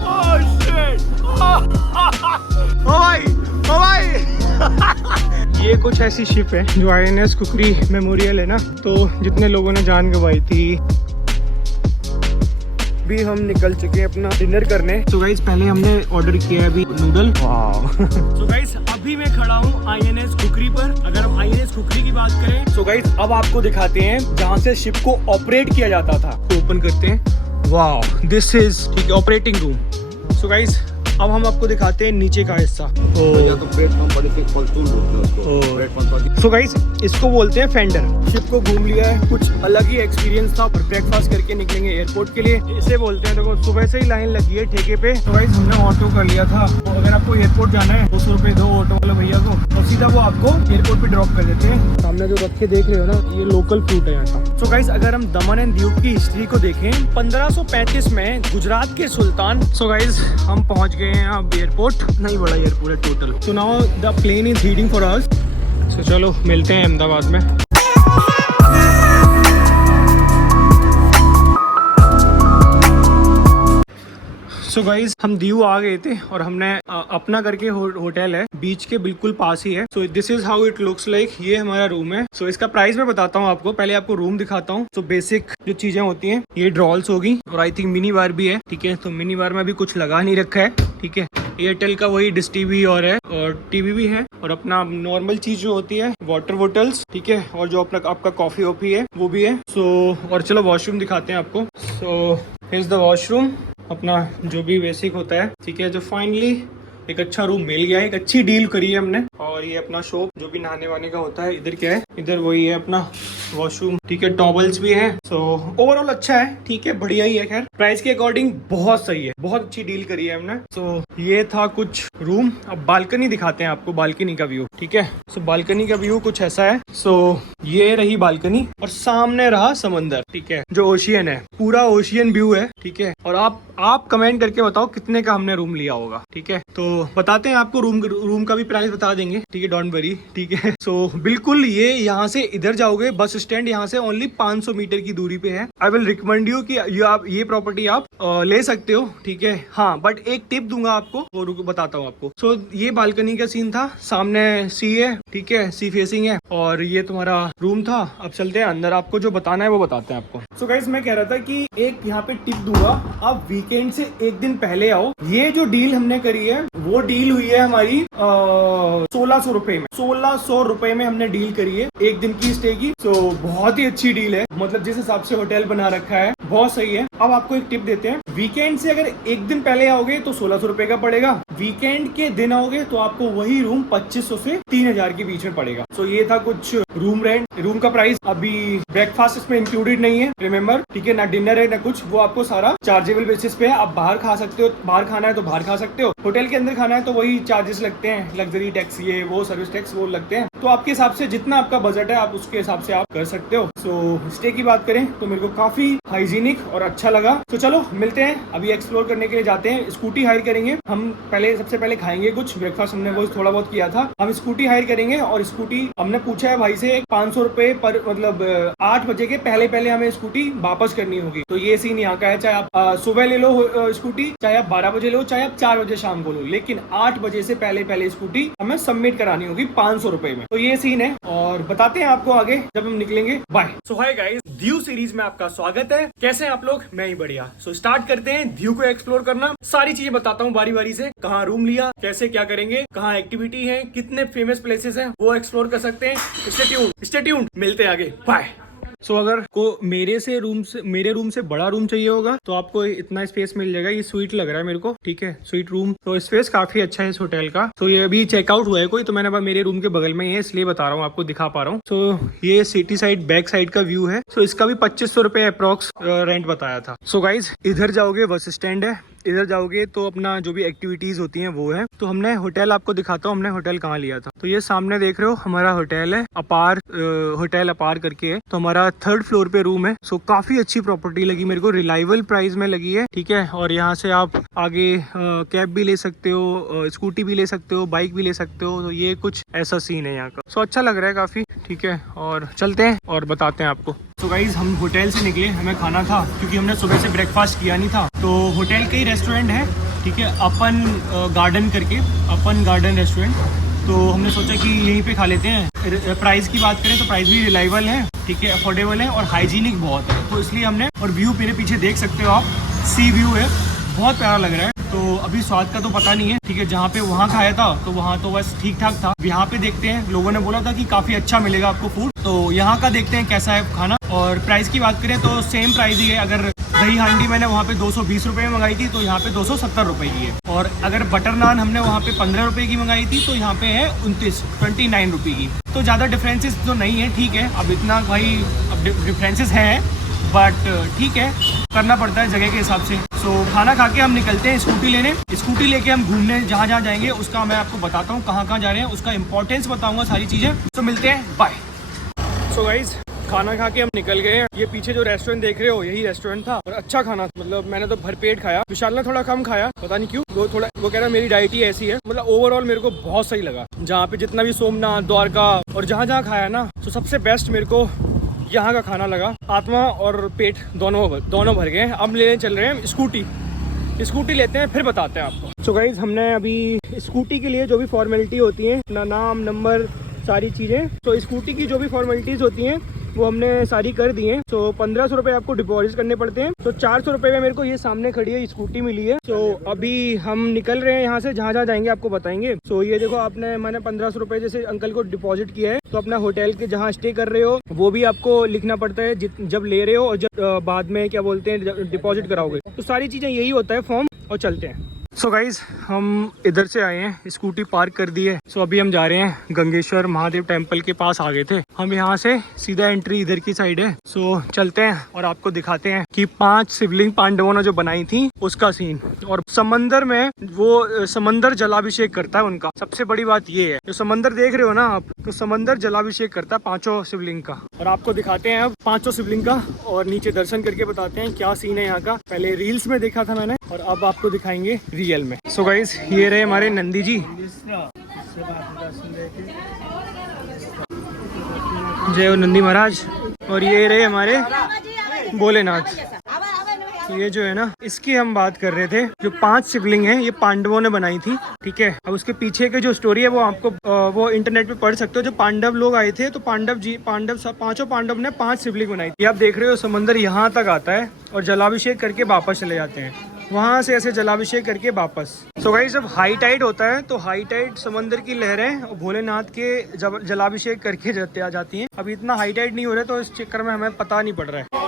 oh shit! ओ भाई ये कुछ ऐसी शिप है जो INS कुकरी मेमोरियल है ना, तो जितने लोगों ने जान गंवाई थी। भी हम निकल चुके हैं अपना डिनर करने। तो गाइस, पहले हमने ऑर्डर किया है अभी नूडल। वाव। तो गाइस, अभी मैं खड़ा हूँ INS कुकरी पर। अगर हम INS कुकरी की बात करें तो गाइस अब आपको दिखाते हैं जहाँ से शिप को ऑपरेट किया जाता था। ओपन करते हैं, वाह दिस इज ठीक है ऑपरेटिंग रूम। सो गाइस अब हम आपको दिखाते हैं नीचे का हिस्सा। सो गाइस इसको बोलते हैं फेंडर। शिप को घूम लिया है, कुछ अलग ही एक्सपीरियंस था और ब्रेकफास्ट करके निकलेंगे एयरपोर्ट के लिए। इसे बोलते हैं, देखो सुबह से ही लाइन लगी है ठेके पे। तो गाइस हमने ऑटो कर लिया था, तो अगर आपको एयरपोर्ट जाना है 200 रुपये दो ऑटो वाले भैया को और सीधा वो आपको एयरपोर्ट पे ड्रॉप कर देते हैं। सामने जो रख के देख रहे हो ना, ये लोकल फ्रूट है यहाँ का। सो गाइस अगर हम दमन एंड दीव की हिस्ट्री को देखें, 1535 में गुजरात के सुल्तान। सो गाइस हम पहुंच गए हैं अब एयरपोर्ट, नहीं बड़ा एयरपोर्ट है total. So now the plane is heating for us. So चलो मिलते हैं अहमदाबाद में। सो गाइज हम दीव आ गए थे और हमने अपना करके होटल है, बीच के बिल्कुल पास ही है। सो this is how it looks like. ये हमारा रूम है। सो इसका प्राइस मैं बताता हूँ आपको, पहले आपको रूम दिखाता हूँ। सो बेसिक जो चीजें होती हैं, ये ड्रॉल्स होगी और आई थिंक मिनी बार भी है, ठीक है। तो मिनी बार में भी कुछ लगा नहीं रखा है, ठीक है। एयरटेल का वही डिश टीवी और है, और टीवी भी है, और अपना नॉर्मल चीज जो होती है वाटर बोटल्स, ठीक है, और जो अपना आपका कॉफी वॉफी है वो भी है। सो और चलो वॉशरूम दिखाते हैं आपको। So here is the washroom, अपना जो भी बेसिक होता है, ठीक है। जो फाइनली एक अच्छा रूम मिल गया है, एक अच्छी डील करी है हमने। और ये अपना शॉप जो भी नहाने वाने का होता है, इधर क्या है, इधर वही है अपना वॉशरूम, ठीक है। टॉवल्स भी है। सो ओवरऑल अच्छा है, ठीक है, बढ़िया ही है। खैर प्राइस के अकॉर्डिंग बहुत सही है, बहुत अच्छी डील करी है हमने। सो ये था कुछ रूम। अब बालकनी दिखाते हैं आपको, बालकनी का व्यू, ठीक है। सो बालकनी का व्यू कुछ ऐसा है। सो ये रही बालकनी और सामने रहा समंदर, ठीक है, जो ओशियन है, पूरा ओशियन व्यू है, ठीक है। और आप कमेंट करके बताओ कितने का हमने रूम लिया होगा, ठीक है। तो बताते हैं आपको, रूम का भी प्राइस बता देंगे, ठीक है, डोंट वरी, ठीक है। सो बिल्कुल ये यहाँ से इधर जाओगे बस स्टैंड, यहाँ से ओनली 500 मीटर की दूरी पे है। आई विल रिकमेंड यू कि आप ये प्रॉपर्टी आप ले सकते हो, ठीक है। हाँ बट एक टिप दूंगा आपको, वो रुको बताता हूँ आपको। सो ये बालकनी का सीन था, सामने सी है, ठीक है, सी फेसिंग है, और ये तुम्हारा रूम था। अब चलते हैं अंदर, आपको जो बताना है वो बताते हैं आपको। सो गाइस मैं कह रहा था कि एक यहाँ पे टिप दूंगा, आप वीकेंड से एक दिन पहले आओ। ये जो डील हमने करी है वो डील हुई है हमारी 1600 रुपए में। 1600 रुपए में हमने डील करी है एक दिन की स्टे की। सो बहुत ही अच्छी डील है, मतलब जिस हिसाब से होटल बना रखा है बहुत सही है। अब आपको एक टिप देते हैं, वीकेंड से अगर एक दिन पहले आओगे तो 1600 रुपए का पड़ेगा। वीकेंड के दिन आओगे तो आपको वही रूम 2500 से 3000 के बीच में पड़ेगा। सो ये था कुछ रूम रेंट, रूम का प्राइस। अभी ब्रेकफास्ट इसमें इंक्लूडेड नहीं है, रिमेम्बर, ठीक है, ना डिनर है ना कुछ, वो आपको सारा चार्जेबल बेसिस पे है। आप बाहर खा सकते हो, बाहर खाना है तो बाहर खा सकते हो, होटल के अंदर खाना है तो वही चार्जेस लगते हैं, लग्जरी टैक्स, ये वो सर्विस टैक्स वो लगते हैं। तो आपके हिसाब से जितना आपका बजट है आप उसके हिसाब से आप कर सकते हो। सो स्टे की बात करें तो मेरे को काफी हाइजीनिक और अच्छा लगा। तो चलो मिलते हैं, अभी एक्सप्लोर करने के लिए जाते हैं। स्कूटी हायर करेंगे हम, पहले सबसे पहले खाएंगे कुछ, ब्रेकफास्ट हमने वो थोड़ा बहुत किया था। हम स्कूटी हायर करेंगे और स्कूटी हमने पूछा है भाई से 500 रुपए पर, मतलब 8 बजे के पहले हमें स्कूटी वापस करनी होगी। तो ये सीन यहाँ का है, चाहे आप सुबह ले लो स्कूटी, चाहे आप 12 बजे लो, चाहे आप 4 बजे शाम को लो, लेकिन 8 बजे से पहले स्कूटी हमें सबमिट करानी होगी 500 रुपए में। तो ये सीन है और बताते हैं आपको आगे जब हम निकलेंगे। बाय। सो हाय गाइस, दीव सीरीज में आपका स्वागत है। कैसे हैं आप लोग? मैं ही बढ़िया। सो स्टार्ट करते हैं दीव को एक्सप्लोर करना। सारी चीजें बताता हूँ बारी बारी से, कहाँ रूम लिया, कैसे क्या करेंगे, कहाँ एक्टिविटी है, कितने फेमस प्लेसेस हैं वो एक्सप्लोर कर सकते हैं। स्टे ट्यून्ड, मिलते हैं आगे, बाय। सो अगर को मेरे रूम से बड़ा रूम चाहिए होगा तो आपको इतना स्पेस मिल जाएगा। ये स्वीट लग रहा है मेरे को, ठीक है, स्वीट रूम। तो स्पेस काफी अच्छा है इस होटल का। तो ये अभी चेकआउट हुआ है कोई, तो मैंने मेरे रूम के बगल में ही है इसलिए बता रहा हूँ, आपको दिखा पा रहा हूँ। सो ये सिटी साइड बैक साइड का व्यू है। सो इसका भी 2500 रुपए अप्रोक्स रेंट बताया था। सो गाइज इधर जाओगे बस स्टैंड है, इधर जाओगे तो अपना जो भी एक्टिविटीज होती हैं वो है। तो हमने होटल आपको दिखाता हूँ, हमने होटल कहाँ लिया था। तो ये सामने देख रहे हो हमारा होटल है, अपार होटल अपार करके है। तो हमारा 3rd फ्लोर पे रूम है। सो काफी अच्छी प्रॉपर्टी लगी मेरे को, रिलायबल प्राइस में लगी है, ठीक है। और यहाँ से आप आगे कैब भी ले सकते हो, स्कूटी भी ले सकते हो, बाइक भी ले सकते हो। तो ये कुछ ऐसा सीन है यहाँ का। सो अच्छा लग रहा है काफी, ठीक है। और चलते हैं और बताते हैं आपको। तो गाइज हम होटल से निकले, हमें खाना था क्योंकि हमने सुबह से ब्रेकफास्ट किया नहीं था। तो होटल का ही रेस्टोरेंट है, ठीक है, अपन गार्डन करके, अपन गार्डन रेस्टोरेंट। तो हमने सोचा कि यहीं पे खा लेते हैं। प्राइस की बात करें तो प्राइस भी रिलायबल है, ठीक है, अफोर्डेबल है और हाइजीनिक बहुत है। तो इसलिए हमने, और व्यू मेरे पीछे देख सकते हो आप, सी व्यू है, बहुत प्यारा लग रहा है। तो तो अभी स्वाद का तो पता नहीं है, ठीक है। जहाँ पे वहाँ खाया था तो वहाँ तो बस ठीक ठाक था। यहाँ पे देखते हैं, लोगों ने बोला था कि काफ़ी अच्छा मिलेगा आपको फूड, तो यहाँ का देखते हैं कैसा है खाना। और प्राइस की बात करें तो सेम प्राइस ही है। अगर दही हांडी मैंने वहाँ पे 220 रुपये में मंगाई थी तो यहाँ पे 270 रुपये की है। और अगर बटर नान हमने वहाँ पे 15 रुपये की मंगाई थी तो यहाँ पे है 29 रुपये की। तो ज़्यादा डिफरेंसेस तो नहीं है, ठीक है। अब इतना भाई अब डिफरेंसेस हैं, बट ठीक है, करना पड़ता है जगह के हिसाब से। सो खाना खा के हम निकलते हैं स्कूटी लेने। स्कूटी लेके हम घूमने जहाँ जहाँ जाएंगे उसका मैं आपको बताता हूँ, कहाँ कहाँ जा रहे हैं, उसका इंपॉर्टेंस बताऊँगा, सारी चीज़ें। तो मिलते हैं, बाय। सो गाइज खाना खा के हम निकल गए हैं। ये पीछे जो रेस्टोरेंट देख रहे हो यही रेस्टोरेंट था और अच्छा खाना, मतलब मैंने तो भरपेट खाया। विशाल ने थोड़ा कम खाया, पता नहीं क्यों। वो कह रहा मेरी डाइट ही ऐसी है। मतलब ओवरऑल मेरे को बहुत सही लगा। जहाँ पे जितना भी सोमनाथ, द्वारका और जहाँ जहाँ खाया ना, तो सबसे बेस्ट मेरे को यहाँ का खाना लगा। आत्मा और पेट दोनों भर गए। अब लेने चल रहे हैं स्कूटी लेते हैं, फिर बताते हैं आपको। सो गाइज हमने अभी स्कूटी के लिए जो भी फॉर्मेलिटी होती है, अपना नाम, नंबर, सारी चीज़ें, तो स्कूटी की जो भी फॉर्मेलिटीज़ होती हैं वो हमने सारी कर दी हैं। सो 1500 रुपये आपको डिपॉजिट करने पड़ते हैं। तो 400 रुपये में मेरे को ये सामने खड़ी है स्कूटी मिली है। सो अभी हम निकल रहे हैं यहाँ से, जहाँ जहाँ जाएंगे आपको बताएंगे। सो ये देखो, मैंने 1500 रुपये जैसे अंकल को डिपॉजिट किया है। तो अपना होटल के जहाँ स्टे कर रहे हो वो भी आपको लिखना पड़ता है जब ले रहे हो, और जब बाद में क्या बोलते हैं डिपॉजिट कराओगे। तो सारी चीज़ें यही होता है फॉर्म। और चलते हैं। सो गाइज हम इधर से आए हैं, स्कूटी पार्क कर दी है। सो अभी हम जा रहे हैं गंगेश्वर महादेव टेम्पल के पास। आ गए थे हम, यहाँ से सीधा एंट्री इधर की साइड है। सो चलते हैं और आपको दिखाते हैं कि 5 शिवलिंग पांडवों ने जो बनाई थी उसका सीन। और समंदर में वो समंदर जलाभिषेक करता है उनका। सबसे बड़ी बात ये है, जो समंदर देख रहे हो ना आप, तो समंदर जलाभिषेक करता है 5 शिवलिंग का। और आपको दिखाते हैं अब 5 शिवलिंग का, और नीचे दर्शन करके बताते हैं क्या सीन है यहाँ का। पहले रील्स में देखा था मैंने, और अब आपको दिखाएंगे रियल में। सो गाइज ये रहे हमारे नंदी जी। जय हो नंदी महाराज। और ये रहे हमारे भोलेनाथ। ये जो है ना, इसकी हम बात कर रहे थे। जो 5 शिवलिंग हैं ये पांडवों ने बनाई थी, ठीक है। अब उसके पीछे की जो स्टोरी है वो आपको वो इंटरनेट पे पढ़ सकते हो। जो पांडव लोग आए थे तो पांचों पांडव ने 5 शिवलिंग बनाई थी। आप देख रहे हो समंदर यहाँ तक आता है और जलाभिषेक करके वापस चले जाते हैं। वहाँ से ऐसे जलाभिषेक करके वापस। सो गाइस जब हाई टाइड होता है तो हाई टाइड समंदर की लहरें भोलेनाथ के जलाभिषेक करके जाती हैं। अभी इतना हाई टाइड नहीं हो रहा है तो इस चक्कर में हमें पता नहीं पड़ रहा है।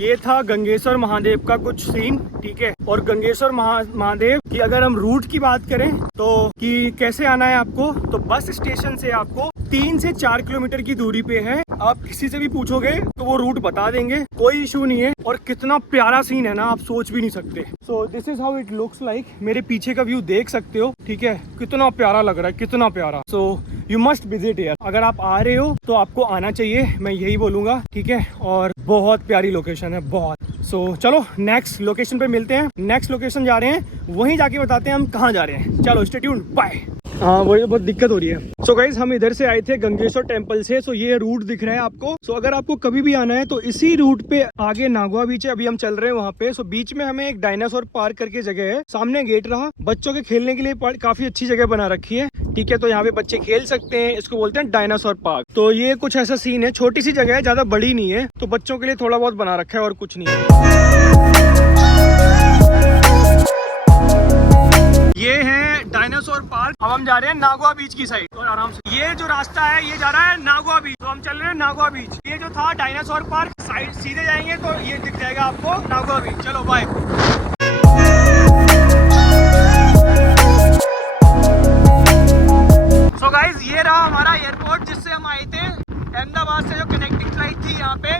ये था गंगेश्वर महादेव का कुछ सीन, ठीक है। और गंगेश्वर महादेव की अगर हम रूट की बात करें तो कि कैसे आना है आपको, तो बस स्टेशन से आपको 3 से 4 किलोमीटर की दूरी पे है। आप किसी से भी पूछोगे तो वो रूट बता देंगे, कोई इशू नहीं है। और कितना प्यारा सीन है ना, आप सोच भी नहीं सकते। सो this is how it looks like. मेरे पीछे का व्यू देख सकते हो, ठीक है, कितना प्यारा लग रहा है, कितना प्यारा। So you must visit here. अगर आप आ रहे हो तो आपको आना चाहिए, मैं यही बोलूंगा, ठीक है। और बहुत प्यारी लोकेशन है, बहुत। सो चलो नेक्स्ट लोकेशन पे मिलते हैं। नेक्स्ट लोकेशन जा रहे हैं, वहीं जाके बताते हैं हम कहाँ जा रहे हैं। चलो स्टे ट्यून्ड, बाय। हाँ वही बहुत दिक्कत हो रही है। सो गाइज हम इधर से आए थे गंगेश्वर टेम्पल से। सो ये रूट दिख रहा है आपको। सो अगर आपको कभी भी आना है तो इसी रूट पे आगे नागवा बीच है, अभी हम चल रहे हैं वहाँ पे। सो बीच में हमें एक डायनासोर पार्क करके जगह है, सामने गेट रहा। बच्चों के खेलने के लिए काफी अच्छी जगह बना रखी है, ठीक है। तो यहाँ पे बच्चे खेल सकते हैं, इसको बोलते हैं डायनासोर पार्क। तो ये कुछ ऐसा सीन है, छोटी सी जगह है, ज्यादा बड़ी नहीं है, तो बच्चों के लिए थोड़ा बहुत बना रखा है और कुछ नहीं है। ये है डायनासोर पार्क। अब हम जा रहे हैं नागवा बीच की साइड, और आराम से ये जो रास्ता है ये जा रहा है नागवा बीच। तो हम चल रहे हैं नागवा बीच। ये जो था डायनासोर पार्क, साइड सीधे जाएंगे तो ये दिख जाएगा आपको नागवा बीच। चलो बाय। सो गाइज ये रहा हमारा एयरपोर्ट जिससे हम आए थे। अहमदाबाद से जो कनेक्टिंग फ्लाइट थी यहाँ पे।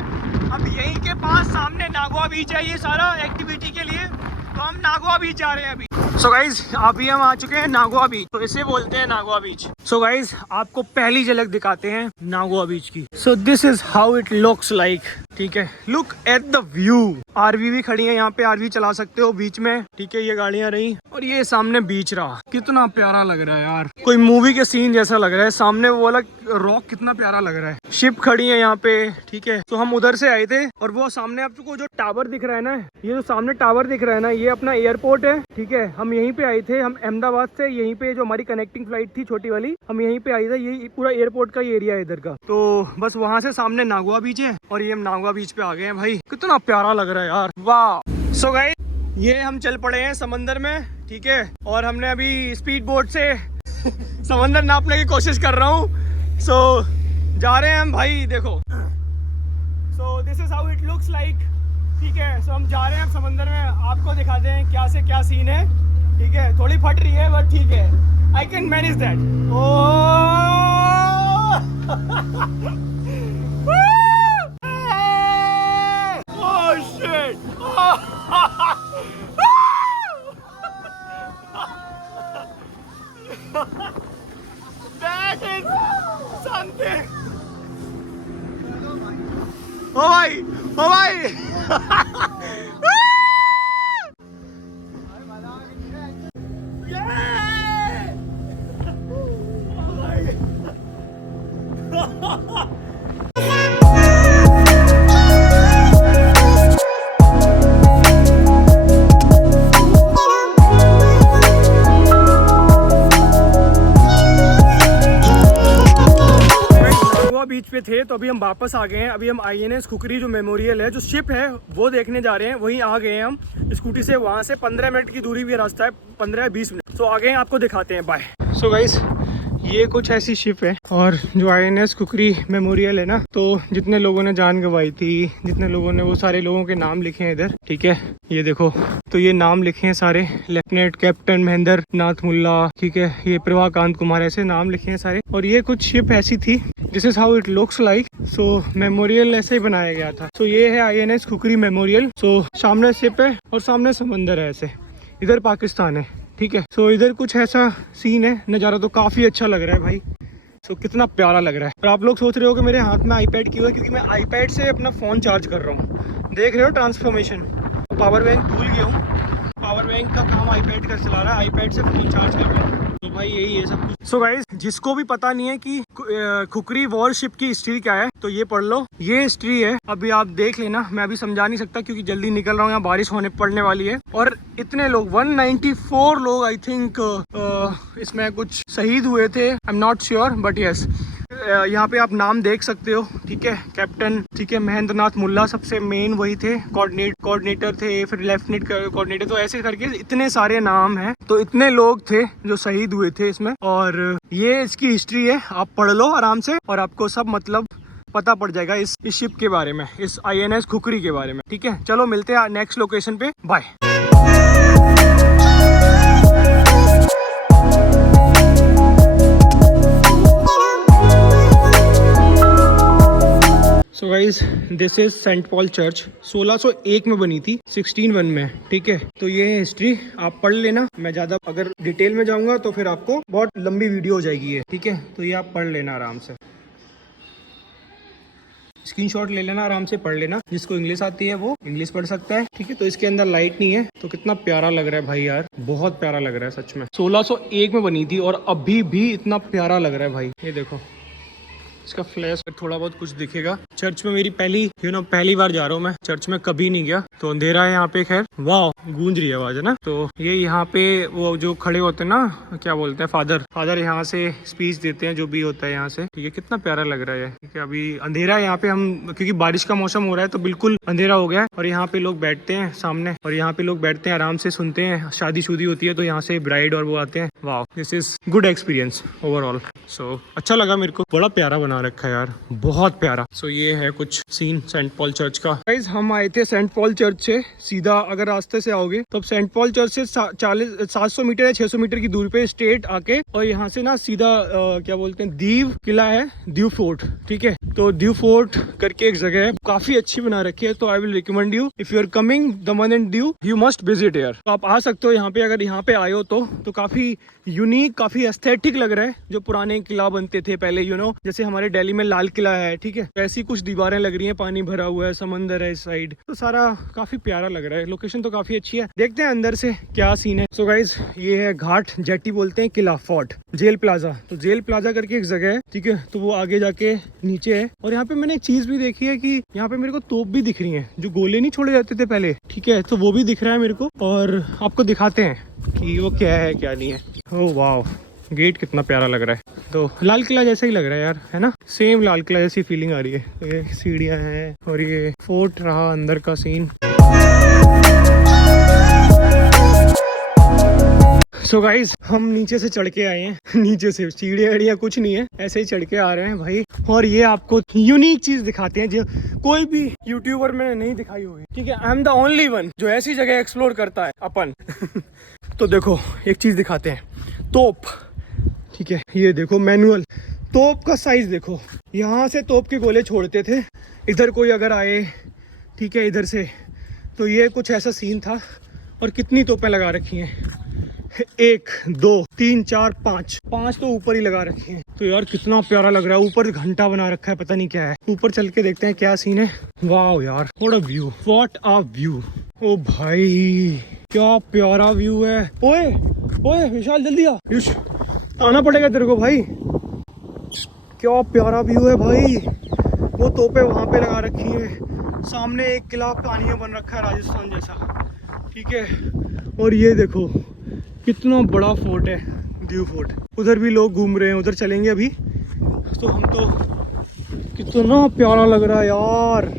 अब यहीं के पास सामने नागवा बीच है, ये सारा एक्टिविटी के लिए। तो हम नागवा बीच जा रहे हैं अभी। सो गाइज अभी हम आ चुके हैं नागवा बीच, तो इसे बोलते हैं नागवा बीच। सो गाइज आपको पहली झलक दिखाते हैं नागवा बीच की। So this is how it looks like. ठीक है। Look at the view. आरवी भी खड़ी है यहाँ पे, आरवी चला सकते हो बीच में, ठीक है। ये गाड़ियां रही और ये सामने बीच रहा। कितना प्यारा लग रहा है यार, कोई मूवी के सीन जैसा लग रहा है। सामने वो वाला रॉक कितना प्यारा लग रहा है। शिप खड़ी है यहाँ पे, ठीक है। तो हम उधर से आए थे और वो सामने आपको जो टावर दिख रहा है ना, ये जो सामने टावर दिख रहा है ना, ये अपना एयरपोर्ट है, ठीक है। हम यहीं पे आए थे, हम अहमदाबाद से यहीं पे जो हमारी कनेक्टिंग फ्लाइट थी छोटी वाली, हम यहीं पे आए थे। ये पूरा एयरपोर्ट का एरिया है इधर का। तो बस वहाँ से सामने नागवा बीच है और ये हम नागवा बीच पे आ गए हैं। भाई कितना प्यारा लग रहा है यार, वाह। सो गाइस, ये हम चल पड़े हैं समंदर में, ठीक है। और हमने अभी स्पीड बोट से समंदर नापने की कोशिश कर रहा हूँ। सो जा रहे हैं हम भाई, देखो। सो this is how it looks like, ठीक है। सो हम जा रहे हैं समंदर में, आपको दिखाते हैं क्या से क्या सीन है, ठीक है। थोड़ी फट रही है बट ठीक है, I can manage that. Oh shit! That is something. Oh भाई, oh भाई. Yeah! Oh भाई. बीच पे थे तो अभी हम वापस आ गए हैं। अभी हम INS खुकरी जो मेमोरियल है, जो शिप है, वो देखने जा रहे हैं। वहीं आ गए हैं हम स्कूटी से। वहाँ से 15 मिनट की दूरी भी रास्ता है, 15-20 मिनट। तो आ गए हैं, आपको दिखाते हैं। बाय। सो गाइस, ये कुछ ऐसी शिप है और जो INS खुकरी मेमोरियल है ना, तो जितने लोगों ने जान गंवाई थी, जितने लोगों ने, वो सारे लोगों के नाम लिखे हैं इधर, ठीक है। ये देखो, तो ये नाम लिखे हैं सारे। लेफ्टिनेंट कैप्टन महेंद्र नाथ मुल्ला, ठीक है। ये प्रभाकांत कुमार, ऐसे नाम लिखे हैं सारे। और ये कुछ शिप ऐसी थी, this is how it looks like. So memorial ऐसे ही बनाया गया था। सो ये है INS खुकरी मेमोरियल। सो सामने शिप है और सामने समंदर है, ऐसे। इधर पाकिस्तान है, ठीक है। सो इधर कुछ ऐसा सीन है, नज़ारा तो काफ़ी अच्छा लग रहा है भाई। सो कितना प्यारा लग रहा है। और आप लोग सोच रहे हो कि मेरे हाथ में iPad क्यों है, क्योंकि मैं iPad से अपना फ़ोन चार्ज कर रहा हूँ। देख रहे हो ट्रांसफॉर्मेशन। पावर बैंक भूल गया हूँ, पावर बैंक का काम iPad कर चला रहा है, iPad से फ़ोन चार्ज कर रहा हूँ। तो भाई यही है सब कुछ। सो गाइस, जिसको भी पता नहीं है कि खुकरी वॉरशिप की हिस्ट्री क्या है, तो ये पढ़ लो। ये हिस्ट्री है, अभी आप देख लेना। मैं अभी समझा नहीं सकता क्योंकि जल्दी निकल रहा हूँ, यहाँ बारिश पड़ने वाली है। और इतने लोग, 194 लोग आई थिंक इसमें कुछ शहीद हुए थे। I am not sure but yes, यहाँ पे आप नाम देख सकते हो, ठीक है। कैप्टन, ठीक है, महेंद्र नाथ मुल्ला सबसे मेन वही थे, कोऑर्डिनेटर थे, फिर लेफ्टिनेंट कोऑर्डिनेटर, तो ऐसे करके इतने सारे नाम हैं। तो इतने लोग थे जो शहीद हुए थे इसमें, और ये इसकी हिस्ट्री है। आप पढ़ लो आराम से और आपको सब मतलब पता पड़ जाएगा इस शिप के बारे में, इस INS खुकरी के बारे में, ठीक है। चलो मिलते हैं नेक्स्ट लोकेशन पे, bye. So guys, this is Saint Paul Church. 1601 में बनी थी, 1601 में, ठीक है। तो ये है हिस्ट्री, आप पढ़ लेना। मैं ज़्यादा अगर डिटेल में जाऊंगा तो फिर आपको बहुत लंबी वीडियो हो जाएगी ये, ठीक है। तो ये आप पढ़ लेना आराम से, स्क्रीनशॉट ले लेना, आराम से पढ़ लेना। जिसको इंग्लिश आती है वो इंग्लिश पढ़ सकता है, ठीक है। तो इसके अंदर लाइट नहीं है, तो कितना प्यारा लग रहा है भाई यार, बहुत प्यारा लग रहा है सच में। 1601 में बनी थी और अभी भी इतना प्यारा लग रहा है भाई। ये देखो, इसका फ्लैश थोड़ा बहुत कुछ दिखेगा। चर्च में मेरी पहली बार जा रहा हूँ मैं, चर्च में कभी नहीं गया। तो अंधेरा है यहाँ पे, खैर। वाह, गूंज रही है आवाज, है ना। तो ये यहाँ पे वो जो खड़े होते हैं ना, क्या बोलते हैं, फादर यहाँ से स्पीच देते हैं, जो भी होता है यहाँ से, ठीक है। कितना प्यारा लग रहा है, ठीक है। अभी अंधेरा है यहाँ पे, हम क्योंकि बारिश का मौसम हो रहा है तो बिल्कुल अंधेरा हो गया है। और यहाँ पे लोग बैठते हैं सामने, और यहाँ पे लोग बैठते हैं आराम से, सुनते हैं। शादी शुदी होती है तो यहाँ से ब्राइड और वो आते हैं। वाह, this is good experience overall. So अच्छा लगा मेरे को, बड़ा प्यारा बना रखा है यार, बहुत प्यारा। सो ये है कुछ सीन सेंट पॉल चर्च का। गाइस, हम आए थे सेंट पॉल चर्च से सीधा, अगर रास्ते से आओगे तो सेंट पॉल चर्च से 700 मीटर या 600 मीटर की दूरी पे स्ट्रेट आके, और यहाँ से ना सीधा क्या बोलते हैं, दीव किला है, दीव फोर्ट, ठीक है। तो दीव फोर्ट करके एक जगह है, काफी अच्छी बना रखी है। तो I will recommend you, if you are coming Daman and Diu, you must visit here. तो आप आ सकते हो यहाँ पे, अगर यहाँ पे आए हो तो काफी यूनिक, काफी एस्थेटिक लग रहा है। जो पुराने किला बनते थे पहले, जैसे हमारे दिल्ली में लाल किला है, ठीक है, ऐसी कुछ दीवारें लग रही हैं, पानी भरा हुआ है, समंदर है इस साइड, तो सारा काफी प्यारा लग रहा है। लोकेशन तो काफी अच्छी है, देखते हैं अंदर से क्या सीन है। सो गाइज ये है घाट जेटी बोलते हैं, किला फोर्ट, जेल प्लाजा। तो जेल प्लाजा करके एक जगह है, ठीक है, तो वो आगे जाके नीचे है। और यहाँ पे मैंने एक चीज भी देखी है कि यहाँ पे मेरे को तोप भी दिख रही है, जो गोले नहीं छोड़े जाते थे पहले, ठीक है, तो वो भी दिख रहा है मेरे को, और आपको दिखाते हैं कि वो क्या है क्या नहीं है। ओह वाह, गेट कितना प्यारा लग रहा है, तो लाल किला जैसा ही लग रहा है यार, है ना, सेम लाल किला जैसी फीलिंग आ रही है। तो ये सीढ़ियाँ हैं और ये फोर्ट रहा अंदर का सीन। सो गाइज हम नीचे से चढ़ के आए हैं, नीचे से सीढ़ियाँ कुछ नहीं है, ऐसे ही चढ़ के आ रहे हैं भाई। और ये आपको यूनिक चीज दिखाते हैं जो कोई भी यूट्यूबर में नहीं दिखाई होगी, ठीक है, I am the only one जो ऐसी जगह एक्सप्लोर करता है अपन। तो देखो एक चीज दिखाते हैं, तोप, ठीक है, ये देखो मैनुअल, तोप का साइज देखो, यहाँ से तोप के गोले छोड़ते थे, इधर कोई अगर आए, ठीक है, इधर से, तो ये कुछ ऐसा सीन था। और कितनी तोपें लगा रखी हैं, 1 2 3 4 5 तो ऊपर ही लगा रखी हैं। तो यार कितना प्यारा लग रहा है, ऊपर घंटा बना रखा है, पता नहीं क्या है, ऊपर चल के देखते हैं क्या सीन है। वाह यार what a view, what a view, ओ भाई क्या प्यारा व्यू है। ओए ओए विशाल जल्दी आ, आना पड़ेगा तेरे को भाई, क्या प्यारा व्यू है भाई। वो तोपें वहाँ पे लगा रखी है, सामने एक किला पानी में बन रखा है राजस्थान जैसा, ठीक है, और ये देखो कितना बड़ा फोर्ट है, ड्यू फोर्ट। उधर भी लोग घूम रहे हैं, उधर चलेंगे अभी। तो हम तो, कितना प्यारा लग रहा है यार।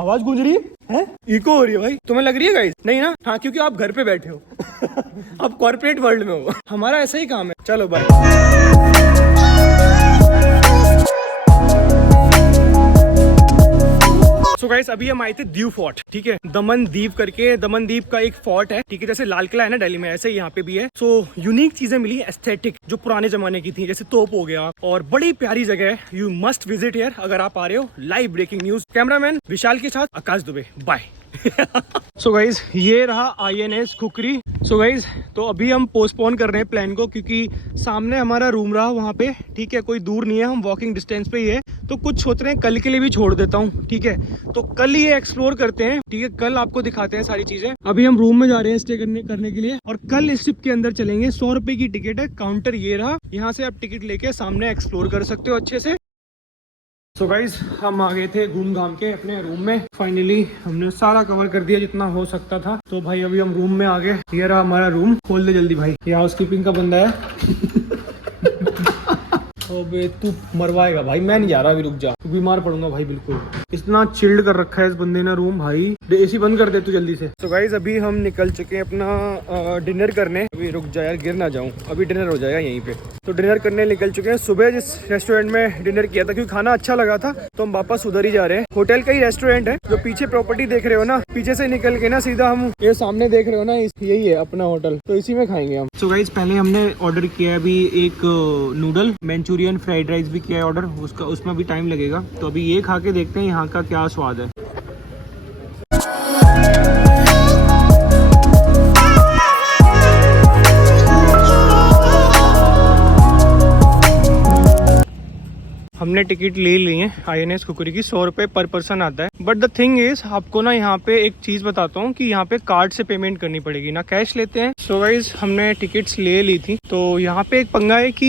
आवाज गूंज रही है, इको हो रही है भाई, तुम्हें लग रही है गाइस? नहीं ना, हाँ, क्योंकि आप घर पे बैठे हो। आप कॉर्पोरेट वर्ल्ड में हो, हमारा ऐसा ही काम है। चलो बाय। सो गाइस अभी हम आए थे दीव फोर्ट, ठीक है, दमन दीव करके, दमन दीव का एक फोर्ट है, ठीक है, जैसे लाल किला है ना दिल्ली में, ऐसे ही यहाँ पे भी है। सो यूनिक चीजें मिली, एस्थेटिक जो पुराने जमाने की थी, जैसे तोप हो गया, और बड़ी प्यारी जगह है, यू मस्ट विजिट हियर अगर आप आ रहे हो। लाइव ब्रेकिंग न्यूज, कैमरामैन विशाल के साथ आकाश दुबे, बाय। सो गाइज ये रहा INS खुकरी। सो गाइज तो अभी हम पोस्टपोन कर रहे हैं प्लान को, क्योंकि सामने हमारा रूम रहा वहाँ पे, ठीक है, कोई दूर नहीं है, हम वॉकिंग डिस्टेंस पे ही है। तो कुछ सोच रहे हैं कल के लिए भी छोड़ देता हूँ, ठीक है, तो कल ये एक्सप्लोर करते हैं, ठीक है, कल आपको दिखाते हैं सारी चीजें। अभी हम रूम में जा रहे हैं स्टे करने के लिए, और कल इस शिप के अंदर चलेंगे। 100 रुपए की टिकट है, काउंटर ये रहा, यहाँ से आप टिकट लेके सामने एक्सप्लोर कर सकते हो अच्छे से। सो गाइज हम आ गए थे घूम घाम के अपने रूम में, फाइनली हमने सारा कवर कर दिया जितना हो सकता था। तो भाई अभी हम रूम में आ गए, ये रहा हमारा रूम, खोल दे जल्दी भाई, ये हाउसकीपिंग का बंदा है। अबे तू मरवाएगा भाई, मैं नहीं जा रहा अभी, रुक जा, बीमार पड़ूंगा भाई बिल्कुल। इतना चिल्ड कर रखा है इस बंदे ने रूम भाई, AC बंद कर दे तू जल्दी से। तो गाइज अभी हम निकल चुके हैं अपना डिनर करने, अभी रुक जा यार, गिर ना जाऊं, अभी डिनर हो जाएगा यहीं पे। तो डिनर करने निकल चुके हैं। सुबह जिस रेस्टोरेंट में डिनर किया था, क्योंकि खाना अच्छा लगा था, तो हम वापस उधर ही जा रहे हैं। होटल का ही रेस्टोरेंट है, जो पीछे प्रॉपर्टी देख रहे हो ना, पीछे से निकल के ना सीधा हम ये सामने देख रहे हो ना, यही है अपना होटल, तो इसी में खाएंगे हम। तो गाइज पहले हमने ऑर्डर किया है अभी एक नूडल मंचूरियन, फ्राइड राइस भी किया है ऑर्डर, उसका उसमें भी टाइम लगेगा। तो अभी ये खा के देखते हैं यहाँ का क्या स्वाद है। हमने टिकट ले ली है INS खुकरी की, 100 रुपये पर पर्सन आता है। बट द थिंग इज, आपको ना यहाँ पे एक चीज बताता हूँ कि यहाँ पे कार्ड से पेमेंट करनी पड़ेगी, ना कैश लेते हैं। सो गाइस हमने टिकट्स ले ली थी, तो यहाँ पे एक पंगा है कि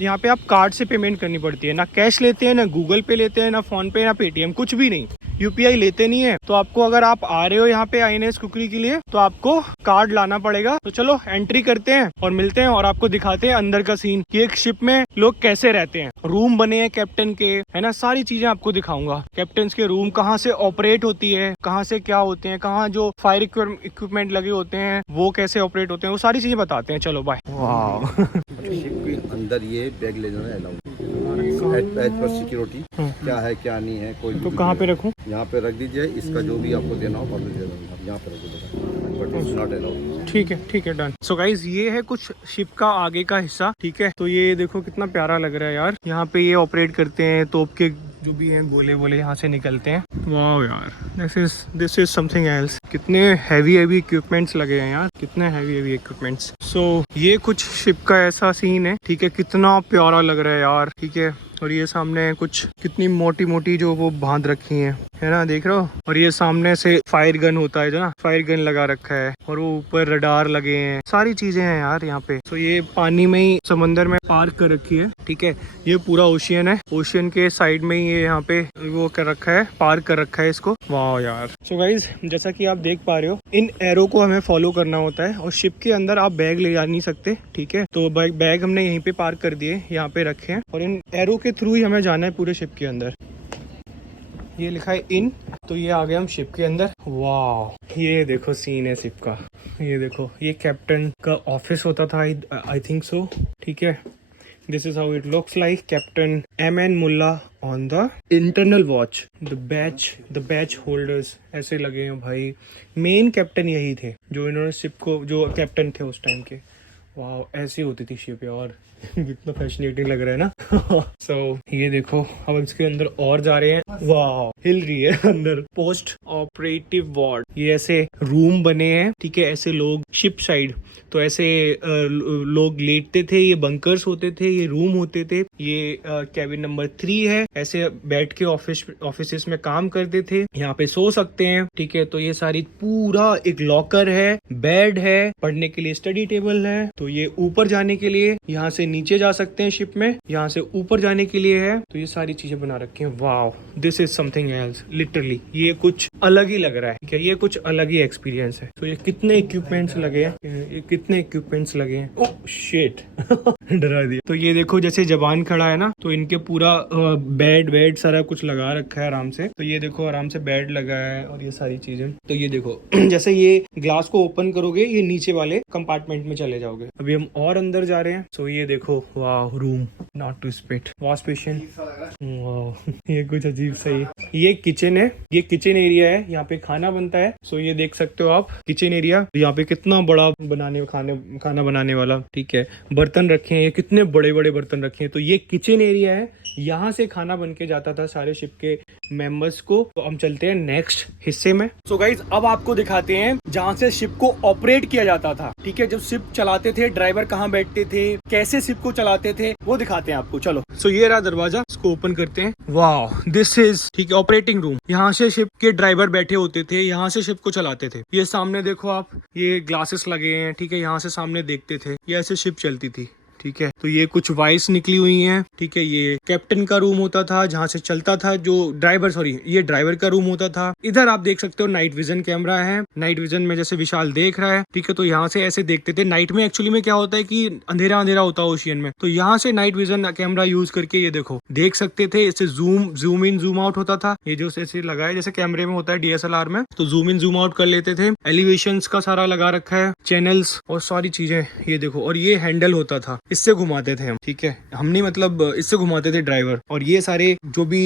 यहाँ पे आप कार्ड से पेमेंट करनी पड़ती है, ना कैश लेते हैं, ना गूगल पे लेते हैं, ना फोन पे, ना पेटीएम, कुछ भी नहीं, UPI लेते नहीं है। तो आपको अगर आप आ रहे हो यहाँ पे INS खुकरी के लिए, तो आपको कार्ड लाना पड़ेगा। तो चलो एंट्री करते हैं और मिलते हैं, और आपको दिखाते हैं अंदर का सीन कि एक शिप में लोग कैसे रहते हैं, रूम बने हैं कैप्टन के, है ना, सारी चीजें आपको दिखाऊंगा। कैप्टन के रूम कहाँ से ऑपरेट होती है, कहाँ से क्या होते हैं, कहाँ जो फायर इक्विपमेंट लगे होते हैं वो कैसे ऑपरेट होते हैं, वो सारी चीजें बताते हैं। चलो बाय। वाह। शिप के अंदर ये बैग ले जाना अलाउड, एज पर सिक्योरिटी क्या है क्या नहीं है, कोई तो कहाँ पे रखूँ? यहाँ पे रख दीजिए, इसका जो भी आपको देना हो वापस दे दूँगा, यहाँ पे रख दीजिएगा। but it's not allowed. ठीक है डन। सो गाइज ये है कुछ शिप का आगे का हिस्सा, ठीक है। तो ये देखो कितना प्यारा लग रहा है यार। यहाँ पे ये ऑपरेट करते हैं, तोप के जो भी हैं गोले वोले यहाँ से निकलते हैं। वाह यार, दिस इज समथिंग एल्स। कितने हैवी इक्विपमेंट्स लगे हैं यार, कितने हैवी इक्विपमेंट्स। सो ये कुछ शिप का ऐसा सीन है, ठीक है। कितना प्यारा लग रहा है यार, ठीक है। और ये सामने कुछ कितनी मोटी जो वो बांध रखी है ना, देख रहे हो। और ये सामने से फायर गन होता है जो ना, फायर गन लगा रखा है। और वो ऊपर रडार लगे हैं, सारी चीजें हैं यार यहाँ पे। तो ये पानी में ही समंदर में पार्क कर रखी है, ठीक है। ये पूरा ओशियन है, ओशियन के साइड में ही ये यहाँ पे वो कर रखा है, पार्क कर रखा है इसको। वाह यार। सो गाइज जैसा कि आप देख पा रहे हो, इन एरो को हमें फॉलो करना होता है। और शिप के अंदर आप बैग ले जा नहीं सकते, ठीक है। तो बैग हमने यहीं पे पार्क कर दिए, यहाँ पे रखे हैं। और इन एरो के थ्रू ही हमें जाना है पूरे शिप के अंदर। ये लिखा है इन, तो ये आ गए हम शिप के अंदर। वाह, ये देखो सीन है शिप का। ये देखो, ये कैप्टन का ऑफिस होता था, आई थिंक सो, ठीक है। This is how it looks like. Captain M.N. Mulla on the internal watch. The batch holders ऐसे लगे हैं भाई। मेन कैप्टन यही थे जो इन्होंने शिप को, जो कैप्टन थे उस टाइम के। वाह, ऐसी होती थी शिप यार। कितना फैसिनेटिंग लग रहा है ना। सो ये देखो, अब इसके अंदर और जा रहे हैं। वाह, हिल रही है अंदर। पोस्ट ऑपरेटिव वार्ड, ये ऐसे रूम बने हैं, ठीक है। ऐसे लोग शिप साइड, तो ऐसे लोग लेटते थे, ये बंकर्स होते थे, ये रूम होते थे। ये कैबिन नंबर 3 है। ऐसे बैठ के ऑफिस में काम करते थे, यहाँ पे सो सकते हैं, ठीक है। तो ये सारी पूरा एक लॉकर है, बेड है, पढ़ने के लिए स्टडी टेबल है। तो ये ऊपर जाने के लिए यहाँ से नीचे जा सकते हैं शिप में, यहाँ से ऊपर जाने के लिए है। तो ये सारी चीजें बना रखी हैं। Wow, this is something else literally. ये कुछ अलग ही लग रहा है, ठीक है। ये कुछ अलग ही एक्सपीरियंस है। तो ये कितने इक्विपमेंट्स लगे हैं, कितने इक्विपमेंट्स लगे हैं। ओह शिट, डरा दिया। तो ये देखो, जैसे जवान खड़ा है ना, तो इनके पूरा बेड सारा कुछ लगा रखा है आराम से। तो ये देखो, आराम से बेड लगा है और ये सारी चीजें। तो ये देखो, जैसे ये ग्लास को ओपन करोगे, ये नीचे वाले कंपार्टमेंट में चले जाओगे। अभी हम और अंदर जा रहे हैं। सो ये देखो, वाह, room not to spit, wash basin. ये कुछ अजीब सा ही। ये किचन है, ये किचन एरिया है, यहाँ पे खाना बनता है। सो ये देख सकते हो आप, किचन एरिया। यहाँ पे कितना बड़ा खाना बनाने वाला, ठीक है। बर्तन रखे हैं, ये कितने बड़े बर्तन रखे हैं। तो ये किचन एरिया है, यहाँ से खाना बन के जाता था सारे शिप के मेंबर्स को। तो हम चलते हैं नेक्स्ट हिस्से में। सो गाइज, अब आपको दिखाते हैं जहाँ से शिप को ऑपरेट किया जाता था, ठीक है। जब शिप चलाते थे, ड्राइवर कहाँ बैठते थे, कैसे शिप को चलाते थे, वो दिखाते हैं आपको। चलो। सो ये रहा दरवाजा, इसको ओपन करते हैं। वाह, दिस इज, ठीक है, ऑपरेटिंग रूम। यहाँ से शिप के ड्राइवर बैठे होते थे, यहाँ से शिप को चलाते थे। ये सामने देखो आप, ये ग्लासेस लगे हैं, ठीक है। यहाँ से सामने देखते थे, ये ऐसे शिप चलती थी, ठीक है। तो ये कुछ वाइस निकली हुई हैं, ठीक है। ये कैप्टन का रूम होता था, जहाँ से चलता था जो ड्राइवर, ये ड्राइवर का रूम होता था। इधर आप देख सकते हो नाइट विजन कैमरा है। नाइट विजन में जैसे विशाल देख रहा है, ठीक है। तो यहाँ से ऐसे देखते थे। नाइट में एक्चुअली में क्या होता है कि अंधेरा होता है ओशियन में। तो यहाँ से नाइट विजन कैमरा यूज करके ये देखो देख सकते थे। इससे जूम इन जूम आउट होता था। ये जो ऐसे लगा है जैसे कैमरे में होता है DSLR में, तो जूम इन जूम आउट कर लेते थे। एलिवेशंस का सारा लगा रखा है, चैनल्स और सारी चीजें, ये देखो। और ये हैंडल होता था, इससे घुमाते थे हम, ठीक है। हम नहीं, मतलब इससे घुमाते थे ड्राइवर। और ये सारे जो भी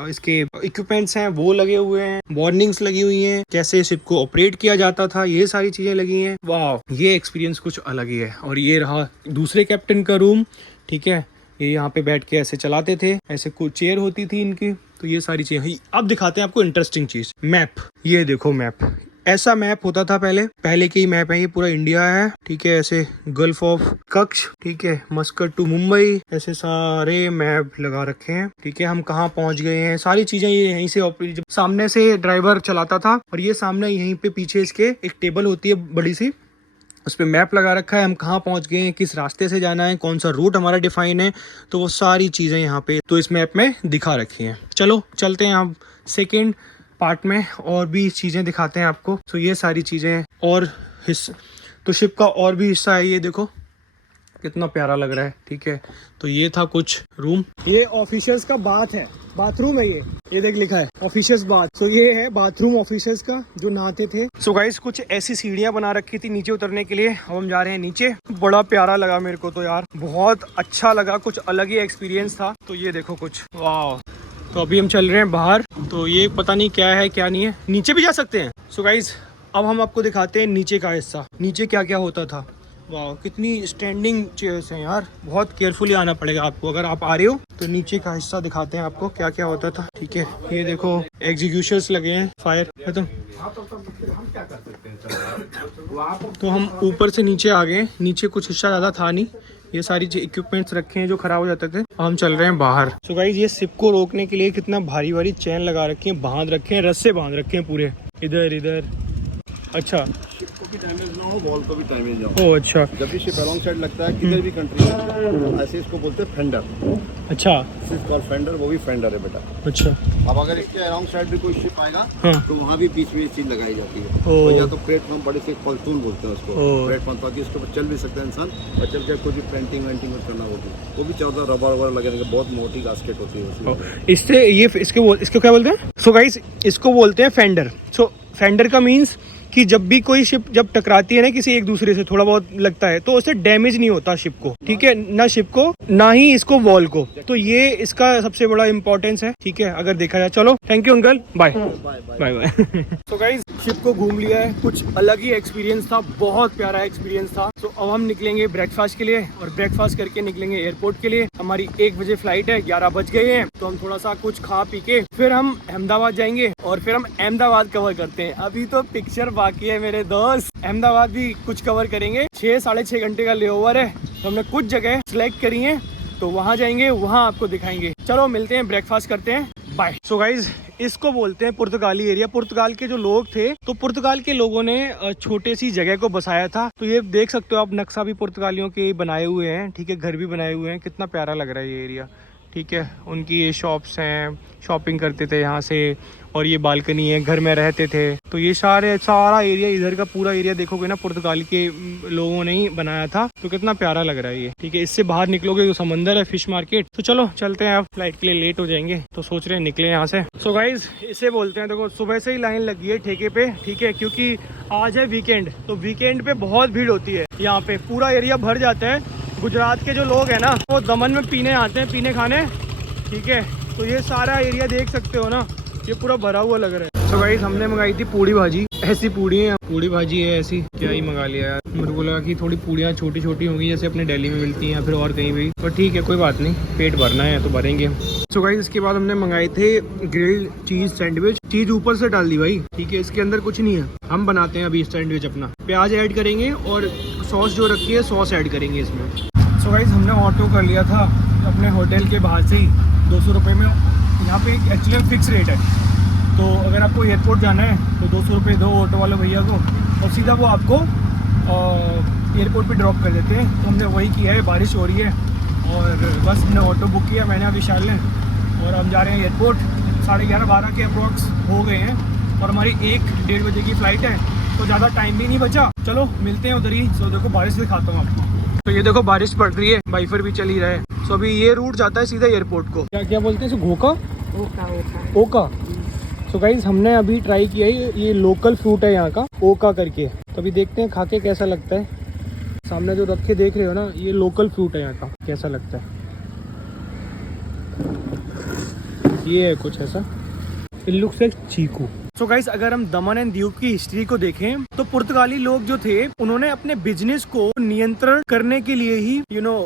इसके इक्विपमेंट्स हैं वो लगे हुए हैं, वार्निंग्स लगी हुई हैं, कैसे शिप को ऑपरेट किया जाता था, ये सारी चीजें लगी हैं। वाह, ये एक्सपीरियंस कुछ अलग ही है। और ये रहा दूसरे कैप्टन का रूम, ठीक है। ये यहाँ पे बैठ के ऐसे चलाते थे, ऐसे कुछ चेयर होती थी इनकी। तो ये सारी चीजें। अब दिखाते हैं आपको इंटरेस्टिंग चीज, मैप। ये देखो मैप, ऐसा मैप होता था पहले के ही मैप है। ये पूरा इंडिया है, ठीक है। ऐसे गल्फ ऑफ कच्छ, ठीक है, मस्कट टू मुंबई, ऐसे सारे मैप लगा रखे हैं, ठीक है। हम कहाँ पहुंच गए हैं, सारी चीजें ये यहीं से जब सामने से ड्राइवर चलाता था। और ये सामने यहीं पे पीछे इसके एक टेबल होती है बड़ी सी, उस पर मैप लगा रखा है। हम कहाँ पहुंच गए हैं, किस रास्ते से जाना है, कौन सा रूट हमारा डिफाइन है, तो वो सारी चीज़ें यहाँ पे तो इस मैप में दिखा रखी हैं। चलो चलते हैं आप सेकेंड पार्ट में, और भी चीज़ें दिखाते हैं आपको। तो ये सारी चीज़ें और तो शिप का और भी हिस्सा है। ये देखो कितना प्यारा लग रहा है, ठीक है। तो ये था कुछ रूम। ये ऑफिसर्स का बाथ है, बाथरूम है ये देख लिखा है ऑफिसर्स बाथ। तो ये है बाथरूम ऑफिसर्स का, जो नहाते थे। सो गाइस, कुछ ऐसी सीढ़ियां बना रखी थी नीचे उतरने के लिए। अब हम जा रहे हैं नीचे। बड़ा प्यारा लगा मेरे को तो यार, बहुत अच्छा लगा, कुछ अलग ही एक्सपीरियंस था। तो ये देखो कुछ, वाह। तो अभी हम चल रहे हैं बाहर। तो ये पता नहीं क्या है क्या नहीं है, नीचे भी जा सकते हैं। सो गाइस, अब हम आपको दिखाते हैं नीचे का हिस्सा, नीचे क्या क्या होता था। वाह, कितनी स्टैंडिंग चेयर्स हैं यार, बहुत केयरफुली आना पड़ेगा आपको अगर आप आ रहे हो तो। नीचे का हिस्सा दिखाते हैं आपको क्या क्या होता था। ठीक है, ये देखो एग्जीक्यूशंस लगे हैं, फायर खत्म। तो हम ऊपर से नीचे आ गए, नीचे कुछ हिस्सा ज़्यादा था नहीं, ये सारी इक्विपमेंट्स रखे हैं जो खराब हो जाते थे। हम चल रहे हैं बाहर। सो गाइस, ये शिप को रोकने के लिए कितना भारी भारी चैन लगा रखी है, बांध रखे हैं, रस्से बांध रखे हैं पूरे इधर इधर। अच्छा, शिप को भी डैमेज ना हो, वॉल को भी डैमेज ना हो। ओ अच्छा, जब भी शिप अलोंग साइड लगता है किधर भी कंट्री में, ऐसे इसको बोलते हैं फेंडर। अच्छा शिप कॉल्ड फेंडर, वो भी फेंडर है बेटा। अच्छा। अब अगर इसके अलोंग साइड भी कोई शिप आएगा हाँ। तो वहाँ भी बीच में ये चीज लगाई जाती है। ओ। और या तो प्लेटफॉर्म बड़े से पॉल्टून बोलते हैं उसको, ओ। प्लेटफॉर्म, ताकि उसके ऊपर चल भी सकता है इंसान, और चल के कोई भी पेंटिंग वेंटिंग करना होगी वो भी चाहता है। रबर वबर लगाने के बहुत मोटी गास्केट होती है उसमें। इससे ये इसको क्या बोलते हैं? सो गाइस, इसको बोलते हैं फेंडर। सो फेंडर का मीन्स कि जब भी कोई शिप जब टकराती है ना किसी एक दूसरे से, थोड़ा बहुत लगता है तो उससे डैमेज नहीं होता शिप को। ठीक है, ना शिप को ना ही इसको वॉल को। तो ये इसका सबसे बड़ा इंपॉर्टेंस है। ठीक है, अगर देखा जाए। चलो, thank you uncle, bye bye bye. तो गाइस, शिप को घूम लिया है, कुछ अलग ही एक्सपीरियंस था, बहुत प्यारा एक्सपीरियंस था। तो अब हम निकलेंगे ब्रेकफास्ट के लिए, और ब्रेकफास्ट करके निकलेंगे एयरपोर्ट के लिए। हमारी 1 बजे फ्लाइट है, 11 बज गए हैं, तो हम थोड़ा सा कुछ खा पी के फिर हम अहमदाबाद जाएंगे, और फिर हम अहमदाबाद कवर करते हैं। अभी तो पिक्चर बाकी है मेरे दोस्त, अहमदाबाद भी कुछ कवर करेंगे। 6-6.5 घंटे का लेओवर है, तो हमने कुछ जगह सिलेक्ट करी है, तो वहाँ जाएंगे, वहाँ आपको दिखाएंगे। चलो मिलते हैं, ब्रेकफास्ट करते हैं, बाय। सो गाइज, इसको बोलते हैं पुर्तगाली एरिया। पुर्तगाल के जो लोग थे, तो पुर्तगाल के लोगों ने छोटे सी जगह को बसाया था। तो ये देख सकते हो आप, नक्शा भी पुर्तगालियों के बनाए हुए हैं। ठीक है, घर भी बनाए हुए हैं, कितना प्यारा लग रहा है ये एरिया। ठीक है, उनकी ये शॉप्स हैं, शॉपिंग करते थे यहाँ से, और ये बालकनी है, घर में रहते थे। तो ये सारा एरिया, इधर का पूरा एरिया देखोगे ना, पुर्तगाल के लोगों ने ही बनाया था। तो कितना प्यारा लग रहा है ये। ठीक है, इससे बाहर निकलोगे तो समंदर है, फिश मार्केट। तो चलो चलते हैं, अब फ्लाइट के लिए लेट हो जाएंगे, तो सोच रहे हैं निकले यहाँ से। सो गाइज, इसे बोलते हैं, देखो सुबह से ही लाइन लगी है ठेके पे। ठीक है, क्योंकि आज है वीकेंड, तो वीकेंड पे बहुत भीड़ होती है यहाँ पे, पूरा एरिया भर जाता है। गुजरात के जो लोग हैं ना, वो दमन में पीने आते हैं, पीने खाने। ठीक है, तो ये सारा एरिया देख सकते हो ना, ये पूरा भरा हुआ लग रहा है। तो गाइस, हमने मंगाई थी पूड़ी भाजी, ऐसी पूड़ी है, पूड़ी भाजी है ऐसी, क्या ही मंगा लिया यार। मेरे को लगा कि थोड़ी पूड़ियाँ छोटी छोटी होंगी जैसे अपने दिल्ली में मिलती हैं या फिर और कहीं भी, पर ठीक है, कोई बात नहीं, पेट भरना है तो भरेंगे। सो गाइस, इसके बाद हमने मंगाए थे ग्रिल्ड चीज सैंडविच। चीज ऊपर से डाल दी भाई। ठीक है, इसके अंदर कुछ नहीं है। हम बनाते हैं अभी सैंडविच अपना, प्याज ऐड करेंगे और सॉस जो रखी है, सॉस ऐड करेंगे इसमें। सो गाइस, हमने ऑटो कर लिया था अपने होटल के बाहर से ही, 200 रुपये में। यहाँ पे एक्चुअली फिक्स रेट है, तो अगर आपको एयरपोर्ट जाना है तो 200 रुपये दो ऑटो वाले भैया को, और सीधा वो आपको एयरपोर्ट पे ड्रॉप कर देते हैं। तो हमने वही किया है, बारिश हो रही है और बस हमने ऑटो बुक किया, मैंने विशाल ने, और हम जा रहे हैं एयरपोर्ट। 11:30-12 के अप्रॉक्स हो गए हैं, और हमारी 1-1:30 बजे की फ़्लाइट है, तो ज़्यादा टाइम भी नहीं बचा। चलो मिलते हैं उधर ही। सो देखो, बारिश दिखाता हूँ आपको। तो ये देखो, बारिश पड़ रही है, वाइफर भी चल ही रहा है। सो अभी ये रूट जाता है सीधा एयरपोर्ट को। क्या क्या बोलते हैं इसे, घोका ओका। सो गाइज, हमने अभी ट्राई किया है, ये लोकल फ्रूट है यहाँ का, ओका करके। तो अभी देखते हैं खा के कैसा लगता है। सामने जो रख के देख रहे हो ना, ये लोकल फ्रूट है यहाँ का, कैसा लगता है। ये है कुछ ऐसा, it looks like chikoo. So guys, अगर हम दमन एंड दीव की हिस्ट्री को देखें, तो पुर्तगाली लोग जो थे, उन्होंने अपने बिजनेस को नियंत्रण करने के लिए ही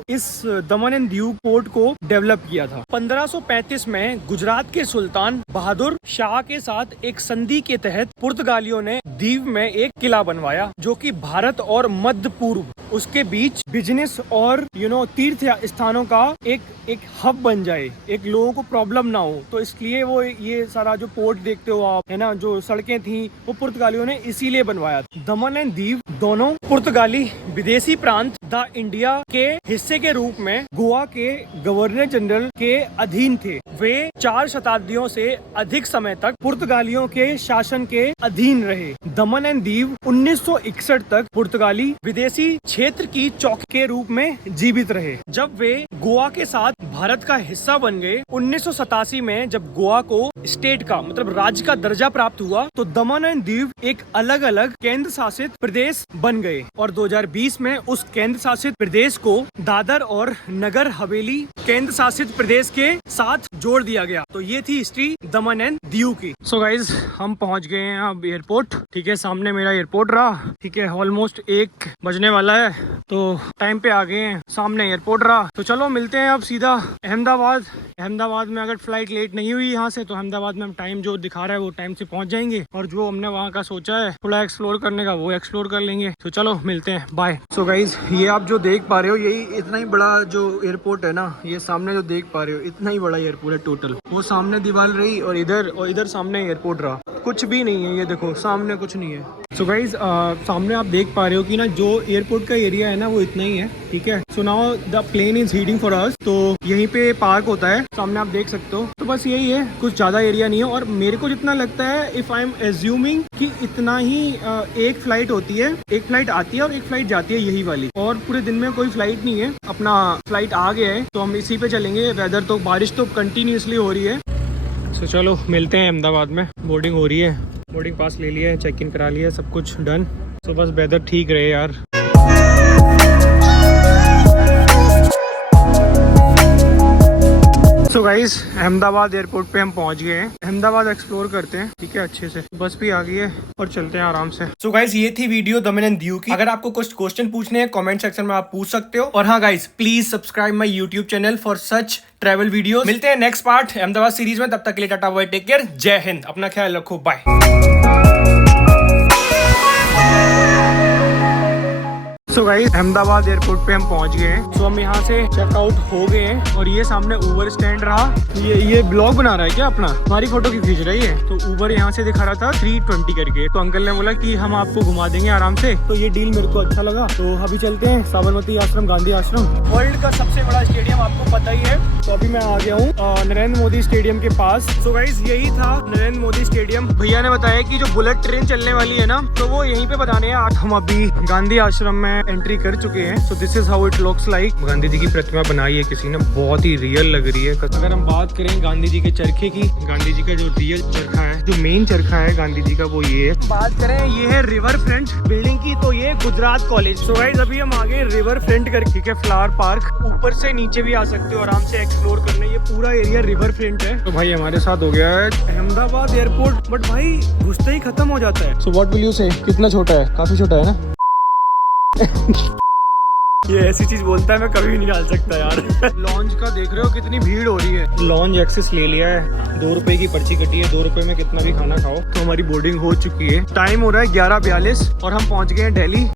इस दमन एंड दीव पोर्ट को डेवलप किया था। 1535 में गुजरात के सुल्तान बहादुर शाह के साथ एक संधि के तहत पुर्तगालियों ने दीव में एक किला बनवाया, जो कि भारत और मध्य पूर्व उसके बीच बिजनेस और तीर्थ स्थानों का एक हब बन जाए, एक लोगों को प्रॉब्लम ना हो। तो इसलिए वो ये सारा जो पोर्ट देखते हो आप, है ना, जो सड़कें थी, वो पुर्तगालियों ने इसीलिए बनवाया। दमन एंड दीव दोनों पुर्तगाली विदेशी प्रांत द इंडिया के हिस्से के रूप में गोवा के गवर्नर जनरल के अधीन थे। वे 4 शताब्दियों से अधिक समय तक पुर्तगालियों के शासन के अधीन रहे। दमन एंड दीव 1961 तक पुर्तगाली विदेशी क्षेत्र की चौकी के रूप में जीवित रहे। जब वे गोवा के साथ भारत का हिस्सा बन गए, 1987 में जब गोवा को स्टेट का मतलब राज्य का दर्जा प्राप्त हुआ, तो दमन एंड दीव एक अलग अलग केंद्र शासित प्रदेश बन गए, और 2020 में उस केंद्र शासित प्रदेश को दादर और नगर हवेली केंद्र शासित प्रदेश के साथ जोड़ दिया गया। तो ये थी हिस्ट्री दमन एंड दीव की। सो गाइज हम पहुंच गए हैं अब एयरपोर्ट। ठीक है, सामने मेरा एयरपोर्ट रहा। ठीक है, ऑलमोस्ट 1 बजने वाला है तो टाइम पे आ गए हैं। सामने एयरपोर्ट रहा तो चलो मिलते हैं अब सीधा अहमदाबाद। अहमदाबाद में अगर फ्लाइट लेट नहीं हुई यहाँ से तो अहमदाबाद में हम टाइम जो दिखा रहा है वो टाइम से पहुंच जाएंगे, और जो हमने वहाँ का सोचा है थोड़ा एक्सप्लोर करने का वो एक्सप्लोर कर लेंगे। तो चलो मिलते हैं, बाय। सो गाइज ये आप जो देख पा रहे हो यही इतना ही बड़ा जो एयरपोर्ट है ना, ये सामने जो देख पा रहे हो इतना ही बड़ा एयरपोर्ट है टोटल। वो सामने दीवार रही और इधर सामने एयरपोर्ट रहा, कुछ भी नहीं है। ये देखो सामने कुछ नहीं है। सो गाइज सामने आप देख पा रहे हो कि ना जो एयरपोर्ट का एरिया है ना वो इतना ही है। ठीक है, so now the plane is heating for us. तो यहीं पे पार्क होता है, सामने आप देख सकते हो। तो बस यही है, कुछ ज़्यादा एरिया नहीं है। और मेरे को जितना लगता है, इफ़ आई एम एज्यूमिंग कि इतना ही एक फ्लाइट होती है, एक फ्लाइट आती है और एक फ्लाइट जाती है यही वाली, और पूरे दिन में कोई फ्लाइट नहीं है। अपना फ्लाइट आ गया है तो हम इसी पे चलेंगे। वेदर तो बारिश तो कंटिन्यूसली हो रही है। तो चलो मिलते हैं अहमदाबाद में। बोर्डिंग हो रही है, बोर्डिंग पास ले लिया है, चेक इन करा लिया है, सब कुछ डन। तो बस वेदर ठीक रहे यार। सो गाइस अहमदाबाद एयरपोर्ट पे हम पहुंच गए हैं। अहमदाबाद एक्सप्लोर करते हैं, ठीक है, अच्छे से। बस भी आ गई है और चलते हैं आराम से। सो गाइस ये थी वीडियो दमन एंड दीव की। अगर आपको कुछ क्वेश्चन पूछने हैं कमेंट सेक्शन में आप पूछ सकते हो। और हाँ guys, please subscribe my YouTube channel for such travel video. मिलते हैं नेक्स्ट पार्ट अहमदाबाद सीरीज में। तब तक के लिए टाटा बाय, टेक केयर, जय हिंद, अपना ख्याल रखो, bye. So guys Ahmedabad airport पे हम पहुंच गए हैं। सो हम यहाँ से चेकआउट हो गए हैं और ये सामने उबर स्टैंड रहा। ये ब्लॉग बना रहा है क्या अपना? हमारी फोटो क्यों खींच रही है? तो उबर यहाँ से दिखा रहा था 320 करके। तो अंकल ने बोला कि हम आपको घुमा देंगे आराम से। तो ये डील मेरे को अच्छा लगा। तो अभी चलते हैं साबरमती आश्रम, गांधी आश्रम, वर्ल्ड का सबसे बड़ा स्टेडियम, आपको पता ही है। तो अभी मैं आ गया हूँ नरेंद्र मोदी स्टेडियम के पास। सो गाइस यही था नरेंद्र मोदी स्टेडियम। भैया ने बताया कि जो बुलेट ट्रेन चलने वाली है ना, तो वो यहीं पे बताने हैं। हम अभी गांधी आश्रम में एंट्री कर चुके हैं। So this is how it looks like. Gandhi ji की प्रतिमा बनाई है किसी ने, बहुत ही रियल लग रही है। अगर हम बात करें गांधी जी के चरखे की, गांधी जी का जो रियल चरखा है, जो मेन चरखा है गांधी जी का, वो ये है। बात करें ये है रिवर फ्रंट बिल्डिंग की, तो ये गुजरात कॉलेज। सो गाइस अभी हम आगे रिवर फ्रंट कर, ठीक है, फ्लावर पार्क। ऊपर से नीचे भी आ सकते हो आराम से एक्सप्लोर करने। ये पूरा एरिया रिवर फ्रंट है। तो भाई हमारे साथ हो गया है अहमदाबाद एयरपोर्ट, बट भाई घुसते ही खत्म हो जाता है। सो व्हाट विल यू से? कितना छोटा है? काफी छोटा है ना। ये ऐसी चीज बोलता है मैं कभी नहीं डाल सकता यार। लॉन्च का देख रहे हो कितनी भीड़ हो रही है। लॉन्च एक्सेस ले लिया है, 2 रुपए की पर्ची कटी है, 2 रुपए में कितना भी खाना खाओ। तो हमारी बोर्डिंग हो चुकी है, टाइम हो रहा है 11:42 और हम पहुंच गए हैं दिल्ली।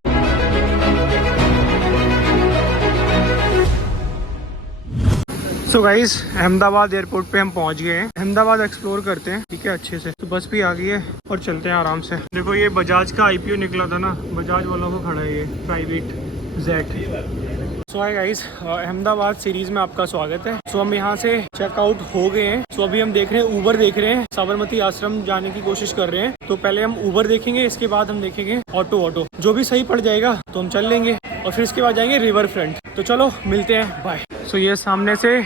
सो गाइस अहमदाबाद एयरपोर्ट पे हम पहुंच गए हैं। अहमदाबाद एक्सप्लोर करते हैं, ठीक है, अच्छे से। तो बस भी आ गई है और चलते हैं आराम से। देखो ये बजाज का IPO निकला था ना, बजाज वालों को खड़ा है ये प्राइवेट जेट। सो हाय गाइस, अहमदाबाद सीरीज में आपका स्वागत है। सो हम यहाँ से चेकआउट हो गए हैं। सो अभी हम देख रहे हैं ऊबर देख रहे हैं, साबरमती आश्रम जाने की कोशिश कर रहे हैं। तो पहले हम ऊबर देखेंगे, इसके बाद हम देखेंगे ऑटो। जो भी सही पड़ जाएगा तो हम चल लेंगे और फिर इसके बाद जाएंगे रिवर फ्रंट। तो चलो मिलते हैं, बाय। सो ये सामने से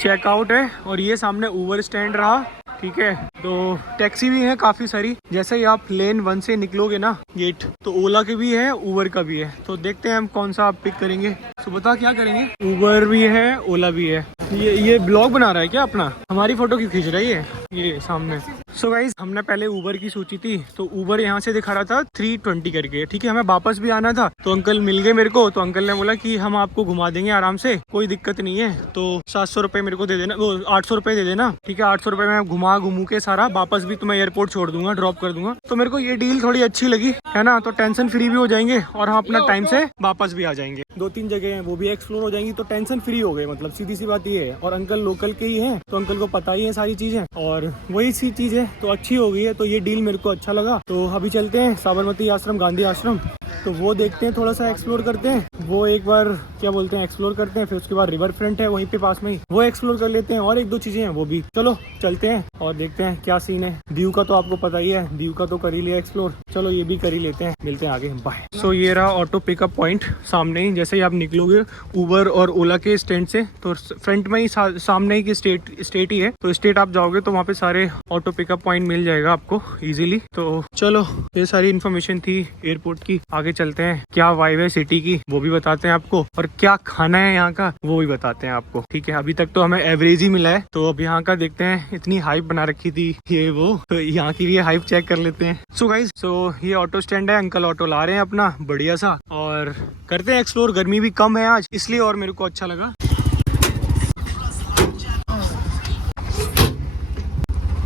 चेकआउट है और ये सामने ऊबर स्टैंड रहा, ठीक है। तो टैक्सी भी है काफ़ी सारी। जैसे ही आप लेन 1 से निकलोगे ना गेट, तो ओला के भी है, ऊबर का भी है। तो देखते हैं हम कौन सा आप पिक करेंगे। तो बता क्या करेंगे? ऊबर भी है, ओला भी है। ये ब्लॉग बना रहा है क्या अपना? हमारी फोटो क्यों खींच रही है ये सामने? सो गाइज हमने पहले ऊबर की सोची थी, तो ऊबर यहाँ से दिखा रहा था 320 करके, ठीक है। हमें वापस भी आना था तो अंकल मिल गए मेरे को। तो अंकल ने बोला कि हम आपको घुमा देंगे आराम से, कोई दिक्कत नहीं है। तो 700 रुपये मेरे को दे देना, वो 800 रुपये दे देना, ठीक है। 800 रुपये में घुमू के सारा वापस भी तुम्हें एयरपोर्ट छोड़ दूंगा, ड्रॉप कर दूंगा। तो मेरे को ये डील थोड़ी अच्छी लगी, है ना। तो टेंशन फ्री भी हो जाएंगे और हम अपना टाइम से वापस भी आ जाएंगे। 2-3 जगह हैं वो भी एक्सप्लोर हो जाएंगी, तो टेंशन फ्री हो गए, मतलब सीधी सी बात ये है। और अंकल लोकल के ही हैं तो अंकल को पता ही है सारी चीजें, और वही सी चीज है तो अच्छी हो गई है। तो ये डील मेरे को अच्छा लगा। तो अभी चलते हैं साबरमती आश्रम, गांधी आश्रम। तो वो देखते हैं, थोड़ा सा एक्सप्लोर करते हैं। वो एक बार क्या बोलते हैं एक्सप्लोर करते हैं, फिर उसके बाद रिवर फ्रंट है वहीं पे पास में ही, वो एक्सप्लोर कर लेते हैं। और 1-2 चीजें हैं वो भी। चलो चलते हैं और देखते हैं क्या सीन है। दीव का तो आपको पता ही है, दीव का तो कर ही लिया एक्सप्लोर। चलो ये भी कर ही लेते हैं, मिलते हैं आगे, बाय। सो ये रहा ऑटो पिकअप पॉइंट सामने ही। जैसे ही आप निकलोगे ऊबर और ओला के स्टैंड से, तो फ्रंट में ही सामने ही की स्टेट ही है। तो स्टेट आप जाओगे तो वहाँ पे सारे ऑटो पिकअप पॉइंट मिल जाएगा आपको इजीली। तो चलो ये सारी इन्फॉर्मेशन थी एयरपोर्ट की, आगे आगे चलते हैं, क्या वाइब है सिटी की वो भी बताते हैं आपको, और क्या खाना है यहाँ का वो भी बताते हैं आपको। ठीक है, अभी तक तो हमें एवरेज ही मिला है, तो अब यहाँ का देखते हैं। इतनी हाइप बना रखी थी ये वो, तो यहाँ की भी हाइप चेक कर लेते हैं। सो गाइस, सो ये ऑटो स्टैंड है, अंकल ऑटो ला रहे हैं अपना बढ़िया सा, और करते हैं एक्सप्लोर। गर्मी भी कम है आज इसलिए, और मेरे को अच्छा लगा।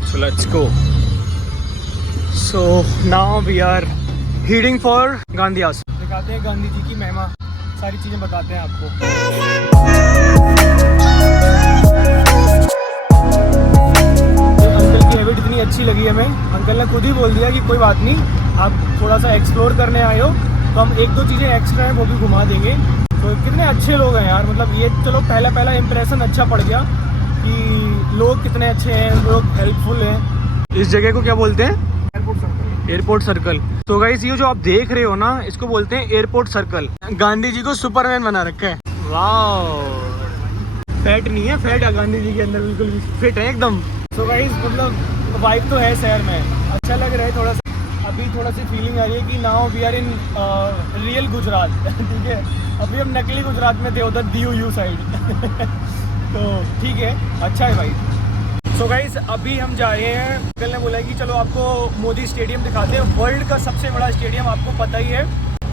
So let's go. So now we are heading for Gandhi आश्रम। दिखाते हैं गांधी जी की महिमा, सारी चीजें बताते हैं आपको। अंकल की हैबिट इतनी अच्छी लगी हमें, अंकल ने खुद ही बोल दिया कि कोई बात नहीं, आप थोड़ा सा एक्सप्लोर करने आए हो तो हम एक दो चीजें एक्स्ट्रा हैं वो भी घुमा देंगे। तो कितने अच्छे लोग हैं यार, मतलब ये चलो पहला इम्प्रेशन अच्छा पड़ गया कि लोग कितने अच्छे हैं, लोग हेल्पफुल हैं। इस जगह को क्या बोलते हैं? Airport circle. तो गाइस, ये जो आप देख रहे हो ना, इसको बोलते हैं एयरपोर्ट सर्कल। गांधी जी को सुपरमैन बना रखा है। वाह, फैट नहीं है, फैट है गांधी जी के अंदर, बिल्कुल भी फिट है एकदम। तो गाइस, मतलब वाइब तो है शहर में, अच्छा लग रहा है थोड़ा सा। अभी थोड़ा सी फीलिंग आ रही है कि now we are in real Gujarat. ठीक है, अभी हम नकली गुजरात में थे, उधर DU साइड। तो ठीक है, अच्छा है भाई। सो गाइस, अभी हम जा रहे हैं, अंकल ने बोला कि चलो आपको मोदी स्टेडियम दिखाते हैं। वर्ल्ड का सबसे बड़ा स्टेडियम आपको पता ही है,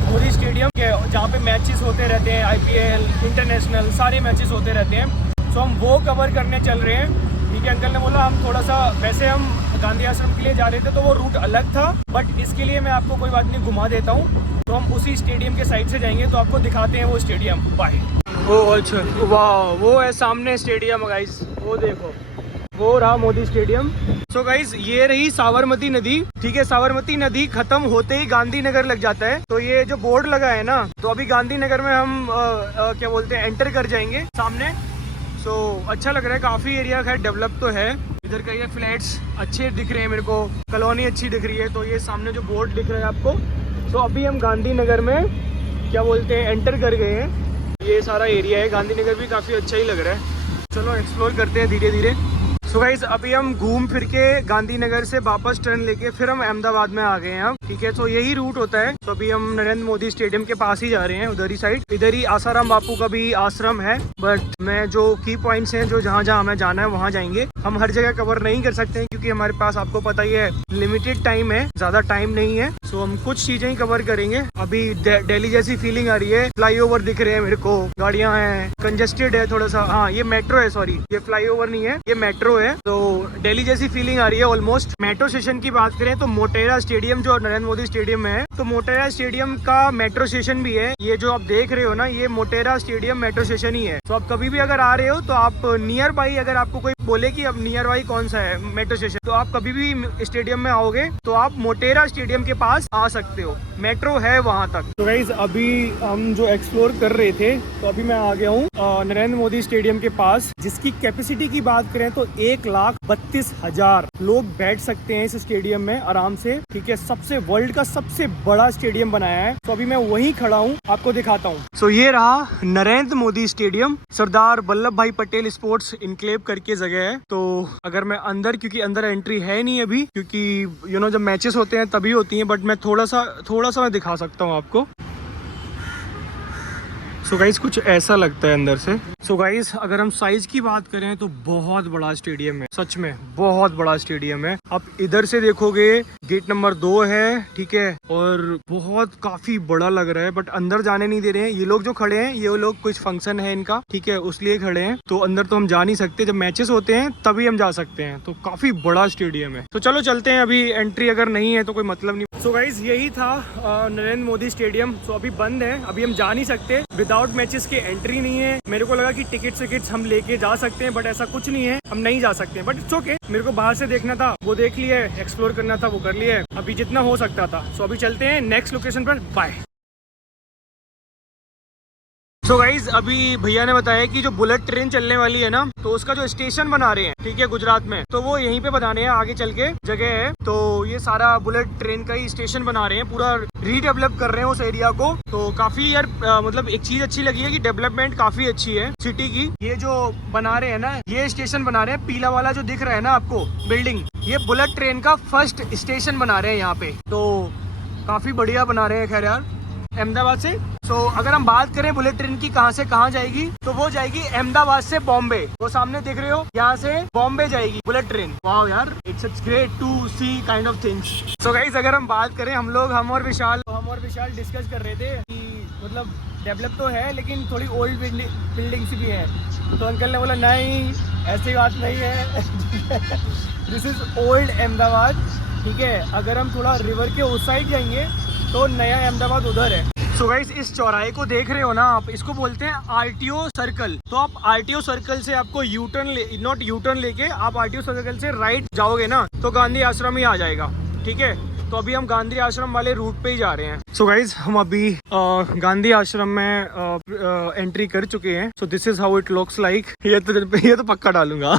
मोदी स्टेडियम के, जहाँ पे मैचेस होते रहते हैं, IPL, इंटरनेशनल सारे मैचेस होते रहते हैं। सो हम वो कवर करने चल रहे हैं। ठीक है, अंकल ने बोला हम थोड़ा सा, वैसे हम गांधी आश्रम के लिए जा रहे थे तो वो रूट अलग था, बट इसके लिए मैं आपको कोई बात नहीं घुमा देता हूँ। तो हम उसी स्टेडियम के साइड से जाएंगे, तो आपको दिखाते हैं वो स्टेडियम। बाय। ओ अच्छा, वाह, वो है सामने स्टेडियम गाइस, वो देखो, वो रहा मोदी स्टेडियम। सो गाइस, ये रही साबरमती नदी। ठीक है, साबरमती नदी खत्म होते ही गांधीनगर लग जाता है। तो ये जो बोर्ड लगा है ना, तो अभी गांधीनगर में हम क्या बोलते हैं, एंटर कर जाएंगे सामने। सो अच्छा लग रहा है, काफी एरिया है, डेवलप तो है। इधर का ये फ्लैट्स अच्छे दिख रहे हैं मेरे को, कॉलोनी अच्छी दिख रही है। तो ये सामने जो बोर्ड दिख रहा है आपको, तो अभी हम गांधीनगर में क्या बोलते हैं, एंटर कर गए हैं। ये सारा एरिया है, गांधीनगर भी काफ़ी अच्छा ही लग रहा है। चलो एक्सप्लोर करते हैं धीरे धीरे। सो गाइस, अभी हम घूम फिर के गांधीनगर से वापस टर्न लेके फिर हम अहमदाबाद में आ गए हैं अब। ठीक है, तो यही रूट होता है। तो अभी हम नरेंद्र मोदी स्टेडियम के पास ही जा रहे हैं, उधर ही साइड। इधर ही आसाराम बापू का भी आश्रम है, बट मैं जो की पॉइंट्स हैं, जो जहाँ जहाँ हमें जाना है वहाँ जाएंगे। हम हर जगह कवर नहीं कर सकते हैं क्योंकि हमारे पास, आपको पता ही है, लिमिटेड टाइम है, ज्यादा टाइम नहीं है। सो हम कुछ चीजें ही कवर करेंगे। अभी दिल्ली जैसी फीलिंग आ रही है, फ्लाईओवर दिख रहे हैं मेरे को, गाड़ियाँ हैं, कंजेस्टेड है थोड़ा सा। हाँ, ये मेट्रो है, सॉरी, ये फ्लाईओवर नहीं है, ये मेट्रो है। तो दिल्ली जैसी फीलिंग आ रही है ऑलमोस्ट। मेट्रो स्टेशन की बात करें तो मोटेरा स्टेडियम, जो नरेंद्र मोदी स्टेडियम में है, तो मोटेरा स्टेडियम का मेट्रो स्टेशन भी है। ये जो आप देख रहे हो ना, ये मोटेरा स्टेडियम मेट्रो स्टेशन ही है। तो आप कभी भी अगर आ रहे हो तो आप नियर बाई, अगर आपको कोई बोले कि अब नियर बाई कौन सा है मेट्रो स्टेशन, तो आप कभी भी स्टेडियम में आओगे तो आप मोटेरा स्टेडियम के पास आ सकते हो, मेट्रो है वहाँ तक। तो गाइस, अभी हम जो एक्सप्लोर कर रहे थे, तो अभी मैं आ गया हूँ नरेंद्र मोदी स्टेडियम के पास, जिसकी कैपेसिटी की बात करें तो 1,32,000 लोग बैठ सकते हैं इस स्टेडियम में आराम से। ठीक है, सबसे वर्ल्ड का सबसे बड़ा स्टेडियम बनाया है। तो अभी मैं वहीं खड़ा हूँ, आपको दिखाता हूँ। सो ये रहा नरेंद्र मोदी स्टेडियम, सरदार वल्लभ भाई पटेल स्पोर्ट्स इनक्लेव करके जगह है। तो अगर मैं अंदर, क्योंकि अंदर एंट्री है नहीं अभी, क्योंकि जब मैचेस होते हैं तभी होती हैं, बट मैं थोड़ा सा मैं दिखा सकता हूँ आपको। सो गाइस, कुछ ऐसा लगता है अंदर से। सो गाइस, अगर हम साइज की बात करें तो बहुत बड़ा स्टेडियम है, सच में बहुत बड़ा स्टेडियम है। आप इधर से देखोगे, गेट नंबर 2 है, ठीक है, और बहुत काफी बड़ा लग रहा है, बट अंदर जाने नहीं दे रहे हैं ये लोग जो खड़े हैं। ये लोग कुछ फंक्शन है इनका, ठीक है, उसलिए खड़े हैं। तो अंदर तो हम जा नहीं सकते, जब मैचेस होते हैं तभी हम जा सकते हैं। तो काफी बड़ा स्टेडियम है। तो चलो चलते हैं, अभी एंट्री अगर नहीं है तो कोई मतलब नहीं। सो गाइस, यही था नरेंद्र मोदी स्टेडियम। सो अभी बंद है, अभी हम जा नहीं सकते, विदाउट मैचेस की एंट्री नहीं है। मेरे को लगा कि टिकट्स हम लेके जा सकते हैं, बट ऐसा कुछ नहीं है, हम नहीं जा सकते। बट इट्स ओके, मेरे को बाहर से देखना था, वो देख लिया है, एक्सप्लोर करना था, वो कर लिया है, अभी जितना हो सकता था। सो अभी चलते हैं नेक्स्ट लोकेशन पर। बाय। सो गाइज, अभी भैया ने बताया कि जो बुलेट ट्रेन चलने वाली है ना, तो उसका जो स्टेशन बना रहे हैं, ठीक है, गुजरात में, तो वो यहीं पे बना रहे हैं, आगे चल के जगह है। तो ये सारा बुलेट ट्रेन का ही स्टेशन बना रहे हैं, पूरा रीडेवलप कर रहे हैं उस एरिया को। तो काफी यार, मतलब एक चीज अच्छी लगी है कि डेवलपमेंट काफी अच्छी है सिटी की। ये जो बना रहे हैं ना, ये स्टेशन बना रहे हैं, पीला वाला जो दिख रहा है ना आपको बिल्डिंग, ये बुलेट ट्रेन का फर्स्ट स्टेशन बना रहे हैं यहाँ पे। तो काफी बढ़िया बना रहे हैं। खैर यार, अहमदाबाद से। तो अगर हम बात करें बुलेट ट्रेन की कहाँ से कहाँ जाएगी, तो वो जाएगी अहमदाबाद से बॉम्बे। वो सामने देख रहे हो, यहाँ से बॉम्बे जाएगी बुलेट ट्रेन। वाओ यार, it's great to see kind of things. So guys, अगर हम बात करें, हम और विशाल डिस्कस कर रहे थे कि मतलब डेवलप तो है लेकिन थोड़ी ओल्ड बिल्डिंग्स भी है। तो अंकल ने बोला नहीं, ऐसी बात नहीं है दिस इज ओल्ड अहमदाबाद, ठीक है। अगर हम थोड़ा रिवर के उस साइड जाएंगे तो नया अहमदाबाद उधर है। सो गाइस, इस चौराहे को देख रहे हो ना आप, इसको बोलते हैं आरटीओ सर्कल। तो आप आरटीओ सर्कल से आपको नॉट यू टर्न लेके आप आरटीओ सर्कल से राइट जाओगे ना तो गांधी आश्रम ही आ जाएगा, ठीक है। तो अभी हम गांधी आश्रम वाले रूट पे ही जा रहे हैं। सो गाइज, हम अभी गांधी आश्रम में एंट्री कर चुके हैं। So this is how it looks like. ये तो पक्का डालूंगा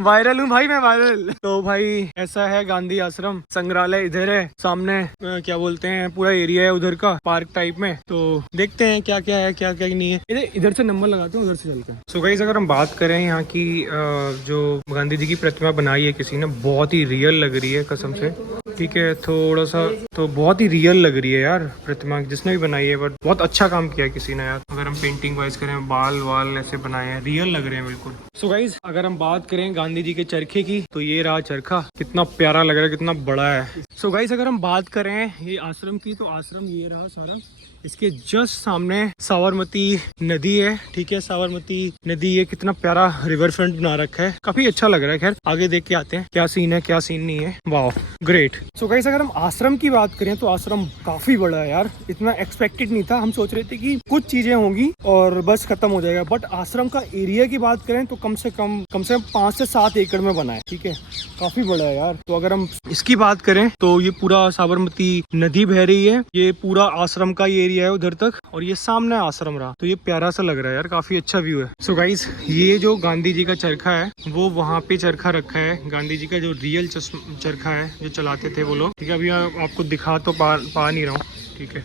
वायरल हूँ भाई मैं, वायरल। तो भाई ऐसा है गांधी आश्रम। संग्रहालय इधर है सामने, क्या बोलते हैं, पूरा एरिया है उधर का, पार्क टाइप में। तो देखते हैं क्या क्या है, क्या क्या नहीं है। इधर से नंबर लगाते हैं, उधर से चलते हैं। सो गाइज, अगर हम बात करें यहाँ की जो गांधी जी की प्रतिमा बनाई है किसी ने, बहुत ही रियल लग रही है कसम से, ठीक है। थोड़ा सा तो बहुत ही रियल लग रही है यार प्रतिमा, जिसने भी बनाई है, बट बहुत अच्छा काम किया है किसी ने यार। अगर हम पेंटिंग वाइज करें, बाल वाल ऐसे बनाए हैं, रियल लग रहे हैं बिल्कुल। सो गाइज, अगर हम बात करें गांधी जी के चरखे की, तो ये रहा चरखा, कितना प्यारा लग रहा है, कितना बड़ा है। सो गाइज, अगर हम बात करें ये आश्रम की, तो आश्रम ये रहा सारा। इसके जस्ट सामने साबरमती नदी है, ठीक है। साबरमती नदी, ये कितना प्यारा रिवर फ्रंट बना रखा है, काफी अच्छा लग रहा है। खैर आगे देख के आते हैं क्या सीन है क्या सीन नहीं है। वाह ग्रेट। सो गाइस, अगर हम आश्रम की बात करें तो आश्रम काफी बड़ा है यार, इतना एक्सपेक्टेड नहीं था। हम सोच रहे थे कि कुछ चीजें होंगी और बस खत्म हो जाएगा, बट आश्रम का एरिया की बात करें तो कम से कम 5 से 7 एकड़ में बना है, ठीक है। काफी बड़ा है यार। तो अगर हम इसकी बात करें तो ये पूरा साबरमती नदी बह रही है, ये पूरा आश्रम का एरिया है उधर तक, और ये सामने आश्रम रहा। तो ये प्यारा सा लग रहा है यार, काफी अच्छा व्यू है। सो गाइस, ये जो गांधी जी का चरखा है वो वहाँ पे चरखा रखा है, गांधी जी का जो रियल चरखा है जो चलाते थे वो लोग, ठीक है। अभी आपको दिखा तो पा नहीं रहा हूँ, ठीक है।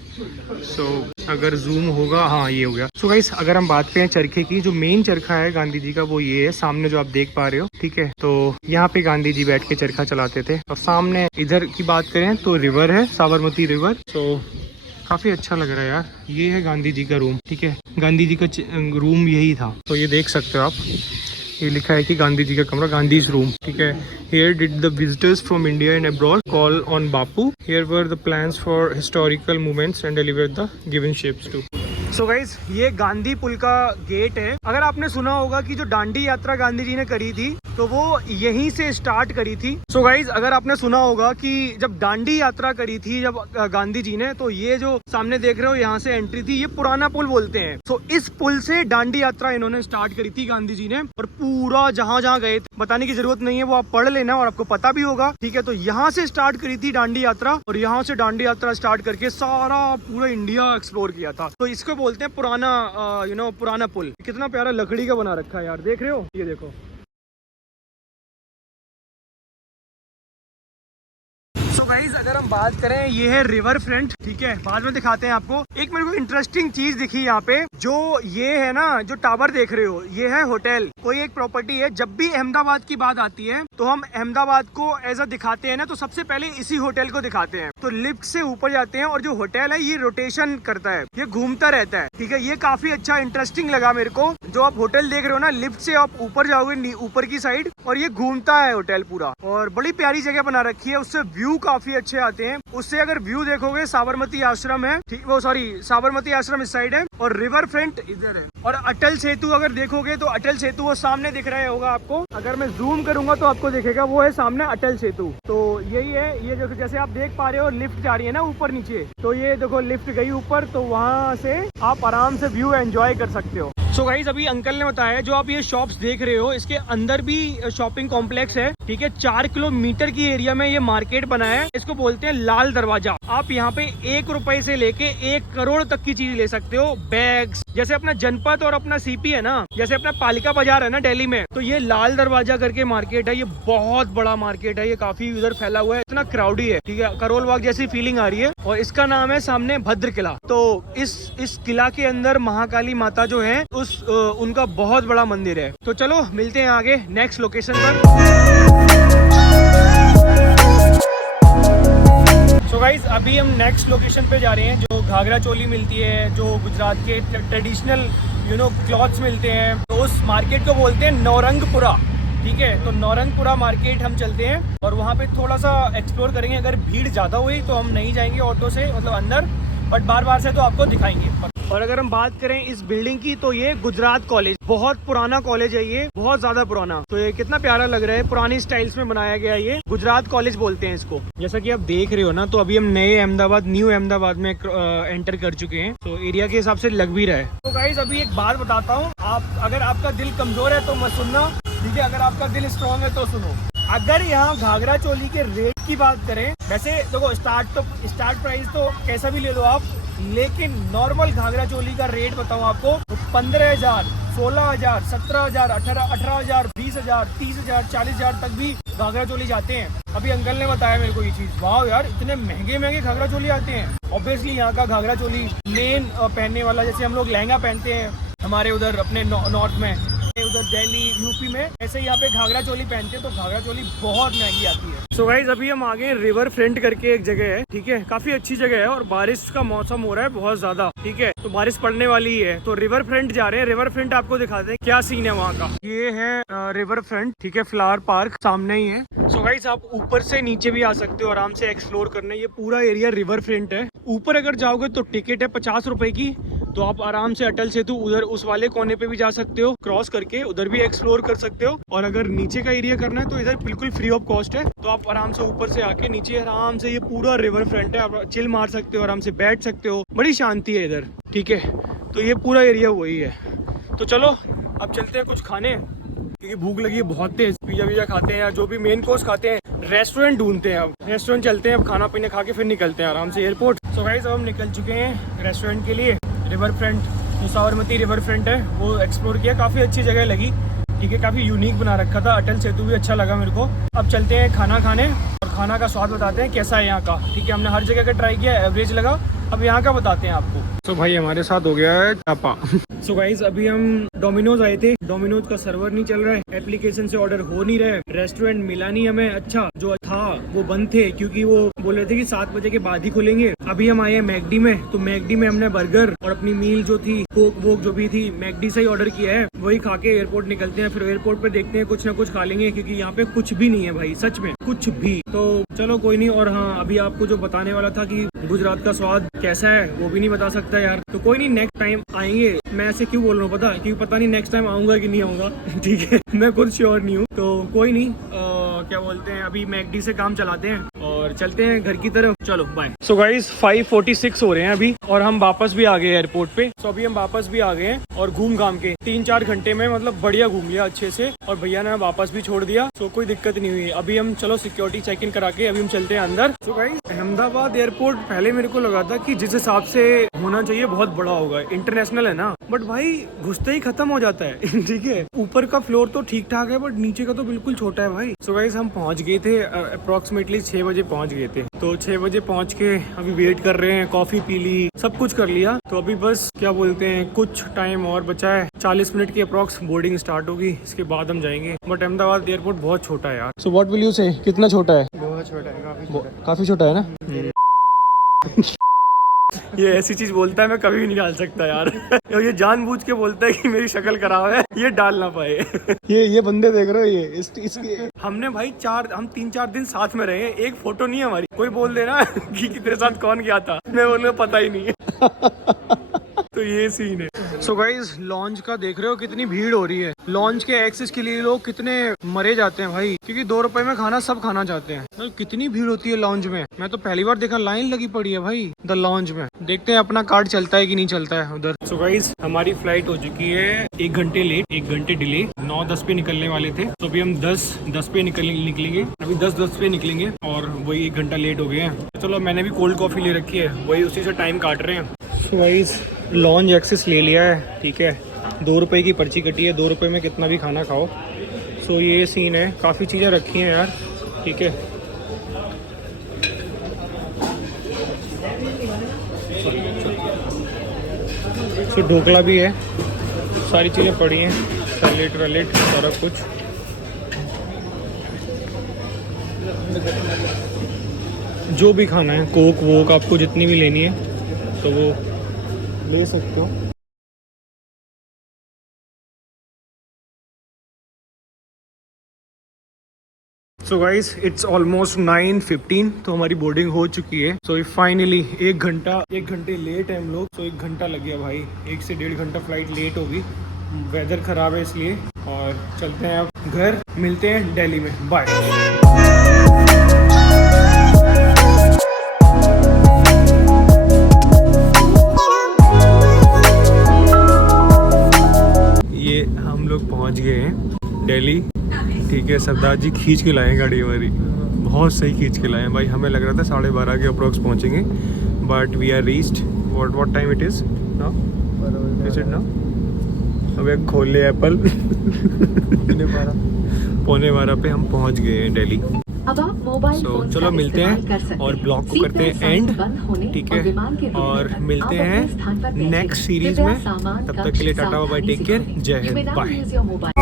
सो अगर जूम होगा, हाँ ये हो गया। सो गाइस, अगर हम बात करें चरखे की, जो मेन चरखा है गांधी जी का वो ये है सामने जो आप देख पा रहे हो, ठीक है। तो यहाँ पे गांधी जी बैठ के चरखा चलाते थे। और सामने इधर की बात करें तो रिवर है, साबरमती रिवर। तो काफी अच्छा लग रहा है यार। ये है गांधी जी का रूम, ठीक है। गांधी जी का रूम यही था। तो ये देख सकते हो आप, ये लिखा है कि गांधी जी का कमरा, गांधीज रूम, ठीक है। Here did the visitors from India and abroad call on Bapu. Here were the plans for historical movements and delivered the given shapes to. So guys, ये गांधी पुल का गेट है। अगर आपने सुना होगा कि जो दांडी यात्रा गांधी जी ने करी थी तो वो यहीं से स्टार्ट करी थी। सो गाइज, अगर आपने सुना होगा कि जब दांडी यात्रा करी थी जब गांधी जी ने, तो ये जो सामने देख रहे हो यहाँ से एंट्री थी, ये पुराना पुल बोलते हैं। सो इस पुल से दांडी यात्रा इन्होंने स्टार्ट करी थी गांधी जी ने, और पूरा जहाँ गए थे बताने की जरूरत नहीं है, वो आप पढ़ लेना और आपको पता भी होगा, ठीक है। तो यहाँ से स्टार्ट करी थी दांडी यात्रा, और यहाँ से दांडी यात्रा स्टार्ट करके सारा पूरा इंडिया एक्सप्लोर किया था। तो इसको बोलते हैं पुराना पुराना पुल। कितना प्यारा लकड़ी का बना रखा है यार, देख रहे हो, ये देखो। सो गाइस, अगर हम बात करें, ये है रिवर फ्रंट, ठीक है। बाद में दिखाते हैं आपको। एक मेरे को इंटरेस्टिंग चीज दिखी यहाँ पे, जो ये है ना, जो टावर देख रहे हो, ये है होटल, कोई एक प्रॉपर्टी है। जब भी अहमदाबाद की बात आती है तो हम अहमदाबाद को ऐसा दिखाते हैं ना, तो सबसे पहले इसी होटल को दिखाते हैं। तो लिफ्ट से ऊपर जाते हैं और जो होटल है ये रोटेशन करता है, ये घूमता रहता है, ठीक है। ये काफी अच्छा इंटरेस्टिंग लगा मेरे को। जो आप होटल देख रहे हो ना, लिफ्ट से आप ऊपर जाओगे ऊपर की साइड, और ये घूमता है होटल पूरा, और बड़ी प्यारी जगह बना रखी है। उससे व्यू काफी अच्छे आते हैं। उससे अगर व्यू देखोगे, साबरमती आश्रम है, ठीक, वो सॉरी साबरमती आश्रम इस साइड है और रिवर फ्रंट इधर है। और अटल सेतु अगर देखोगे तो अटल सेतु वो सामने दिख रहा होगा आपको। अगर मैं जूम करूंगा तो आपको दिखेगा, वो है सामने अटल सेतु। तो यही है, ये देखो, जैसे आप देख पा रहे हो लिफ्ट जा रही है ना ऊपर नीचे, तो ये देखो लिफ्ट गई ऊपर, तो वहां से आप आराम से व्यू एंजॉय कर सकते हो। सो गाइस, अभी अंकल ने बताया, जो आप ये शॉप्स देख रहे हो, इसके अंदर भी शॉपिंग कॉम्प्लेक्स है, ठीक है। 4 किलोमीटर की एरिया में ये मार्केट बना है। इसको बोलते हैं लाल दरवाजा। आप यहाँ पे 1 रुपए से लेके 1 करोड़ तक की चीज ले सकते हो। बैग्स, जैसे अपना जनपद और अपना सीपी है ना, जैसे अपना पालिका बाजार है ना दिल्ली में, तो ये लाल दरवाजा करके मार्केट है। ये बहुत बड़ा मार्केट है, ये काफी उधर फैला हुआ है, इतना क्राउडी है, ठीक है। करोल बाग जैसी फीलिंग आ रही है। और इसका नाम है सामने भद्र किला। तो इस किला के अंदर महाकाली माता जो है, उनका बहुत बड़ा मंदिर है। तो चलो मिलते हैं आगे नेक्स्ट लोकेशन पर। सो गाइस, अभी हम नेक्स्ट लोकेशन पे जा रहे हैं, जो घाघरा चोली मिलती है, जो गुजरात के ट्रेडिशनल क्लॉथ्स मिलते हैं, तो उस मार्केट को बोलते हैं नौरंगपुरा। ठीक है, तो नौरंगपुरा मार्केट हम चलते हैं और वहाँ पे थोड़ा सा एक्सप्लोर करेंगे। अगर भीड़ ज़्यादा हुई तो हम नहीं जाएंगे ऑटो से, मतलब अंदर, बट बार बार से तो आपको दिखाएंगे। और अगर हम बात करें इस बिल्डिंग की, तो ये गुजरात कॉलेज, बहुत पुराना कॉलेज है ये, बहुत ज्यादा पुराना। तो ये कितना प्यारा लग रहा है, पुरानी स्टाइल्स में बनाया गया है। ये गुजरात कॉलेज बोलते हैं इसको। जैसा कि आप देख रहे हो ना, तो अभी हम नए अहमदाबाद, न्यू अहमदाबाद में एंटर कर चुके हैं। तो एरिया के हिसाब से लग भी रहा है। तो गाइस अभी एक बात बताता हूँ, आप अगर आपका दिल कमजोर है तो मत सुनना, ठीक है। अगर आपका दिल स्ट्रॉन्ग है तो सुनो। अगर यहाँ घाघरा चोली के रेट की बात करें, वैसे देखो स्टार्ट प्राइस तो कैसा भी ले लो आप, लेकिन नॉर्मल घाघरा चोली का रेट बताऊँ आपको, तो 15,000, 16,000, 17,000, 18,000, 20,000, 30,000, 40,000 तक भी घाघरा चोली जाते हैं। अभी अंकल ने बताया मेरे को ये चीज, वाह यार इतने महंगे महंगे घाघरा चोली आते हैं। ऑब्वियसली यहाँ का घाघरा चोली मेन पहनने वाला, जैसे हम लोग लहंगा पहनते हैं हमारे उधर अपने नॉर्थ में, उधर दिल्ली यूपी में, ऐसे यहाँ पे घाघरा चोली पहनते हैं। तो घाघरा चोली बहुत महंगी आती है। सो गाइस अभी हम आगे रिवर फ्रंट करके एक जगह है, ठीक है, काफी अच्छी जगह है और बारिश का मौसम हो रहा है बहुत ज्यादा, ठीक है, तो बारिश पड़ने वाली ही है। तो रिवर फ्रंट जा रहे हैं। रिवर फ्रंट आपको दिखाते हैं क्या सीन है वहाँ का। ये है रिवर फ्रंट, ठीक है, फ्लावर पार्क सामने ही है। सो गाइस आप ऊपर से नीचे भी आ सकते हो आराम से एक्सप्लोर करने। ये पूरा एरिया रिवर फ्रंट है। ऊपर अगर जाओगे तो टिकट है 50 रुपए की, तो आप आराम से अटल सेतु उधर उस वाले कोने पे भी जा सकते हो, क्रॉस करके उधर भी एक्सप्लोर कर सकते हो। और अगर नीचे का एरिया करना है तो इधर बिल्कुल फ्री ऑफ कॉस्ट है, तो आप आराम से ऊपर से आके नीचे आराम से, ये पूरा रिवर फ्रंट है, आप चिल मार सकते हो, आराम से बैठ सकते हो, बड़ी शांति है इधर, ठीक है। तो ये पूरा एरिया वही है। तो चलो अब चलते हैं कुछ खाने, क्योंकि भूख लगी है बहुत तेज। पिज्जा खाते हैं या जो भी मेन कोर्स खाते हैं, रेस्टोरेंट ढूंढते हैं। अब रेस्टोरेंट चलते हैं, अब खाना पीना खा के फिर निकलते हैं आराम से एयरपोर्ट। सो गाइस अब हम निकल चुके हैं रेस्टोरेंट के लिए। रिवर फ्रंट, जो साबरमती रिवर फ्रंट है वो एक्सप्लोर किया, काफ़ी अच्छी जगह लगी, ठीक है, काफ़ी यूनिक बना रखा था। अटल सेतु भी अच्छा लगा मेरे को। अब चलते हैं खाना खाने और खाना का स्वाद बताते हैं कैसा है यहाँ का, ठीक है। हमने हर जगह का ट्राई किया, एवरेज लगा, अब यहाँ का बताते हैं आपको। तो भाई हमारे साथ हो गया है चापा। सो गाइस अभी हम डोमिनोज आए थे, डोमिनोज का सर्वर नहीं चल रहा है, एप्लीकेशन से ऑर्डर हो नहीं रहा है, रेस्टोरेंट मिला नहीं हमें अच्छा, जो था वो बंद थे, क्योंकि वो बोल रहे थे कि 7 बजे के बाद ही खुलेंगे। अभी हम आए हैं मैकडी में, तो मैकडी में हमने बर्गर और अपनी मील जो थी, कोक वोक जो भी थी, मैकडी से ही ऑर्डर किया है, वही खा के एयरपोर्ट निकलते हैं। फिर एयरपोर्ट पे देखते हैं, कुछ ना कुछ खा लेंगे, क्योंकि यहाँ पे कुछ भी नहीं है भाई, सच में कुछ भी। तो चलो कोई नहीं। और हाँ, अभी आपको जो बताने वाला था कि गुजरात का स्वाद कैसा है, वो भी नहीं बता सकता यार। तो कोई नहीं, नेक्स्ट टाइम आएंगे। मैं ऐसे क्यों बोल रहा हूँ पता, क्योंकि पता नहीं नेक्स्ट टाइम आऊंगा कि नहीं आऊंगा, ठीक है, मैं खुद श्योर नहीं हूँ। तो कोई नहीं, क्या बोलते हैं, अभी मैकडी से काम चलाते हैं और चलते हैं घर की तरफ। चलो बाय। सो गाइस 5:46 हो रहे हैं अभी और हम वापस भी आ गए एयरपोर्ट पे। सो अभी हम वापस भी आ गए हैं और घूम घाम के 3-4 घंटे में मतलब बढ़िया घूम लिया अच्छे से, और भैया ने वापस भी छोड़ दिया, सो कोई दिक्कत नहीं हुई। अभी हम चलो सिक्योरिटी चेक इन करा के अभी हम चलते हैं अंदर। सो गाइस अहमदाबाद एयरपोर्ट पहले मेरे को लगा था कि जिस हिसाब से होना चाहिए बहुत बड़ा होगा, इंटरनेशनल है ना, बट भाई घुसते ही खत्म हो जाता है। ठीक है, ऊपर का फ्लोर तो ठीक ठाक है, बट नीचे का तो बिल्कुल छोटा है भाई। सो गाइस हम पहुंच गए थे, अप्रोक्सीमेटली 6 बजे पहुंच गए थे। तो 6 बजे पहुंच के अभी वेट कर रहे हैं, कॉफी पी ली, सब कुछ कर लिया। तो अभी बस क्या बोलते हैं, कुछ टाइम और बचा है, 40 मिनट की अप्रोक्स बोर्डिंग स्टार्ट होगी, इसके बाद हम जाएंगे। बट अहमदाबाद एयरपोर्ट बहुत छोटा है यार। सो व्हाट विल यू से, कितना छोटा है? बहुत छोटा है, काफी छोटा है ना। ये ऐसी चीज बोलता है मैं कभी भी नहीं डाल सकता यार। ये जानबूझ के बोलता है कि मेरी शक्ल खराब है, ये डाल ना पाए। ये बंदे देख रहे हो, ये इसके हमने भाई हम 3-4 दिन साथ में रहे, एक फोटो नहीं है हमारी। कोई बोल देना कि तेरे साथ कौन गया था, मैं बोलूँगा पता ही नहीं है। तो ये सीन है। सो गाइज लॉन्च का देख रहे हो कितनी भीड़ हो रही है। लॉन्च के एक्सेस के लिए लोग कितने मरे जाते हैं भाई, क्योंकि 2 रुपए में खाना सब खाना चाहते हैं। तो कितनी भीड़ होती है लॉन्च में, मैं तो पहली बार देखा, लाइन लगी पड़ी है भाई द लॉन्च में। देखते हैं अपना कार्ड चलता है कि नहीं चलता है उधर। सो गाइज हमारी फ्लाइट हो चुकी है 1 घंटे लेट, 1 घंटे डिले। 9:10 पे निकलने वाले थे, तो अभी हम 10:10 पे निकलेंगे। अभी 10:10 पे निकलेंगे और वही 1 घंटा लेट हो गए हैं। चलो मैंने भी कोल्ड कॉफी ले रखी है, वही उसी से टाइम काट रहे हैं। सो गाइज लॉन्च एक्सेस ले लिया है, ठीक है, 2 रुपए की पर्ची कटी है, 2 रुपए में कितना भी खाना खाओ। सो ये सीन है, काफ़ी चीज़ें रखी हैं यार, ठीक है। सो ढोकला भी है, सारी चीज़ें पड़ी हैं, सैलेड वैलेड सारा कुछ। जो भी खाना है, कोक वोक आपको जितनी भी लेनी है तो वो ले सकते हो। सो गाइस इट्स ऑलमोस्ट 9:15, तो हमारी बोर्डिंग हो चुकी है। सो फाइनली 1 घंटे लेट है हम लोग। सो 1 घंटा लग गया भाई, 1 से 1.5 घंटा फ्लाइट लेट होगी, वेदर ख़राब है इसलिए। और चलते हैं अब घर, मिलते हैं दिल्ली में, बाय। ये हम लोग पहुंच गए हैं दिल्ली, ठीक है। सरदार जी खींच के लाए गाड़ी हमारी, बहुत सही खींच के लाए भाई। हमें लग रहा था 12:30 के अप्रॉक्स पहुंचेंगे, but we are reached. What time it is now? Is it now? अबे खोल ले एप्पल। 11:15 पे हम पहुंच गए हैं दिल्ली। अब आप मोबाइल फोन चलो मिलते हैं और ब्लॉग को करते हैं एंड, ठीक है। और मिलते हैं नेक्स्ट सीरीज में, तब तक के लिए टाटा बाय, टेक केयर, जय हिंद, बाय।